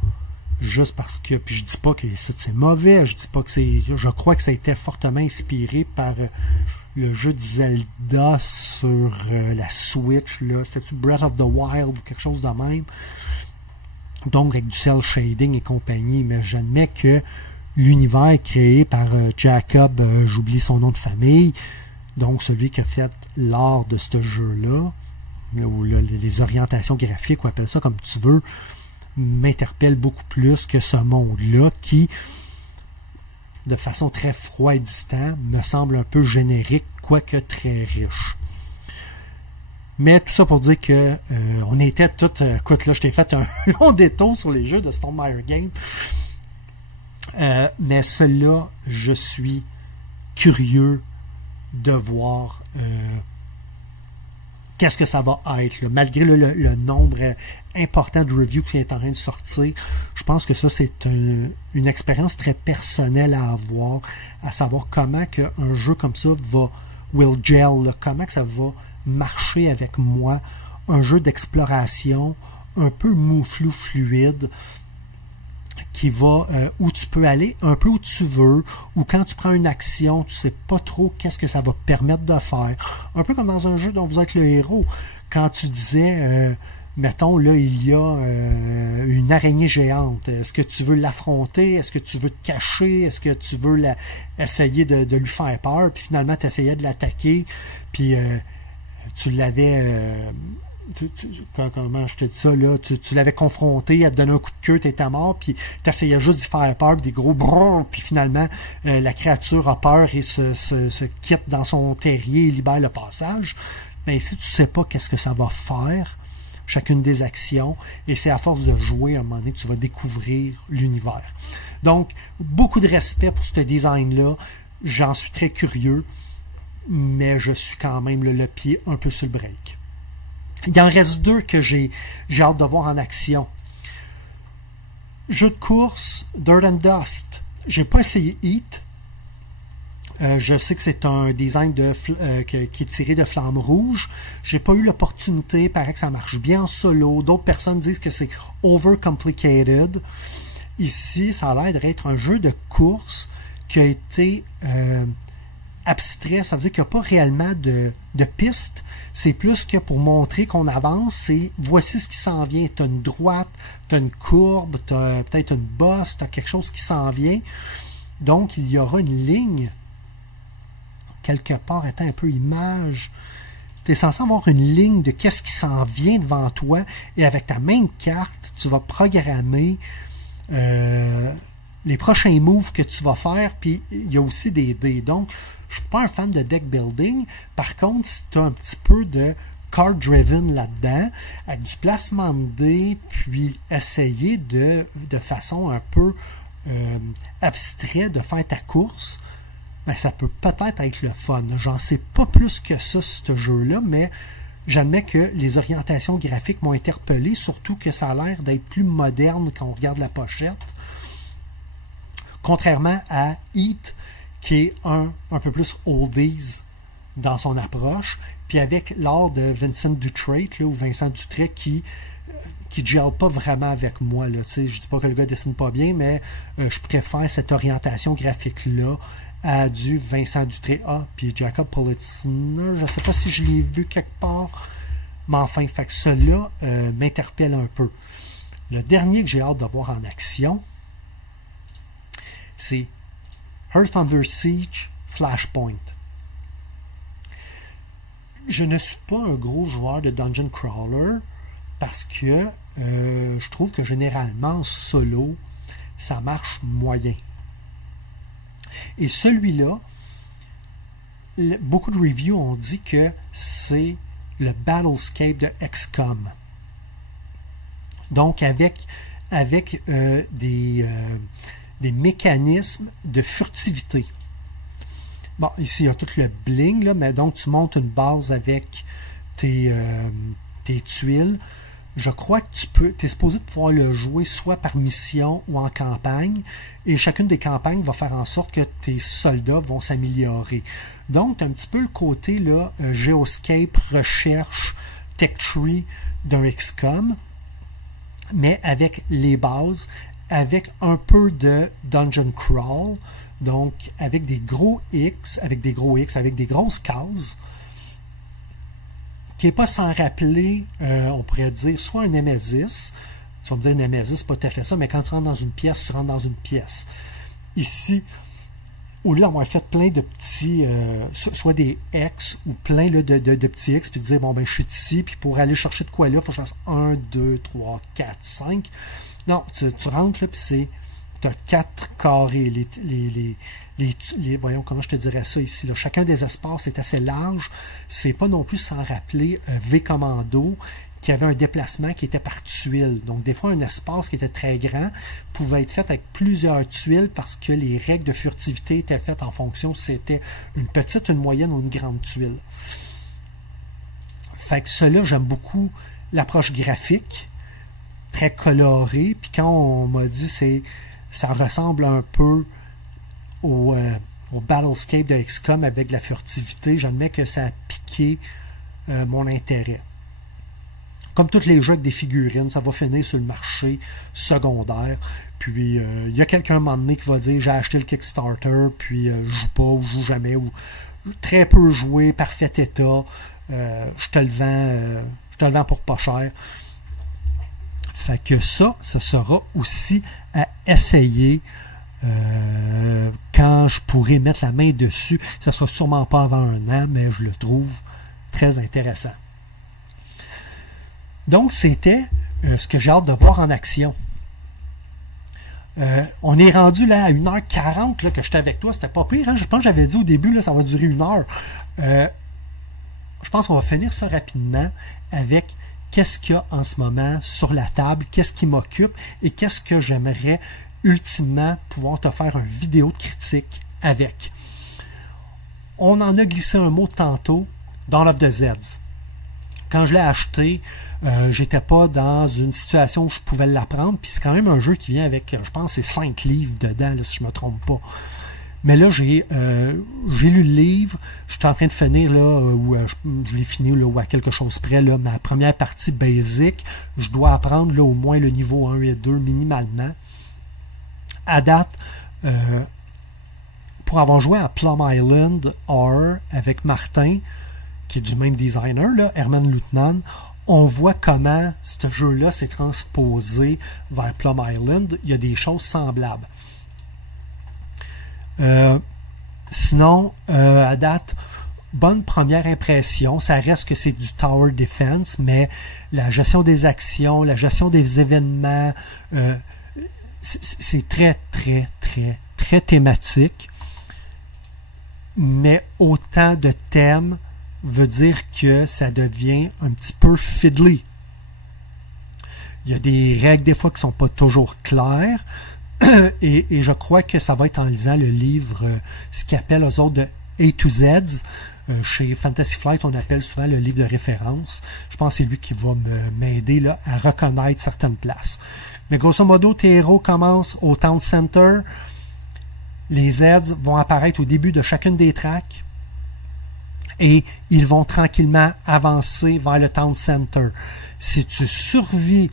juste parce que, puis je dis pas que c'est mauvais, je dis pas que je crois que ça a été fortement inspiré par le jeu de Zelda sur la Switch, là, c'était-tu Breath of the Wild ou quelque chose de même, donc avec du cel shading et compagnie, mais j'admets que l'univers créé par Jacob, j'oublie son nom de famille, donc celui qui a fait l'art de ce jeu-là, ou les orientations graphiques, ou appelle ça comme tu veux, m'interpelle beaucoup plus que ce monde-là qui, de façon très froide et distante, me semble un peu générique, quoique très riche. Mais tout ça pour dire que on était tous... écoute, là, je t'ai fait un long détour sur les jeux de Stonemaier Games. Mais ceux-là, je suis curieux de voir qu'est-ce que ça va être, là. Malgré le nombre important de reviews qui est en train de sortir. Je pense que ça, c'est une expérience très personnelle à avoir, à savoir comment qu'un jeu comme ça will gel, là, comment que ça va marcher avec moi. Un jeu d'exploration un peu mouflou fluide, qui va où tu peux aller, un peu où tu veux, ou quand tu prends une action, tu sais pas trop qu'est-ce que ça va te permettre de faire. Un peu comme dans un jeu dont vous êtes le héros. Quand tu disais, mettons, là, il y a une araignée géante. Est-ce que tu veux l'affronter? Est-ce que tu veux te cacher? Est-ce que tu veux essayer de lui faire peur? Puis finalement, tu essayais de l'attaquer, puis tu l'avais... comment je te dis ça, là, tu l'avais confronté, elle te donnait un coup de queue, t'étais mort, puis t'essayais juste d'y faire peur, des gros brrr, puis finalement, la créature a peur et se quitte dans son terrier et libère le passage. Mais si tu sais pas qu'est-ce que ça va faire, chacune des actions, et c'est à force de jouer, à un moment donné, que tu vas découvrir l'univers. Donc, beaucoup de respect pour ce design-là, j'en suis très curieux, mais je suis quand même le pied un peu sur le break. Il en reste deux que j'ai hâte de voir en action. Jeu de course, Dirt and Dust. J'ai pas essayé Heat. Je sais que c'est un design qui est tiré de Flamme Rouge. J'ai pas eu l'opportunité. Il paraît que ça marche bien en solo. D'autres personnes disent que c'est overcomplicated. Ici, ça a l'air d'être un jeu de course qui a été abstrait. Ça veut dire qu'il n'y a pas réellement de piste. C'est plus que pour montrer qu'on avance, c'est voici ce qui s'en vient. Tu as une droite, tu as une courbe, tu as peut-être une bosse, tu as quelque chose qui s'en vient. Donc, il y aura une ligne quelque part, étant un peu image. Tu es censé avoir une ligne de qu'est-ce qui s'en vient devant toi et avec ta même carte, tu vas programmer les prochains moves que tu vas faire, puis il y a aussi des dés. Donc, je suis pas un fan de deck building. Par contre, si tu as un petit peu de card driven là-dedans, avec du placement de dés, puis essayer de façon un peu abstraite de faire ta course, ben, ça peut peut-être être le fun. J'en sais pas plus que ça sur ce jeu-là, mais j'admets que les orientations graphiques m'ont interpellé, surtout que ça a l'air d'être plus moderne quand on regarde la pochette. Contrairement à Heat, qui est un peu plus oldies dans son approche, puis avec l'art de Vincent Dutrait, là, ou Vincent Dutrait, qui gèle pas vraiment avec moi. Là, je dis pas que le gars dessine pas bien, mais je préfère cette orientation graphique-là à du Vincent Dutrait. Ah, puis Jacob Politzner, je sais pas si je l'ai vu quelque part, mais enfin, fait que cela m'interpelle un peu. Le dernier que j'ai hâte de voir en action, c'est Earth Under Siege Flashpoint. Je ne suis pas un gros joueur de Dungeon Crawler parce que je trouve que généralement solo, ça marche moyen. Et celui-là, beaucoup de reviews ont dit que c'est le Battlescape de XCOM. Donc avec des mécanismes de furtivité. Bon, ici, il y a tout le bling, là, mais donc tu montes une base avec tes tuiles. je crois que tu es supposé de pouvoir le jouer soit par mission ou en campagne, et chacune des campagnes va faire en sorte que tes soldats vont s'améliorer. Donc, tu as un petit peu le côté là, Geoscape, recherche, tech tree d'un XCOM, mais avec les bases, avec un peu de dungeon crawl, donc avec des gros X, avec des grosses cases, qui n'est pas sans rappeler, on pourrait dire, soit un Nemesis. Tu vas me dire, Nemesis, c'est pas tout à fait ça, mais quand tu rentres dans une pièce, tu rentres dans une pièce. Ici, au lieu d'avoir fait plein de petits, soit des X ou plein là, de petits X, puis de dire, bon, ben, je suis ici, puis pour aller chercher de quoi là, il faut que je fasse 1, 2, 3, 4, 5. Non, tu rentres là, puis tu as 4 carrés. Voyons comment je te dirais ça ici. Là. Chacun des espaces est assez large. C'est pas non plus sans rappeler V-Commando qui avait un déplacement qui était par tuile. Donc, des fois, un espace qui était très grand pouvait être fait avec plusieurs tuiles parce que les règles de furtivité étaient faites en fonction si c'était une petite, une moyenne ou une grande tuile. Fait que cela, j'aime beaucoup l'approche graphique, très colorée. Puis quand on m'a dit ça ressemble un peu au Battlescape de XCOM avec de la furtivité, j'admets que ça a piqué mon intérêt. Comme tous les jeux avec des figurines, ça va finir sur le marché secondaire. Puis il y a quelqu'un à un moment donné qui va dire j'ai acheté le Kickstarter, puis je joue pas ou je joue jamais, ou très peu joué, parfait état, je te le vends pour pas cher. Fait que ça sera aussi à essayer quand je pourrai mettre la main dessus. Ça sera sûrement pas avant un an, mais je le trouve très intéressant. Donc, c'était ce que j'ai hâte de voir en action. On est rendu là à 1h40 là, que j'étais avec toi. C'était pas pire. Hein? Je pense que j'avais dit au début, là, ça va durer 1 heure. Je pense qu'on va finir ça rapidement avec qu'est-ce qu'il y a en ce moment sur la table, qu'est-ce qui m'occupe et qu'est-ce que j'aimerais ultimement pouvoir te faire une vidéo de critique avec. On en a glissé un mot tantôt, Dawn of the Zeds. Quand je l'ai acheté, j'étais pas dans une situation où je pouvais l'apprendre, puis c'est quand même un jeu qui vient avec, je pense, c'est 5 livres dedans, là, si je me trompe pas. Mais là, j'ai lu le livre, je suis en train de finir, là, où je l'ai fini, là, ou à quelque chose près, là, ma première partie basic. Je dois apprendre, là, au moins le niveau 1 et 2 minimalement. À date, pour avoir joué à Plum Island Horror avec Martin, qui est du même designer, là, Herman Lutman, on voit comment ce jeu-là s'est transposé vers Plum Island. Il y a des choses semblables. Sinon, à date, bonne première impression. Ça reste que c'est du Tower Defense, mais la gestion des actions, la gestion des événements, c'est très, très, très, très thématique. Mais autant de thèmes veut dire que ça devient un petit peu fiddly. Il y a des règles des fois qui ne sont pas toujours claires. Et je crois que ça va être en lisant le livre, ce qu'ils appellent eux autres de A to Z. Chez Fantasy Flight, on appelle souvent le livre de référence. Je pense que c'est lui qui va m'aider à reconnaître certaines places. Mais grosso modo, tes héros commencent au Town Center. Les Zeds vont apparaître au début de chacune des tracks. Et ils vont tranquillement avancer vers le Town Center. Si tu survis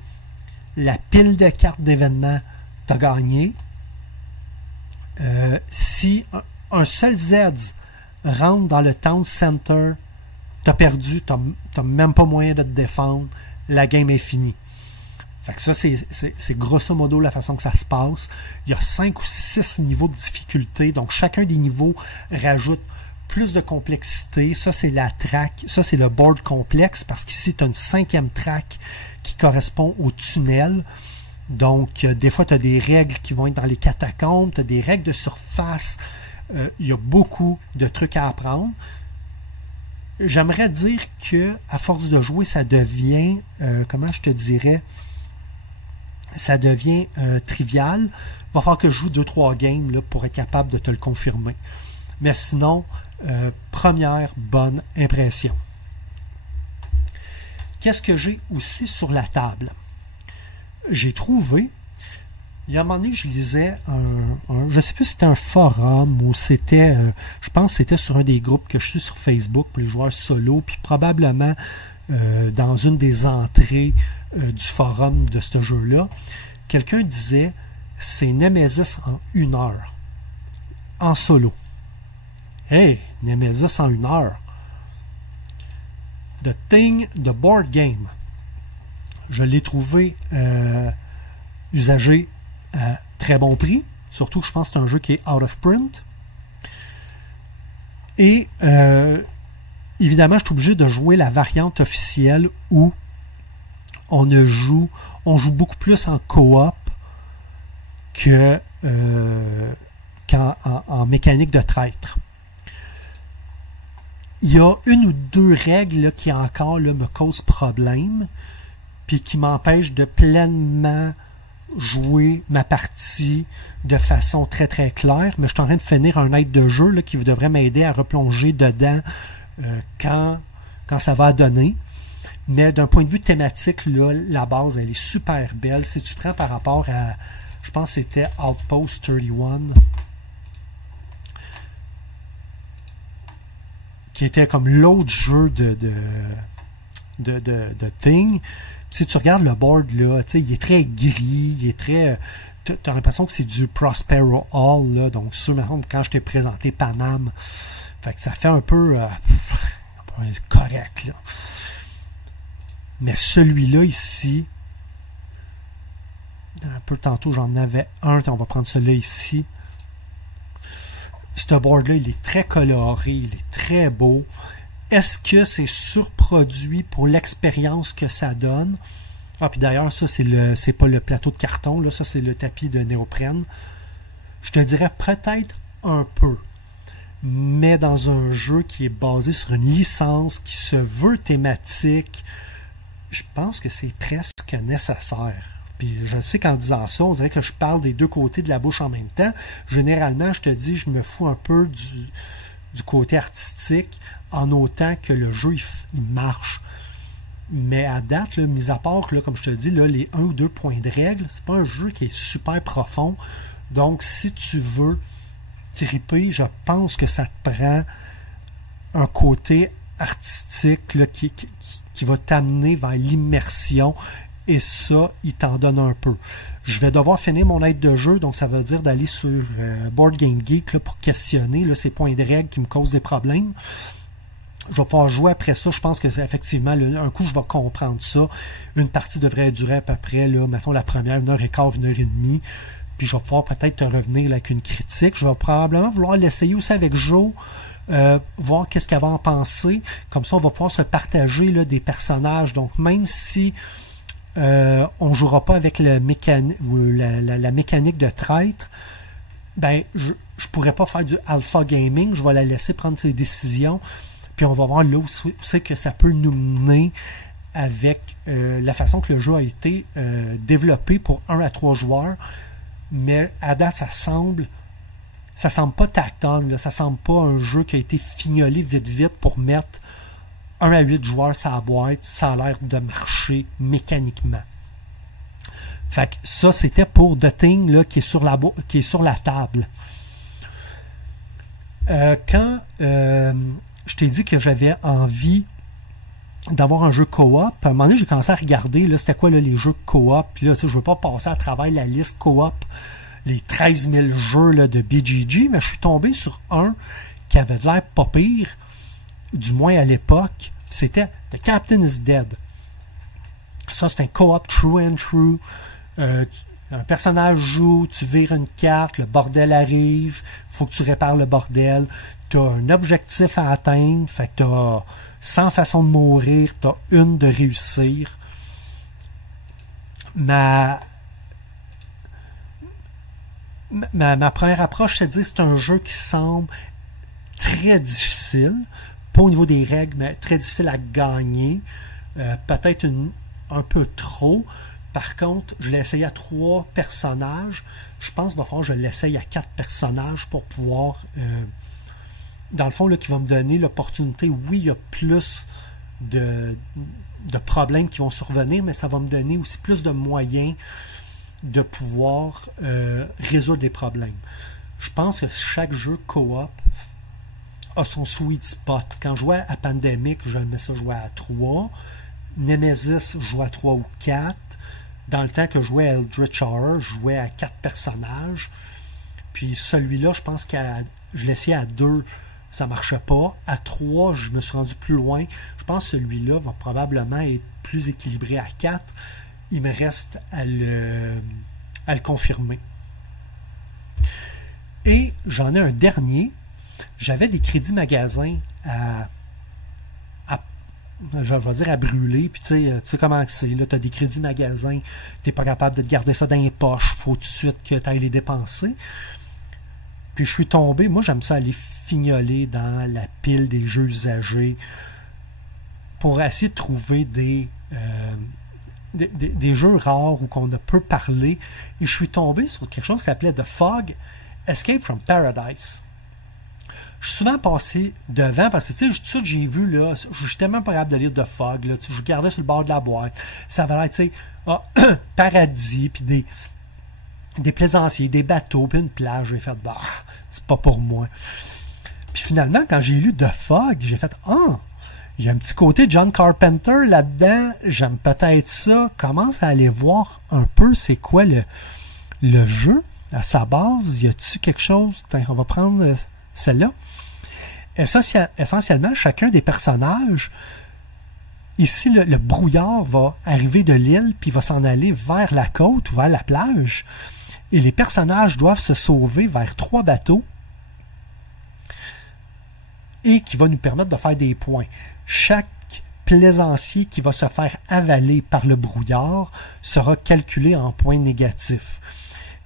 la pile de cartes d'événements, tu as gagné. Si un seul Z rentre dans le Town Center, tu as perdu, tu n'as même pas moyen de te défendre, la game est finie. Fait que ça, c'est grosso modo la façon que ça se passe. Il y a 5 ou 6 niveaux de difficulté, donc chacun des niveaux rajoute plus de complexité. Ça, c'est la track, ça, c'est le board complexe, parce qu'ici, tu as une 5e track qui correspond au tunnel. Donc, des fois, tu as des règles qui vont être dans les catacombes, tu as des règles de surface. Il y a beaucoup de trucs à apprendre. J'aimerais dire que à force de jouer, ça devient, comment je te dirais, ça devient trivial. Il va falloir que je joue 2-3 games là, pour être capable de te le confirmer. Mais sinon, première bonne impression. Qu'est-ce que j'ai aussi sur la table? J'ai trouvé, il y a un moment donné, je lisais je ne sais plus si c'était un forum ou c'était, je pense que c'était sur un des groupes que je suis sur Facebook pour les joueurs solo, puis probablement dans une des entrées du forum de ce jeu-là, quelqu'un disait c'est Nemesis en 1 heure, en solo. Hey, Nemesis en 1 heure. The Thing, the board game. Je l'ai trouvé usagé à très bon prix. Surtout que je pense que c'est un jeu qui est out of print. Et évidemment, je suis obligé de jouer la variante officielle où on joue beaucoup plus en coop que qu'en mécanique de traître. Il y a 1 ou 2 règles là, qui encore là, me causent problème puis qui m'empêchent de pleinement jouer ma partie de façon très très claire, mais je suis en train de finir un aide de jeu là, qui devrait m'aider à replonger dedans quand ça va donner. Mais d'un point de vue thématique, là, la base elle est super belle. Si tu prends par rapport à, je pense que c'était Outpost 31, qui était comme l'autre jeu de Thing. Si tu regardes le board, là, il est très gris, il est très... Tu as l'impression que c'est du Prospero Hall, là, donc quand je t'ai présenté Panam, fait que ça fait un peu correct, là. Mais celui-là ici, un peu tantôt j'en avais un, on va prendre celui-là ici. Ce board-là, il est très coloré, il est très beau. Est-ce que c'est surproduit pour l'expérience que ça donne? Ah, puis d'ailleurs, ça, c'est pas le plateau de carton, là, ça, c'est le tapis de néoprène. Je te dirais peut-être un peu. Mais dans un jeu qui est basé sur une licence, qui se veut thématique, je pense que c'est presque nécessaire. Puis je sais qu'en disant ça, on dirait que je parle des deux côtés de la bouche en même temps. Généralement, je te dis, je me fous un peu du côté artistique, en autant que le jeu, il marche. Mais à date, là, mis à part, là, comme je te dis, là, les 1 ou 2 points de règle, c'est pas un jeu qui est super profond. Donc, si tu veux triper, je pense que ça te prend un côté artistique là, qui va t'amener vers l'immersion. Et ça, il t'en donne un peu. Je vais devoir finir mon aide de jeu, donc ça veut dire d'aller sur Board Game Geek là, pour questionner là, ces points de règle qui me causent des problèmes. Je vais pouvoir jouer après ça. Je pense que effectivement, un coup, je vais comprendre ça. Une partie devrait durer à peu près, là, mettons la première, 1h15, 1h30. Puis je vais pouvoir peut-être te revenir là, avec une critique. Je vais probablement vouloir l'essayer aussi avec Joe. Voir qu'est-ce qu'elle va en penser. Comme ça, on va pouvoir se partager là, des personnages. Donc, même si on ne jouera pas avec la mécanique de traître, ben, je ne pourrais pas faire du alpha gaming. Je vais la laisser prendre ses décisions. Puis on va voir là où c'est que ça peut nous mener avec la façon que le jeu a été développé pour 1 à 3 joueurs. Mais à date, ça semble pas tactile, là. Ça semble pas un jeu qui a été fignolé vite pour mettre 1 à 8 joueurs sur la boîte. Ça a l'air de marcher mécaniquement. Fait que ça, c'était pour The Thing là, qui est sur la table. Quand je t'ai dit que j'avais envie d'avoir un jeu coop, à un moment donné, j'ai commencé à regarder là, c'était quoi là, les jeux coop. Puis là, je ne veux pas passer à travers la liste coop, les 13 000 jeux là, de BGG, mais je suis tombé sur un qui avait de l'air pas pire, du moins à l'époque. C'était The Captain is Dead. Ça, c'est un coop true and true. Un personnage joue, tu vires une carte, le bordel arrive, il faut que tu répares le bordel. Tu as un objectif à atteindre, fait que tu as 100 façons de mourir, tu as une de réussir. Ma première approche, c'est de dire c'est un jeu qui semble très difficile, pas au niveau des règles, mais très difficile à gagner, peut-être un peu trop. Par contre, je l'ai essayé à 3 personnages. Je pense qu'il va falloir que je l'essaye à 4 personnages pour pouvoir, dans le fond, là, qui va me donner l'opportunité. Oui, il y a plus problèmes qui vont survenir, mais ça va me donner aussi plus de moyens de pouvoir résoudre des problèmes. Je pense que chaque jeu coop a son sweet spot. Quand je jouais à Pandemic, j'aimais ça jouer à 3. Nemesis, je jouais à 3 ou 4. Dans le temps que je jouais à Eldritch Horror, je jouais à 4 personnages. Puis celui-là, je pense que je l'essayais à 2, ça ne marchait pas. À 3, je me suis rendu plus loin. Je pense que celui-là va probablement être plus équilibré à 4. Il me reste à le confirmer. Et j'en ai un dernier. J'avais des crédits magasins je vais dire à brûler, puis tu sais comment c'est, là, tu as des crédits magasins, tu n'es pas capable de te garder ça dans les poches, il faut tout de suite que tu ailles les dépenser. Puis je suis tombé, moi j'aime ça aller fignoler dans la pile des jeux usagés pour essayer de trouver des jeux rares où qu'on ne peut parler, et je suis tombé sur quelque chose qui s'appelait The Fog Escape from Paradise. Je suis souvent passé devant parce que, tu sais, tout de suite, j'ai vu, là, je suis tellement pas capable de lire The Fog, là, je regardais sur le bord de la boîte, ça avait l'air, tu sais, paradis, puis des plaisanciers, des bateaux, puis une plage, j'ai fait, bah, c'est pas pour moi. Puis finalement, quand j'ai lu The Fog, j'ai fait, il y a un petit côté John Carpenter là-dedans, j'aime peut-être ça, commence à aller voir un peu c'est quoi le jeu, à sa base, y a-tu quelque chose, on va prendre celle-là. Essentiellement, chacun des personnages, ici, le brouillard va arriver de l'île, puis va s'en aller vers la côte ou vers la plage. Et les personnages doivent se sauver vers 3 bateaux et qui va nous permettre de faire des points. Chaque plaisancier qui va se faire avaler par le brouillard sera calculé en points négatifs.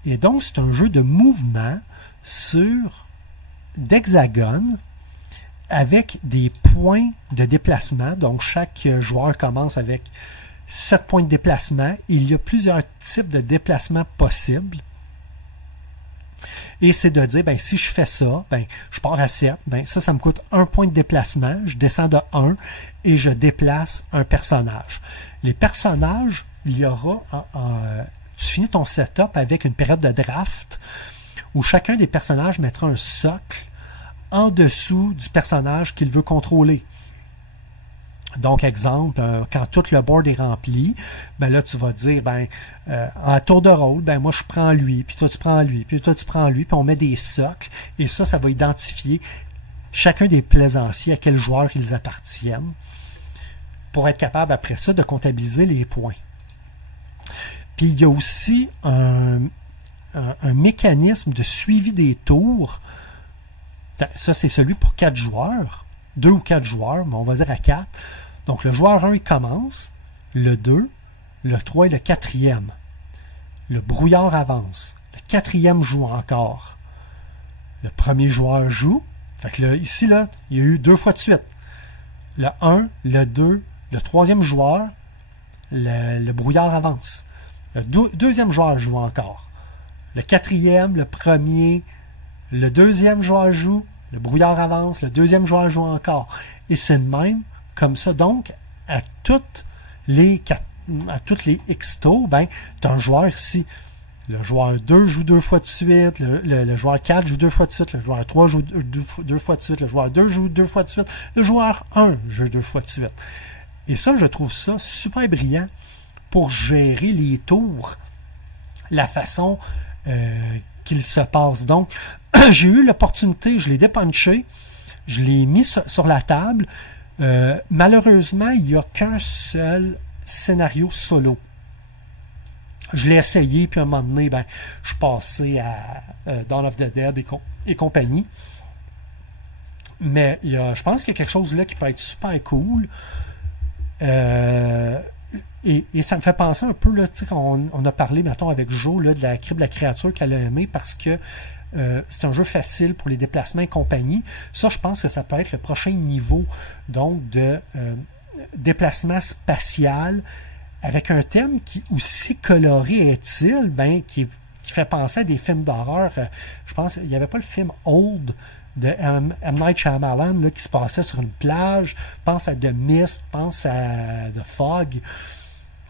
Et donc, c'est un jeu de mouvement d'hexagone avec des points de déplacement. Donc, chaque joueur commence avec 7 points de déplacement. Il y a plusieurs types de déplacements possibles. Et c'est de dire, ben, si je fais ça, ben, je pars à 7, ben, ça me coûte 1 point de déplacement. Je descends de 1 et je déplace un personnage. Les personnages, il y aura, tu finis ton setup avec une période de draft où chacun des personnages mettra un socle en dessous du personnage qu'il veut contrôler. Donc, exemple, quand tout le board est rempli, ben là, tu vas dire, ben, en tour de rôle, ben, moi, je prends lui, puis toi, tu prends lui, puis toi, tu prends lui, puis on met des socles, et ça va identifier chacun des plaisanciers à quel joueur ils appartiennent, pour être capable, après ça, de comptabiliser les points. Puis, il y a aussi un mécanisme de suivi des tours. Ça, c'est celui pour 4 joueurs. 2 ou 4 joueurs, mais on va dire à 4. Donc, le joueur 1, il commence. Le 2, le 3 et le 4e. Le brouillard avance. Le 4e joue encore. Le premier joueur joue. Fait que là, ici, là, il y a eu 2 fois de suite. Le 1, le 2, le 3e joueur, le brouillard avance. Le 2e joueur joue encore. Le 4e, le premier, le 2e joueur joue, le brouillard avance, le 2e joueur joue encore. Et c'est le même, comme ça. Donc, à toutes les X tours, ben, tu as un joueur ici. Le joueur 2 joue 2 fois de suite, le joueur 4 joue 2 fois de suite, le joueur 3 joue 2 fois de suite, le joueur 2 joue 2 fois de suite, le joueur 1 joue 2 fois de suite. Et ça, je trouve ça super brillant pour gérer les tours, la façon qu'il se passe. Donc, j'ai eu l'opportunité, je l'ai dépunché, je l'ai mis sur la table. Malheureusement, il n'y a qu'un seul scénario solo. Je l'ai essayé, puis à un moment donné, ben, je suis passé à Dawn of the Dead et compagnie. Mais je pense qu'il y a quelque chose là qui peut être super cool. Et ça me fait penser un peu, là, quand on a parlé, mettons, avec Jo, là, de la crypte de la créature qu'elle a aimé parce que c'est un jeu facile pour les déplacements et compagnie. Ça, je pense que ça peut être le prochain niveau, donc, de déplacement spatial avec un thème qui, aussi coloré est-il, ben, qui fait penser à des films d'horreur. Je pense qu'il n'y avait pas le film Old M. Night Shyamalan là, qui se passait sur une plage. Pense à The Mist, pense à The Fog.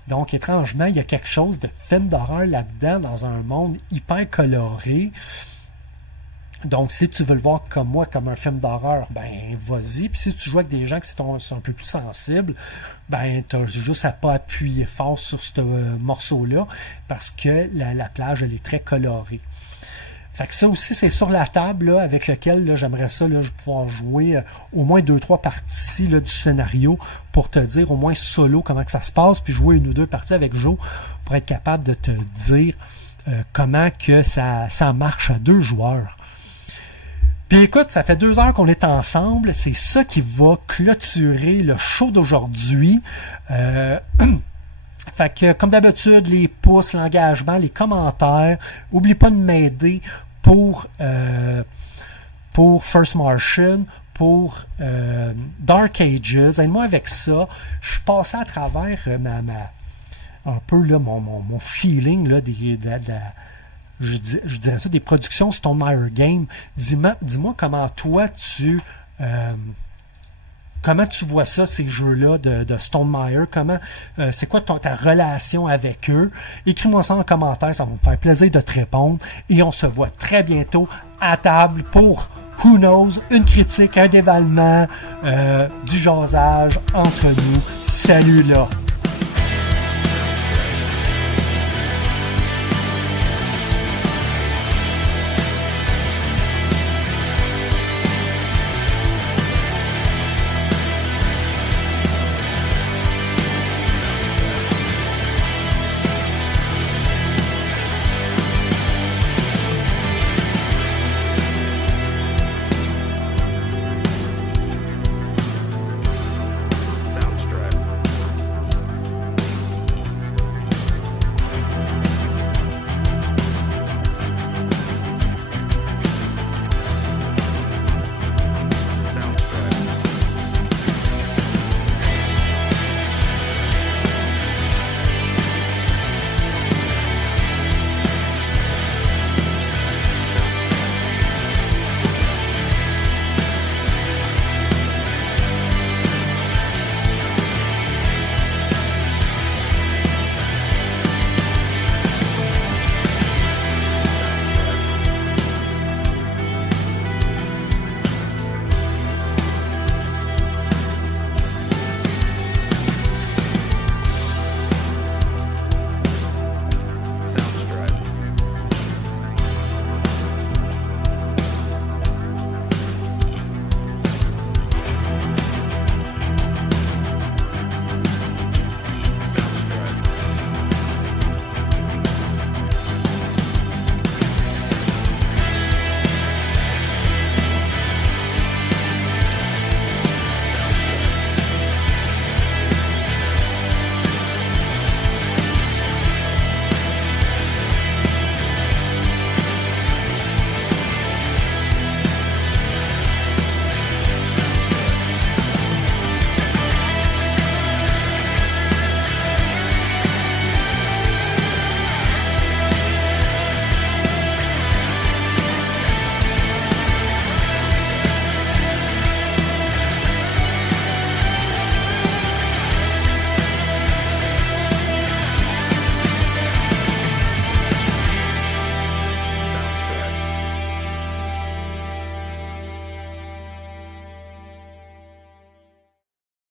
Donc, étrangement, il y a quelque chose de film d'horreur là-dedans, dans un monde hyper coloré. Donc, si tu veux le voir comme moi, comme un film d'horreur, ben, vas-y. Puis si tu joues avec des gens qui sont un peu plus sensibles, ben, t'as juste à pas appuyer fort sur ce morceau-là, parce que la plage, elle est très colorée. Fait que ça aussi, c'est sur la table là, avec lequel là, j'aimerais ça là, pouvoir jouer au moins 2-3 parties là, du scénario pour te dire au moins solo comment que ça se passe, puis jouer 1 ou 2 parties avec Joe pour être capable de te dire comment que ça marche à 2 joueurs. Puis écoute, ça fait 2 heures qu'on est ensemble, c'est ça qui va clôturer le show d'aujourd'hui. Fait que, comme d'habitude, les pouces, l'engagement, les commentaires. Oublie pas de m'aider pour First Martian, pour Dark Ages. Aide-moi avec ça. Je suis passé à travers un peu là, mon feeling là, je dirais ça, des productions Stonemaier Game. Dis-moi comment toi comment tu vois ça, ces jeux-là de Stonemaier? C'est quoi ta relation avec eux? Écris-moi ça en commentaire, ça va me faire plaisir de te répondre. Et on se voit très bientôt à table pour, who knows, une critique, un dévalement, du jasage entre nous. Salut là!